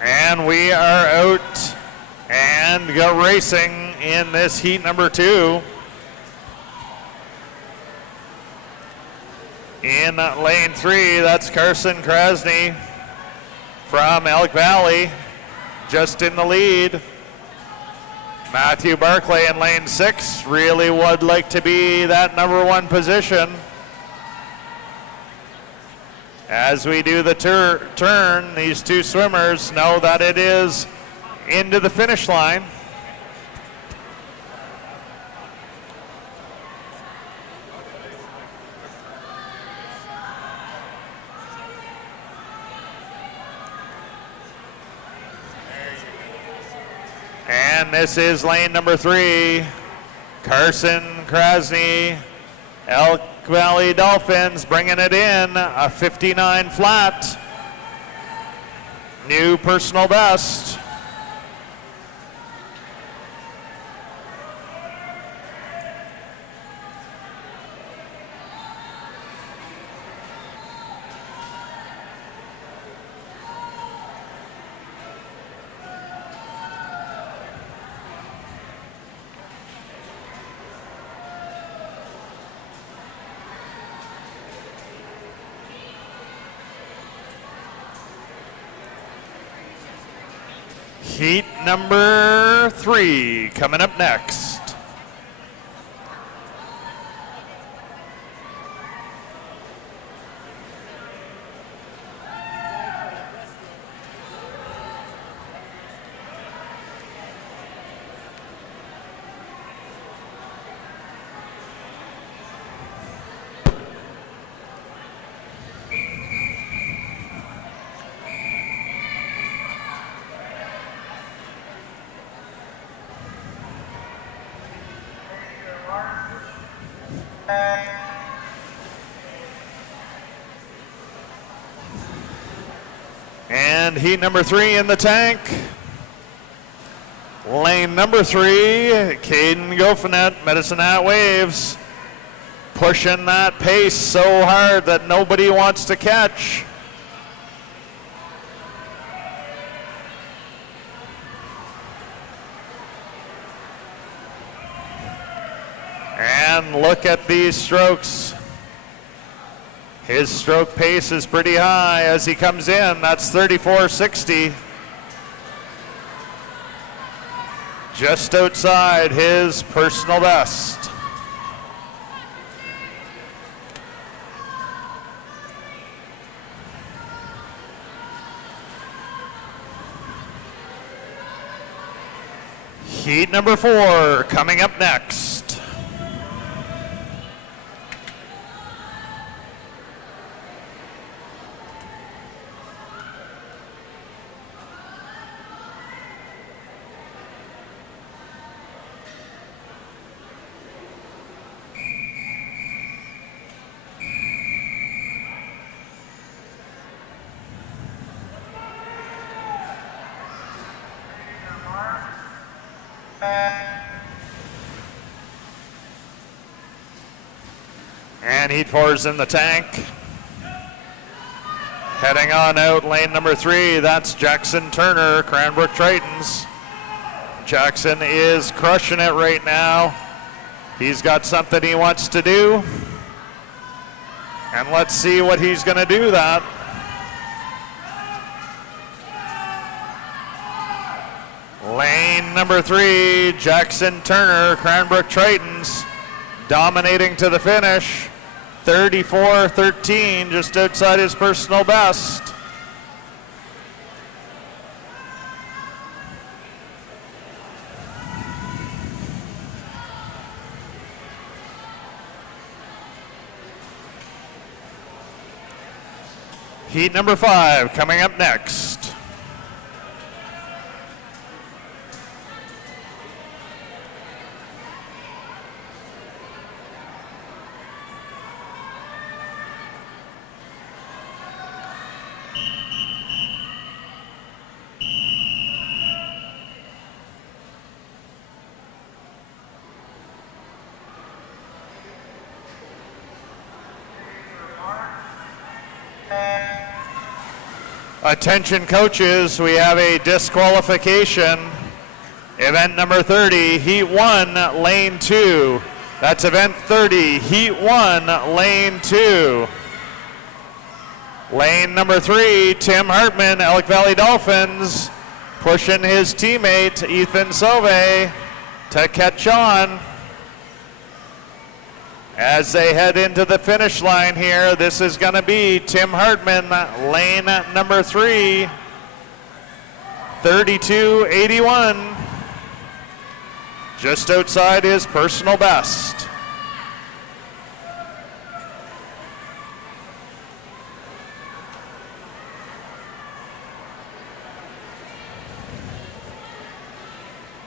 And we are out and go racing in this heat number 2. In lane 3, that's Carson Krasny from Elk Valley, just in the lead. Matthew Barclay in lane 6 really would like to be that number 1 position. As we do the turn, these two swimmers know that it is into the finish line. And this is lane number 3, Carson Krasny, Elk Valley Dolphins bringing it in, a 59 flat. New personal best. Heat number 3 coming up next. And heat number 3 in the tank. Lane number 3, Caden Gofinet, Medicine Hat Waves, pushing that pace so hard that nobody wants to catch. And look at these strokes. His stroke pace is pretty high as he comes in. That's 34.60. Just outside his personal best. Heat number 4 coming up next. And heat 4's in the tank. Heading on out, lane number 3, that's Jackson Turner, Cranbrook Tritons. Jackson is crushing it right now. He's got something he wants to do. And let's see what he's gonna do that. Lane number 3, Jackson Turner, Cranbrook Tritons, dominating to the finish. 34-13, just outside his personal best. Heat number 5 coming up next. Attention coaches, we have a disqualification. Event number 30, Heat 1, Lane 2. That's event 30, Heat 1, Lane 2. Lane number 3, Tim Hartman, Elk Valley Dolphins, pushing his teammate, Ethan Sauve, to catch on. As they head into the finish line here, this is going to be Tim Hartman, lane number 3, 32.81, just outside his personal best.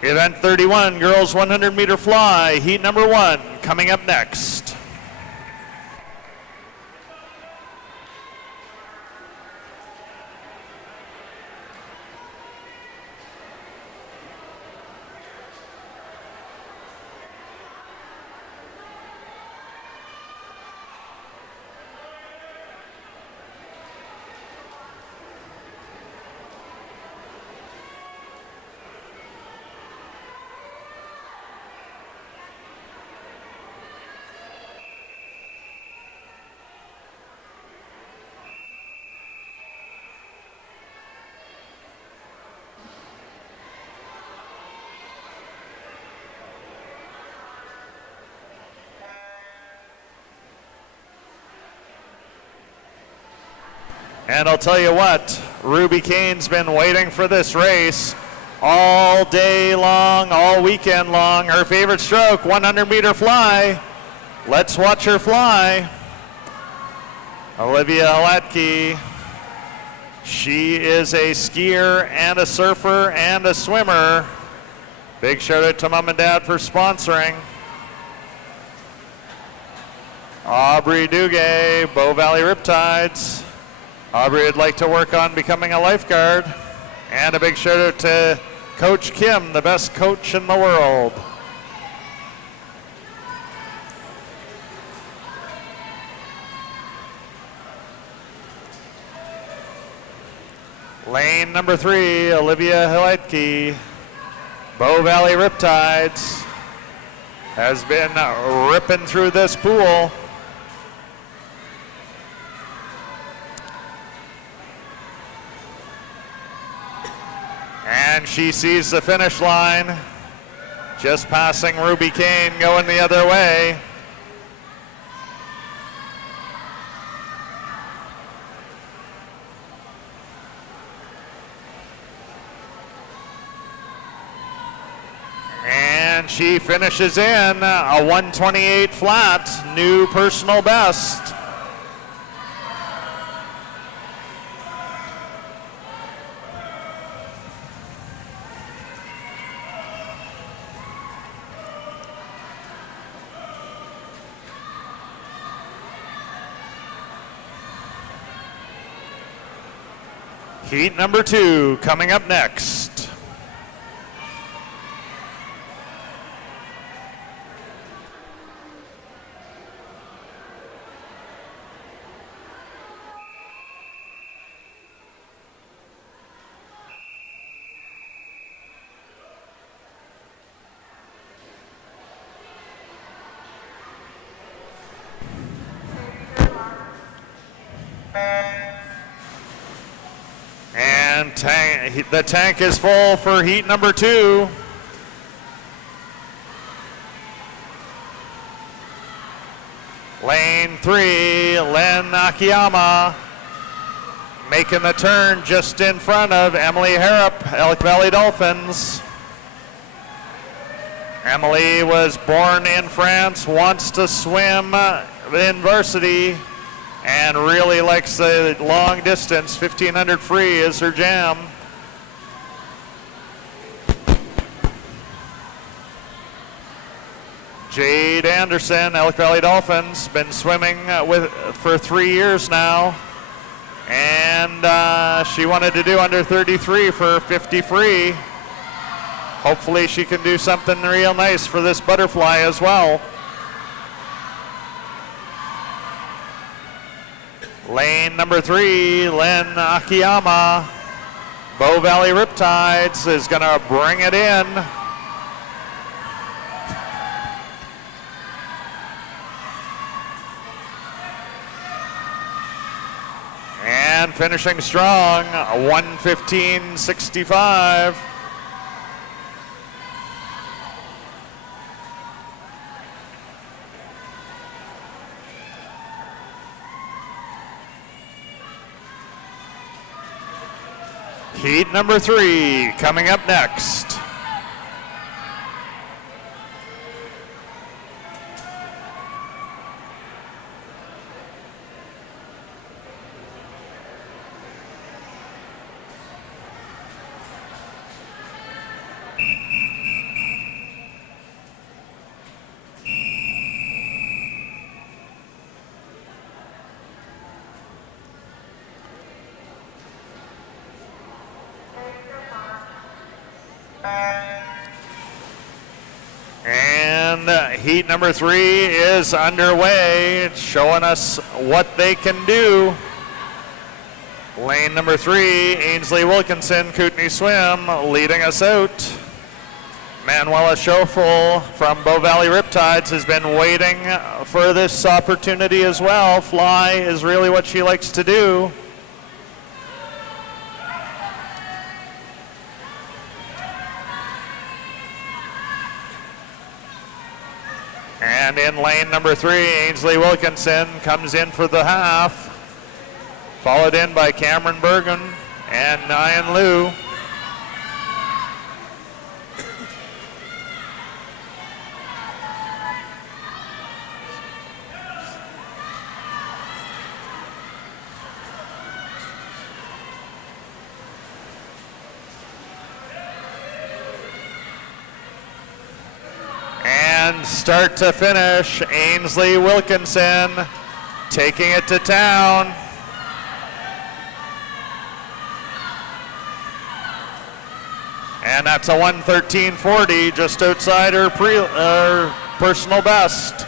Event 31, girls 100 meter fly, heat number 1, coming up next. And I'll tell you what, Ruby Kane's been waiting for this race all day long, all weekend long. Her favorite stroke, 100 meter fly. Let's watch her fly. Olivia Latke. She is a skier and a surfer and a swimmer. Big shout out to mom and dad for sponsoring. Aubrey Duguay, Bow Valley Riptides. Aubrey would like to work on becoming a lifeguard. And a big shout out to Coach Kim, the best coach in the world. Lane number 3, Olivia Hilatke, Bow Valley Riptides, has been ripping through this pool. And she sees the finish line, just passing Ruby Kane, going the other way. And she finishes in a 128 flat, new personal best. Heat number 2 coming up next. the tank is full for heat number 2. Lane 3, Len Akiyama making the turn just in front of Emily Harrop, Elk Valley Dolphins. Emily was born in France, wants to swim in varsity, and really likes the long distance. 1500 free is her jam. Jade Anderson, Elk Valley Dolphins, been swimming for 3 years now, and she wanted to do under 33 for 50 free. Hopefully she can do something real nice for this butterfly as well. Lane number 3, Len Akiyama, Bow Valley Riptides is gonna bring it in. And finishing strong, 1:15.65. Heat number 3 coming up next. And heat number 3 is underway. It's showing us what they can do. Lane number 3, Ainsley Wilkinson, Kootenai Swim, leading us out. Manuela Schofel from Bow Valley Riptides has been waiting for this opportunity as well. Fly is really what she likes to do. And in lane number 3, Ainsley Wilkinson comes in for the half, followed in by Cameron Bergen and Nyan Liu. And start to finish, Ainsley Wilkinson taking it to town. And that's a 1:13.40, just outside her personal best.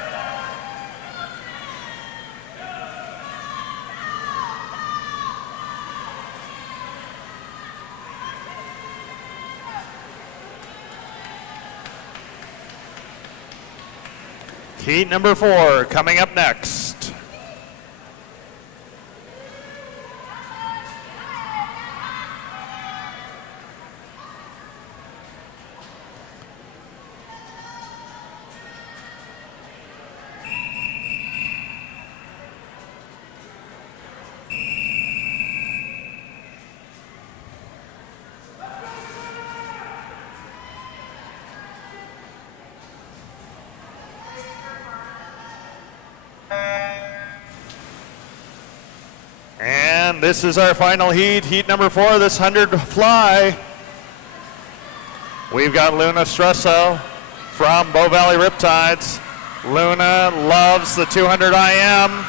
Heat number 4 coming up next. And this is our final heat, heat number 4, this 100 fly. We've got Luna Stresso from Bow Valley Riptides. Luna loves the 200 IM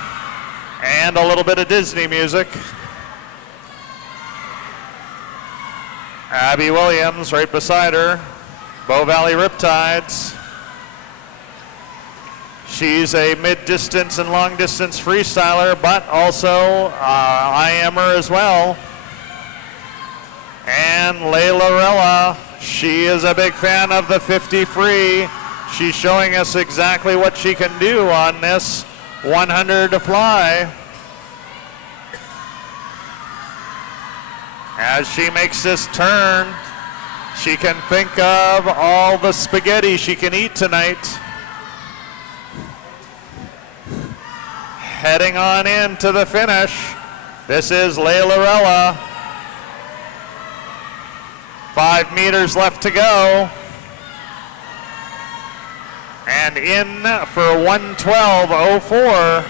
and a little bit of Disney music. Abby Williams right beside her, Bow Valley Riptides. She's a mid-distance and long-distance freestyler, but also IMer as well. And Layla Rella, she is a big fan of the 50 free. She's showing us exactly what she can do on this 100 to fly. As she makes this turn, she can think of all the spaghetti she can eat tonight. Heading on in to the finish, this is Leilarella. 5 meters left to go. And in for 1:12.04.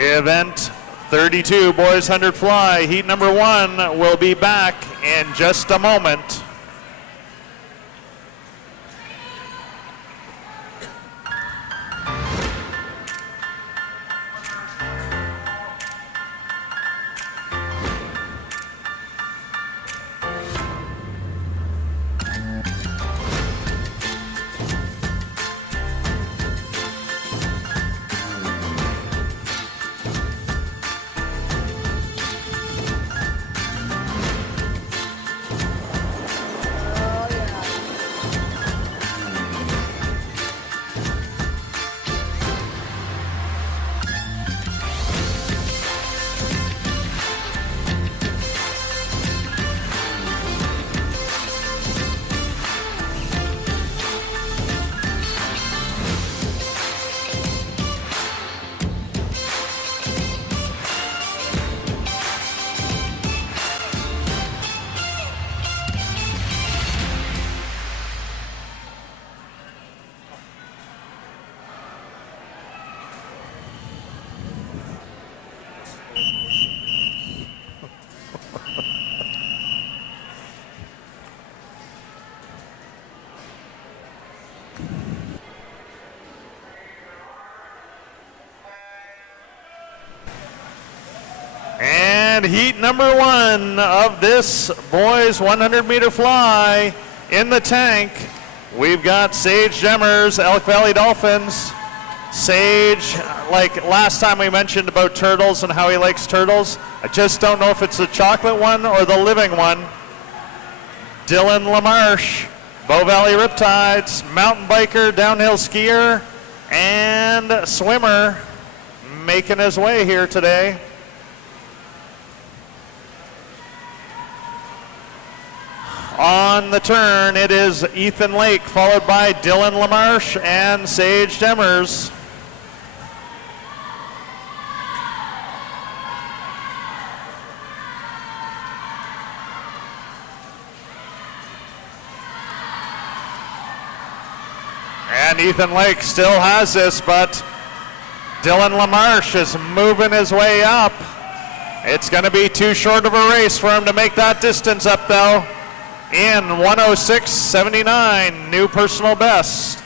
Event 32, boys 100 fly, heat number 1 will be back in just a moment. And heat number 1 of this boys 100-meter fly in the tank. We've got Sage Demers, Elk Valley Dolphins. Sage, like last time we mentioned about turtles and how he likes turtles, I just don't know if it's the chocolate one or the living one. Dylan LaMarche, Bow Valley Riptides, mountain biker, downhill skier, and swimmer making his way here today. On the turn, it is Ethan Lake, followed by Dylan LaMarche and Sage Demers. And Ethan Lake still has this, but Dylan LaMarche is moving his way up. It's going to be too short of a race for him to make that distance up, though. In 106.79, new personal best.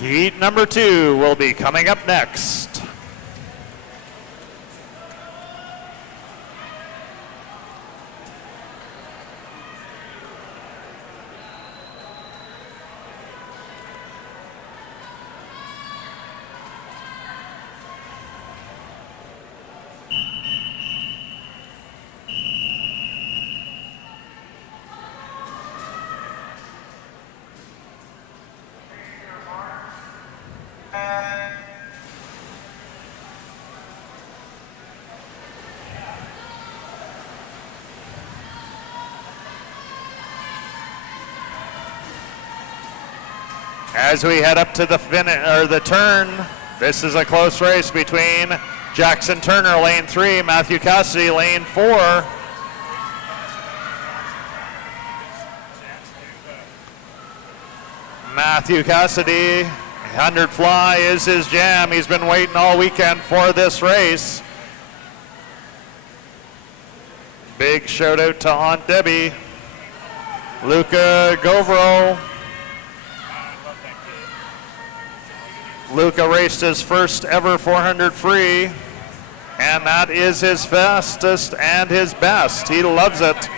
Heat number 2 will be coming up next. As we head up to the turn, this is a close race between Jackson Turner, lane 3, Matthew Cassidy, lane 4. Matthew Cassidy, 100 fly is his jam. He's been waiting all weekend for this race. Big shout out to Aunt Debbie. Luca Govro. Luca raced his first ever 400 free, and that is his fastest and his best. He loves it.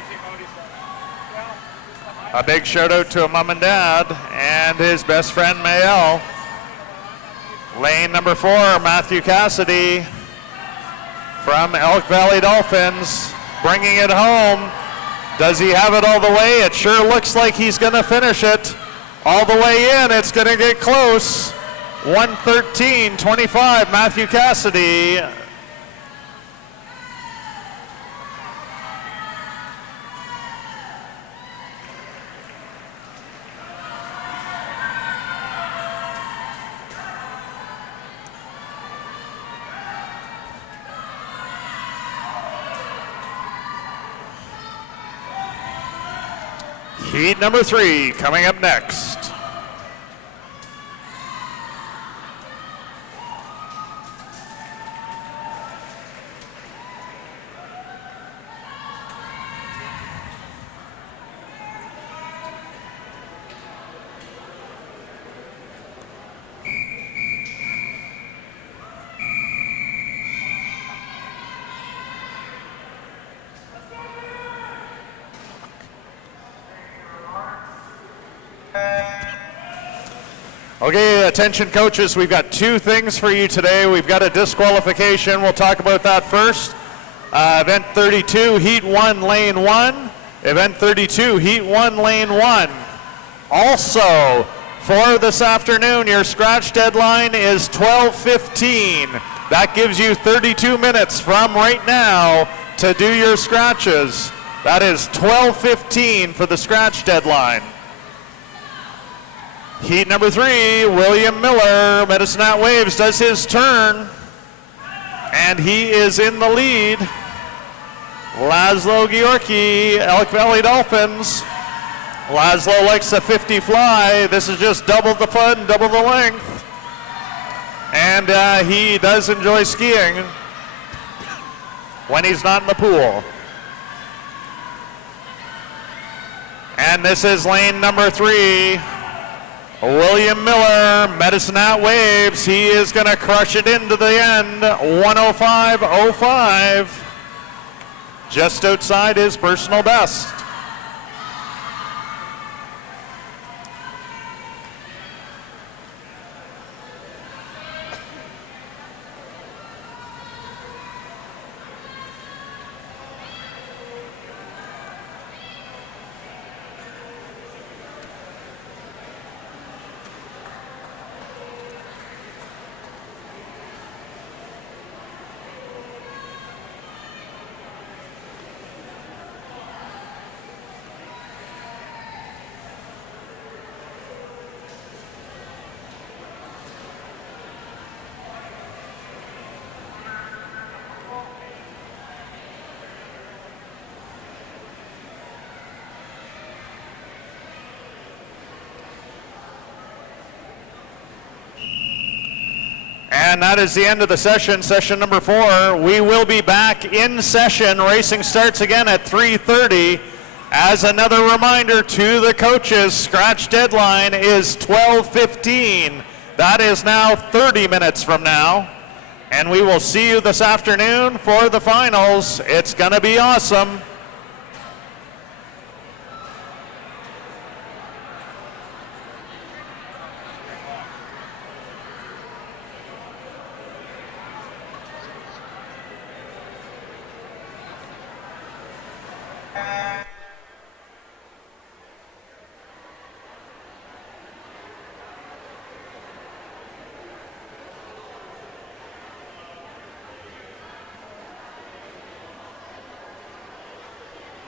A big shout out to mom and dad and his best friend Mael. Lane number 4, Matthew Cassidy from Elk Valley Dolphins, bringing it home. Does he have it all the way? It sure looks like he's going to finish it all the way in. It's going to get close. 1:13.25, Matthew Cassidy. Heat number 3 coming up next. Okay, attention coaches, we've got 2 things for you today. We've got a disqualification. We'll talk about that first. Event 32, Heat 1, Lane 1. Event 32, Heat 1, Lane 1. Also, for this afternoon, your scratch deadline is 12:15. That gives you 32 minutes from right now to do your scratches. That is 12:15 for the scratch deadline. Heat number 3, William Miller, Medicine Hat Waves, does his turn, and he is in the lead. Laszlo Georgi, Elk Valley Dolphins. Laszlo likes the 50 fly. This is just double the fun, double the length. And he does enjoy skiing when he's not in the pool. And this is lane number 3. William Miller, Medicine Hat Waves. He is going to crush it into the end. 105.05. Just outside his personal best. And that is the end of the session, session number 4. We will be back in session. Racing starts again at 3:30. As another reminder to the coaches, scratch deadline is 12:15. That is now 30 minutes from now. And we will see you this afternoon for the finals. It's going to be awesome.